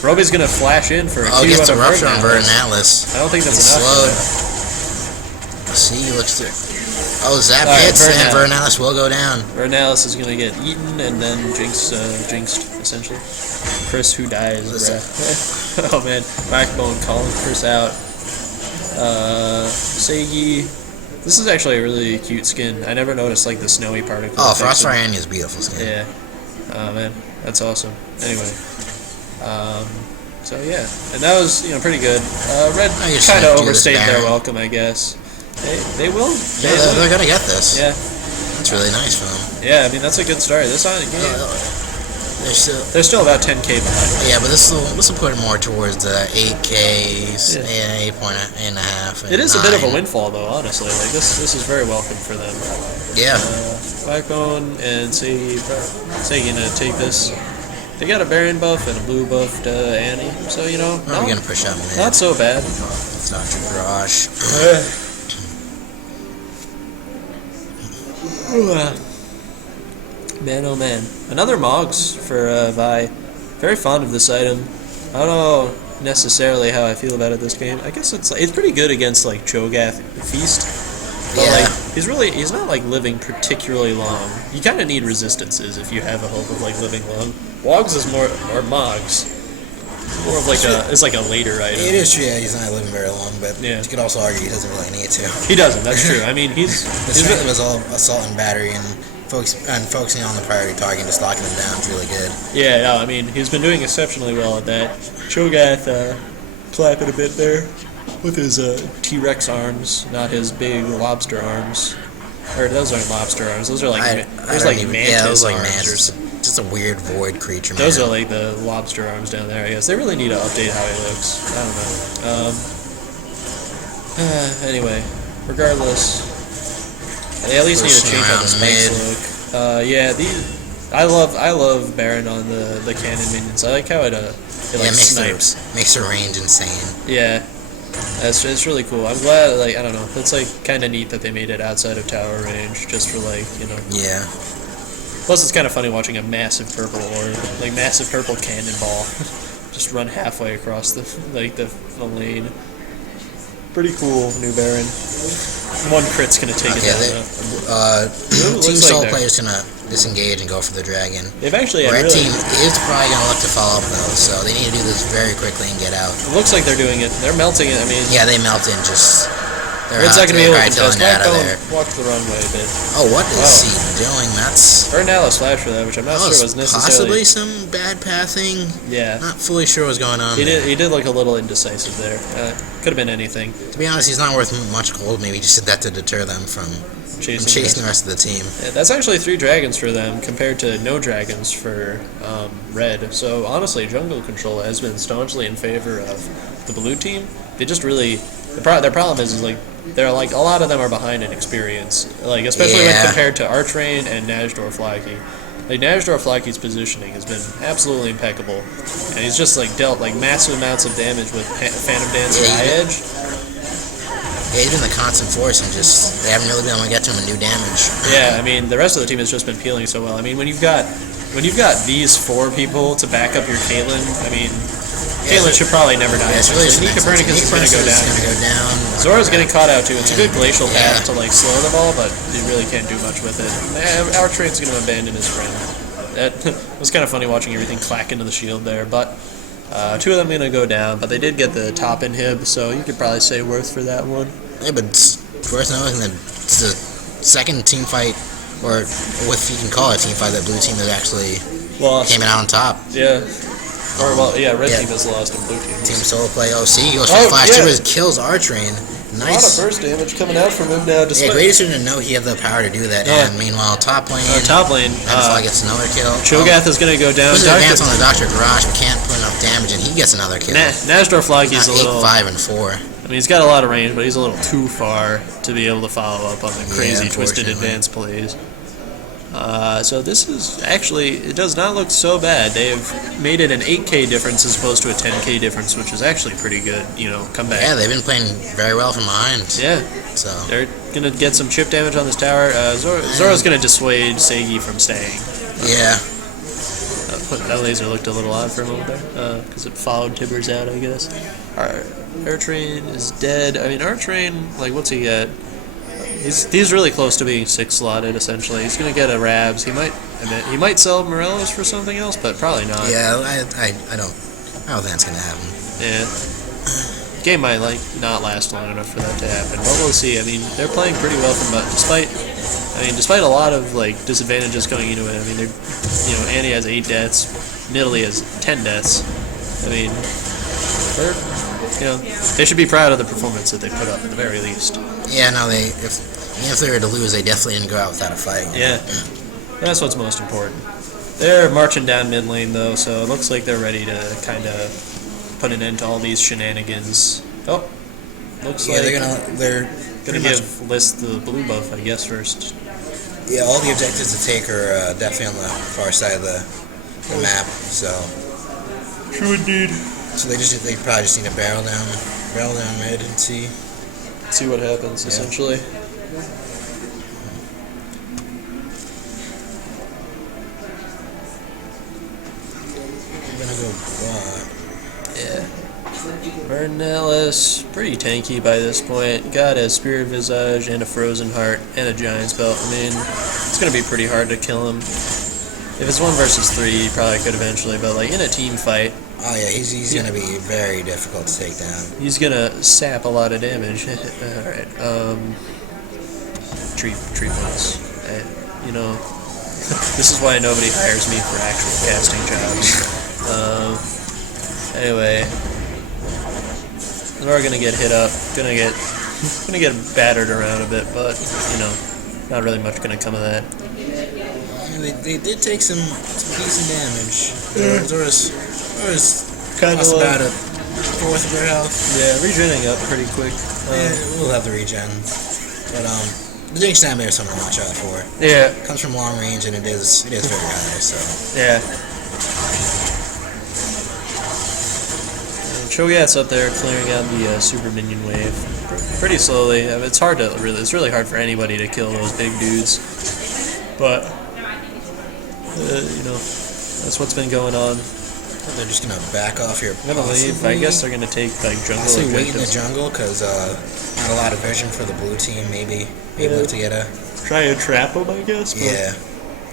Roby's gonna flash in for a Oh, Q gets on a a rupture on Verdant Verdant Atlas. Atlas. I don't think that's He's enough. slowed. See, looks to. Oh, Zap Alright, hits, Verdant and Verdant Atlas will go down. Verdant Atlas is gonna get eaten and then jinxed essentially. Chris who dies. Bruh. Oh man, Backbone calling Chris out. Seigi. This is actually a really cute skin. I never noticed like the snowy particle. Oh, effects in- Frostfire Annie is beautiful skin. Yeah. Oh man, that's awesome. Anyway, so yeah, and that was pretty good. Red I just kind like of do this overstayed their Baron. welcome, I guess. They will. Yeah, they're gonna get this. Yeah, That's really nice for them. yeah. I mean that's a good start. This on game. They're still about 10K behind. Yeah, but this will put it more towards the 8Ks, Yeah. 8.5. It is a bit of a windfall though, honestly. Like this is very welcome for them. Yeah. Backbone and Seigi gonna take this. They got a Baron buff and a blue buff to Annie, so We're gonna push up mid. not so bad. It's Dr. Garage. Man, oh man. Another Mogs for Vi. Very fond of this item. I don't know necessarily how I feel about it this game. I guess it's pretty good against like Cho'Gath Feast. But like he's not like living particularly long. You kind of need resistances if you have a hope of like living long. Wogs is more or Mogs. More of like it's like a later item. It is true, yeah, he's not living very long, but Yeah. you could also argue he doesn't really need to. He doesn't. That's true. I mean he's The strength of his all assault and battery and focusing on the priority target and just locking him down is really good. Yeah, no, I mean, he's been doing exceptionally well at that. Cho'Gath clapping a bit there with his T-Rex arms, not his big lobster arms. Or those aren't lobster arms. Those are like mantis yeah, those like arms. mantis. Just a weird void creature. Those man. are like the lobster arms down there. I guess they really need to update how he looks. I don't know. Anyway, regardless. They at least need to Pushing change how the around spikes look. Yeah, I love Baron on the cannon minions. I like how it snipes. Makes her range insane. Yeah, it's really cool. I'm glad. Like I don't know, it's like kind of neat that they made it outside of tower range, just for like Yeah. Plus, it's kind of funny watching a massive purple massive purple cannonball just run halfway across the lane. Pretty cool, new Baron. One crit's gonna take it down. Team looks Soul like player's gonna disengage and go for the dragon. They've actually Red really, team is probably gonna look to follow up though, so they need to do this very quickly and get out. it looks like they're doing it. They're melting it. I mean, Yeah, they melt in just. They're Red's not gonna be able to tailing contest. it out of Backbone there. walked the wrong way a bit. Oh, what is he doing? That's. Burn Alice flash for that, which I'm not That sure was was possibly necessarily. some bad pathing. Yeah, Not fully sure what's going on. he there. did look a little indecisive there. Could have been anything. To be honest, he's not worth much gold. Maybe he just did that to deter them from chasing the rest of the team. Yeah, that's actually 3 dragons for them compared to no dragons for Red. So honestly, jungle control has been staunchly in favor of the blue team. They just really their problem is like they're like a lot of them are behind in experience, like especially when compared to Archrain and Najdorf Flaki. Like Najdorf Flaki's positioning has been absolutely impeccable, and he's just like dealt like massive amounts of damage with Phantom Dance and High Edge. Yeah, he's been the constant force, and just they haven't really been able to get to him and do damage. Yeah, I mean, the rest of the team has just been peeling so well. I mean, when you've got these 4 people to back up your Caitlyn, I mean, Caitlyn should probably never die. Yeah, it's really Nick Copernicus is going to go down. Zora's getting caught out too. It's a good glacial path to like slow the ball, but you really can't do much with it. Our train's going to abandon his friend. That was kind of funny watching everything clack into the shield there, but 2 of them going to go down. But they did get the top inhib, so you could probably say worth for that one. Yeah, but it's worth knowing that it's the second team fight, or if you can call it a team fight, that blue team that actually came out on top. Yeah. Red team has lost and blue team. Team solo play. Oh, see, he goes for flash. Tibbers kills our train. Nice. A lot of burst damage coming out from him now. Yeah, greatest didn't know he had the power to do that. And meanwhile, top lane. Metalfly gets another kill. Cho'Gath is going to go down. There's an advance on the Dr. Garage, but can't put enough damage, and he gets another kill. Nasdor Floggy's a little 8, 5, and 4. I mean, he's got a lot of range, but he's a little too far to be able to follow up on the crazy twisted advance plays. So this is actually, it does not look so bad. They've made it an 8k difference as opposed to a 10k difference, which is actually pretty good, comeback. Yeah, they've been playing very well from behind. Yeah. So they're going to get some chip damage on this tower. Zora's going to dissuade Seigi from staying. Yeah. That laser looked a little odd for a moment there, because it followed Tibbers out, I guess. Our train is dead. I mean, our train, like, what's he at? He's really close to being 6 slotted. Essentially, he's gonna get a Rabs. He might sell Morellos for something else, but probably not. Yeah, I don't think it's gonna happen. Yeah, game might not last long enough for that to happen, but we'll see. I mean, they're playing pretty well despite a lot of disadvantages going into it. I mean, Annie has 8 deaths, Nidalee has 10 deaths. I mean, they should be proud of the performance that they put up at the very least. Yeah, no, if they were to lose, they definitely didn't go out without a fight. Yeah, that's what's most important. They're marching down mid lane though, so it looks like they're ready to kind of put an end to all these shenanigans. Oh, looks like they're gonna give List the blue buff, I guess, first. Yeah, all the objectives to take are definitely on the far side of the map. So true indeed. So they probably just need to barrel down mid and see what happens. Essentially. I'm gonna go bot. Yeah. Vernellis, pretty tanky by this point. Got a Spirit Visage and a Frozen Heart and a Giant's Belt. I mean, it's gonna be pretty hard to kill him. If it's 1 versus 3, he probably could eventually, but in a team fight. Oh yeah, he's gonna be very difficult to take down. He's gonna sap a lot of damage. Alright, tree points. This is why nobody hires me for actual casting jobs. Anyway, we're gonna get hit up, gonna get battered around a bit, but not really much gonna come of that. They did take some decent damage. Zora's kind of about a fourth of their health. Yeah, regenerating up pretty quick. We'll have the regen, but the Jinx Nightmare is something to watch out for. Yeah, it comes from long range and it is very high. So yeah. Cho'Gath's up there clearing out the super minion wave pretty slowly. I mean, it's really hard for anybody to kill those big dudes, but that's what's been going on. They're just gonna back off here. I'm gonna leave. I guess they're gonna take jungle. Possibly wait in the jungle because not a lot of vision for the blue team. Maybe able to get a try and trap them, I guess. But yeah.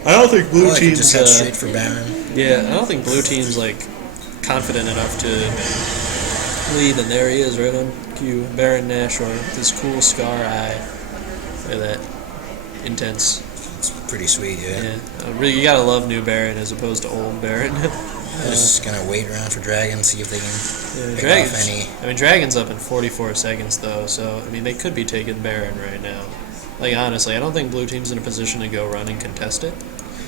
I don't think blue team's just head straight for Baron. Yeah, I don't think blue team's confident enough to lead, and there he is right on cue. Baron Nashor with his cool scar eye. Look at that. Intense. It's pretty sweet, yeah. Really, you gotta love new Baron as opposed to old Baron. Just gonna wait around for Dragon, see if they can pick off any. I mean, Dragon's up in 44 seconds though, so I mean they could be taking Baron right now. Honestly, I don't think blue team's in a position to go run and contest it,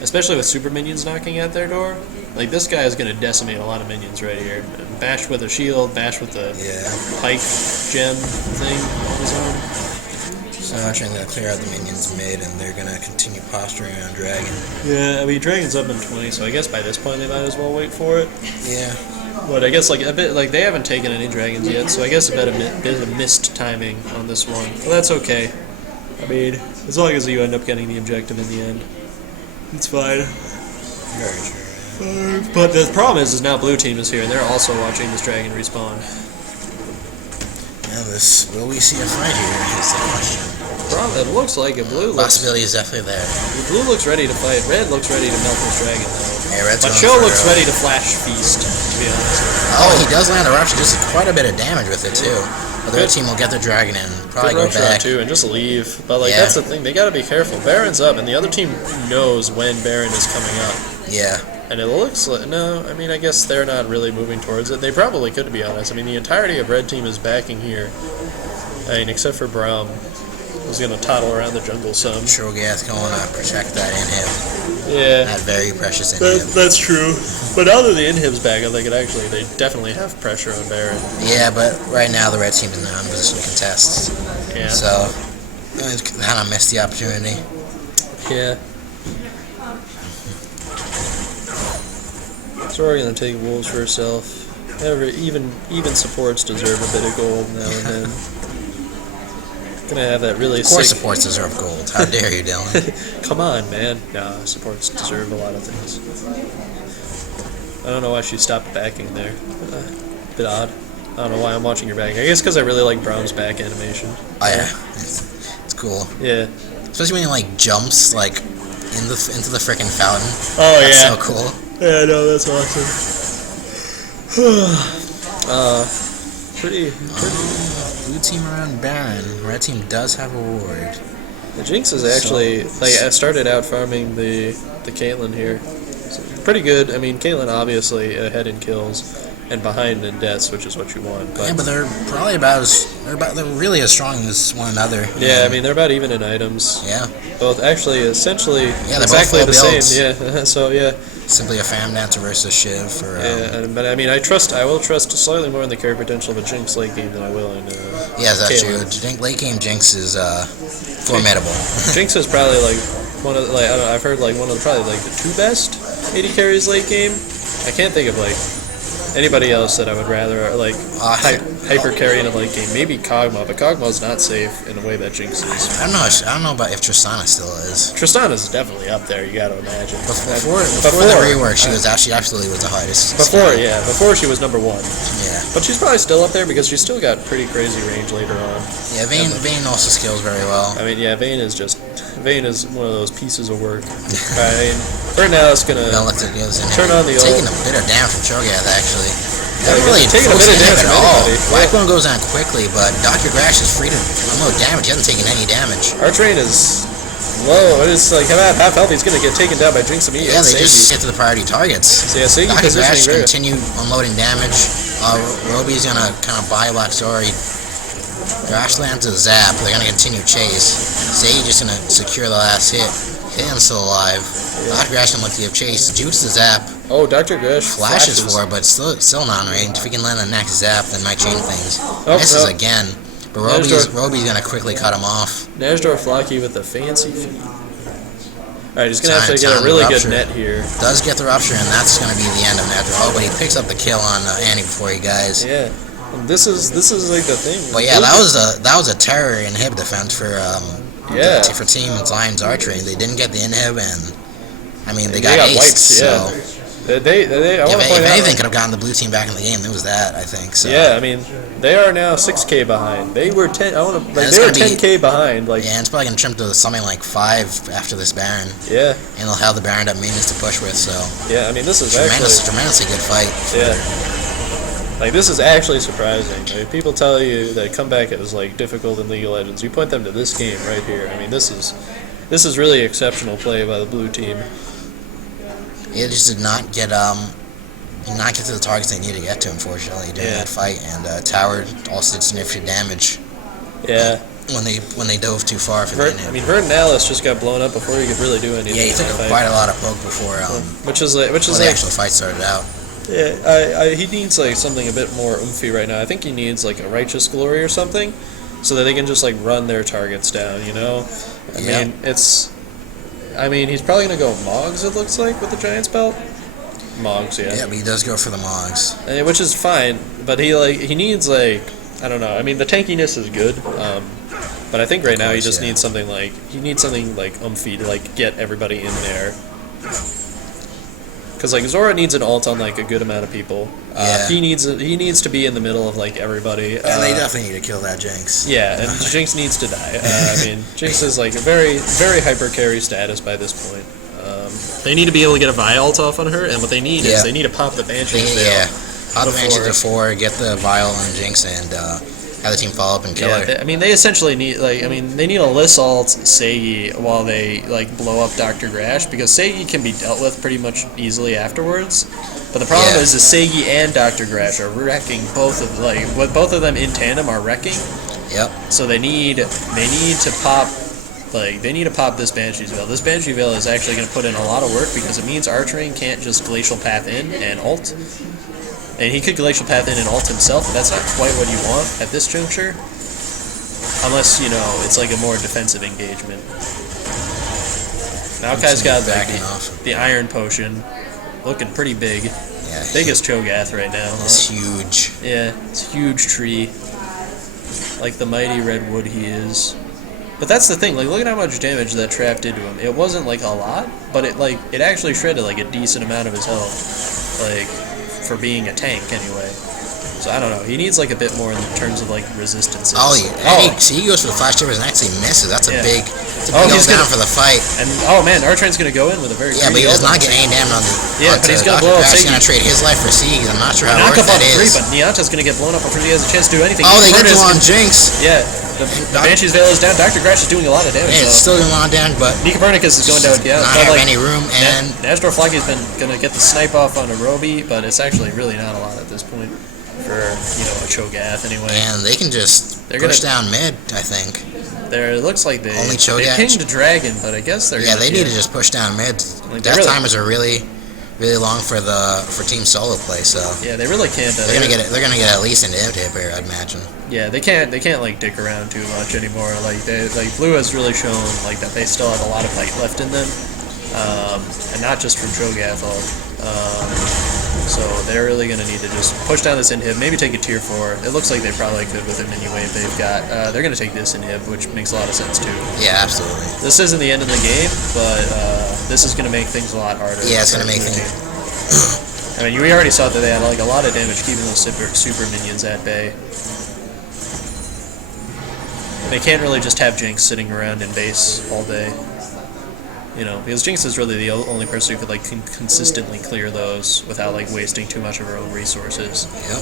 especially with super minions knocking at their door. This guy is gonna decimate a lot of minions right here. Bash with a shield, bash with the pike gem thing on his own. So I'm actually going to clear out the minions mid, and they're going to continue posturing around Dragon. Yeah, I mean, Dragon's up in 20, so I guess by this point they might as well wait for it. Yeah. But I guess like a bit like they haven't taken any dragons yet, so I guess a bit of missed timing on this one. But that's okay. I mean, as long as you end up getting the objective in the end, it's fine. Very true. But the problem is now blue team is here, and they're also watching this dragon respawn. Yeah, will we see a fight here? Is the question. It looks like a blue looks. Possibility is definitely there. Blue looks ready to fight. Red looks ready to melt this dragon, though. Yeah, Red's But going Cho for looks it. ready to flash feast, to be honest. Oh, he does land a rupture. Just quite a bit of damage with it too. But the red team will get the dragon and probably Good go rupture back. too, and just leave. But like Yeah. that's the thing, they gotta be careful. Baron's up, and the other team knows when Baron is coming up. Yeah. And it looks like no. I mean, I guess they're not really moving towards it. They probably could, to be honest. I mean, the entirety of red team is backing here. I mean, except for Braum, who's gonna toddle around the jungle some. Shogath going to protect that inhib. Yeah. That very precious inhib. That's true. But now that the inhib's back, I think they definitely have pressure on Baron. Yeah, but right now the red team is not in position to contest. Yeah. So, kind of missed the opportunity. Yeah. So we're gonna take Wolves for herself. Even supports deserve a bit of gold now and then. Gonna have that really Of course sick. supports deserve gold. How dare you, Dylan? Come on, man. No, supports deserve a lot of things. I don't know why she stopped backing there. Bit odd. I don't know why I'm watching her back. I guess because I really like Braum's back animation. Oh yeah, it's cool. Yeah. Especially when he like jumps like into the freaking fountain. Oh That's yeah. so cool. Yeah, no, that's awesome. Pretty. Blue team around Baron. Red team does have a ward. The Jinx is actually like I started out farming the Caitlyn here. So, pretty good. I mean, Caitlyn obviously ahead in kills and behind in deaths, which is what you want. But Yeah, but they're probably they're really as strong as one another. yeah, I mean they're about even in items. Yeah, Both actually, essentially, Yeah, they're exactly both the full same. builds. Yeah. So yeah. simply a Fam Dancer versus Shiv for. Yeah, but I mean, I will trust slightly more in the carry potential of a Jinx late game than I will in. Yeah, that's Caitlyn. true. Late game Jinx is formidable. Jinx is probably like one of like I don't know, I've heard like one of probably like the two best AD carries late game. I can't think of like anybody else that I would rather like hyper carry in a late game. Maybe Kog'Maw, but Kog'Maw's not safe in a way that Jinx is. I don't know about if Tristana still is. Tristana's definitely up there. You got to imagine. Before the rework, she absolutely was the hardest. Before she was number one. Yeah. But she's probably still up there because she's still got pretty crazy range later on. Yeah, Vayne also scales very well. I mean, yeah, Vayne is one of those pieces of work. I mean, right now it's gonna turn on the taking old. a bit of damage from Cho'Gath actually. Yeah, Not really taking a bit of damage at from all. anybody. Black one goes down quickly, but Dr. Grash is free to unload damage. He hasn't taken any damage. Our train is low. It's like about half health. He's gonna get taken down by Jinx immediately. Yeah, they just get to the priority targets. So yeah, Seigi Dr. Grash positioning very. continue unloading damage. Roby's gonna kind of buy Black Zori. Grash lands a zap. They're gonna continue chase. Sage is gonna secure the last hit. Hitten's still alive. Dr. Grash can look to give chase. Jutes the zap. Oh, Dr. Grash Flashes for, but still non-range. If we can land the next zap, then might change things. Oh, Misses no. again. But Roby's gonna quickly cut him off. Najdor Flocky with the fancy feet. Alright, he's gonna have to get a Time really rupture. good net here. Does get the rupture, and that's gonna be the end of Najdor. Oh, but he picks up the kill on Annie before he dies. Yeah. And this is like the thing. But yeah, that was a terror inhib defense for for Team Zion's archery. They didn't get the inhib, and I mean they got aced. wiped. So Yeah. I want to if point out. anything could have gotten the blue team back in the game, it was that, I think. So Yeah, I mean, they are now 6K behind. They were 10. They were 10K behind. Like, yeah, and it's probably gonna trim to something like 5 after this Baron, yeah, and they'll have the Baron up maintenance to push with. So yeah. I mean, this is actually, tremendously good fight. yeah. Like, this is actually surprising. I mean, people tell you that comeback is like difficult in League of Legends. You point them to this game right here. I mean, this is really exceptional play by the blue team. It just did not get to the targets they needed to get to, unfortunately, during that fight. And Tower also did significant damage. Yeah. When they dove too far for the inhib. I mean, Verdant Alice just got blown up before he could really do anything. Yeah, he took quite a lot of poke before the actual fight started out. Yeah, he needs like something a bit more oomphy right now. I think he needs like a Righteous Glory or something, so that they can just like run their targets down. You know, I mean, he's probably gonna go Moggs. It looks like with the Giant's belt. Mogs, yeah. Yeah, but he does go for the Mogs. Which is fine, but he needs I don't know. I mean, the tankiness is good, but I think right now he just needs something like umphy to like get everybody in there. Because like Zora needs an ult on like a good amount of people. He needs to be in the middle of like everybody. And they definitely need to kill that Jinx. Yeah, and Jinx needs to die. I mean, Jinx is like a very very hyper carry status by this point. They need to be able to get a Vi ult off on her, and what they need is they need to pop the Banshee's veil. Yeah, pop the Banshees before, get the Vial on Jinx, and have the team follow up and kill her. I mean, they essentially need they need a Liss ult Seigi while they like blow up Dr. Grash, because Seigi can be dealt with pretty much easily afterwards. But the problem is Seigi and Dr. Grash are wrecking both of with both of them in tandem are wrecking. Yep. So they need to pop. They need to pop this Banshee's Veil. This Banshee Veil is actually going to put in a lot of work, because it means Archering can't just Glacial Path in and ult. And he could Glacial Path in and ult himself, but that's not quite what you want at this juncture. Unless, it's like a more defensive engagement. Maokai's got the Iron Potion, looking pretty big. Yeah, biggest Cho'Gath right now. It's huge. Yeah, it's a huge tree. Like the mighty redwood he is. But that's the thing, look at how much damage that trap did to him. It wasn't a lot, but it actually shredded a decent amount of his health. For being a tank anyway. So I don't know. He needs a bit more in terms of resistances. Oh yeah. See, he goes for the flash tippers and actually misses. That's a big he's down for the fight. And man, Artrain's gonna go in with a very but he does not get any damage on the. Yeah, but he's gonna blow up. He's gonna trade his life for Siege. I'm not sure how worth that is. But Nianta's gonna get blown up before he has a chance to do anything. Oh, they get to on Jinx. Yeah. The Banshee's Veil is down. Dr. Grash is doing a lot of damage. Yeah, it's still doing a lot of damage, but Nika Copernicus is going down. Yeah, not have any room. And Nastor Flocky's been gonna get the snipe off on a Roby, but it's actually really not a lot at this point for a Cho'Gath anyway. And they can just push down mid, I think. It looks like they pinged the dragon, but I guess they're they need to just push down mid. Death timers are really long for team solo play, so yeah, they really can't. They're gonna get at least an inhib here, I'd imagine. Yeah, they can't dick around too much anymore. Blue has really shown that they still have a lot of fight left in them, and not just from Cho'Gath. So they're really gonna need to just push down this inhib, maybe take a tier 4. It looks like they probably could with the mini wave they've got. They're gonna take this inhib, which makes a lot of sense too. Yeah, absolutely. This isn't the end of the game, but this is gonna make things a lot harder. Yeah, it's gonna make things. I mean, we already saw that they had a lot of damage keeping those super minions at bay. They can't really just have Jinx sitting around in base all day. Because Jinx is really the only person who could consistently clear those without wasting too much of her own resources. Yep.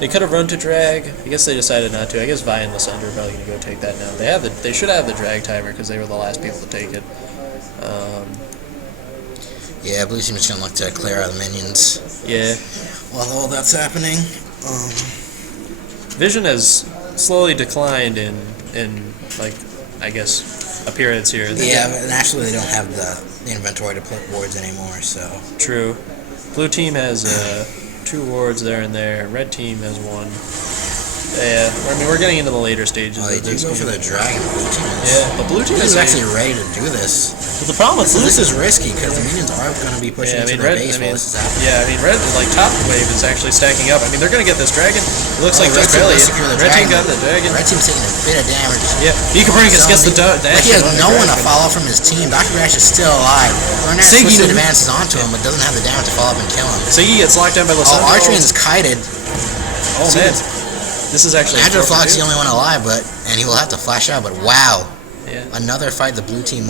They could have run to drag. I guess they decided not to. I guess Vi and Lysandra are probably gonna go take that now. They should have the drag timer because they were the last people to take it. Yeah, blue team is gonna look to clear out the minions. Yeah. While all that's happening, Vision has slowly declined in I guess appearance here. But naturally they don't have the inventory to put wards anymore, so. True. Blue team has 2 wards there and there. Red team has 1. Yeah, I mean, we're getting into the later stages. They do go for the dragon. But blue team is actually ready to do this. But the problem with this is risky because the minions are going to be pushing into the base while this is happening. Yeah, I mean, red top wave is actually stacking up. I mean, they're going to get this dragon. It looks like just barely. Red team got the dragon. Red team's taking a bit of damage. Yeah, Nika Copernicus gets the dash. He has no one to follow from his team. Dr. Grash is still alive. Lornaire Twisted advances onto him, but doesn't have the damage to follow up and kill him. Siggy gets locked down by Lysandra. Oh, Archion's kited. Oh man. This is actually Andrew Flock's the only one alive, and he will have to flash out. But wow, yeah, another fight the blue team wins.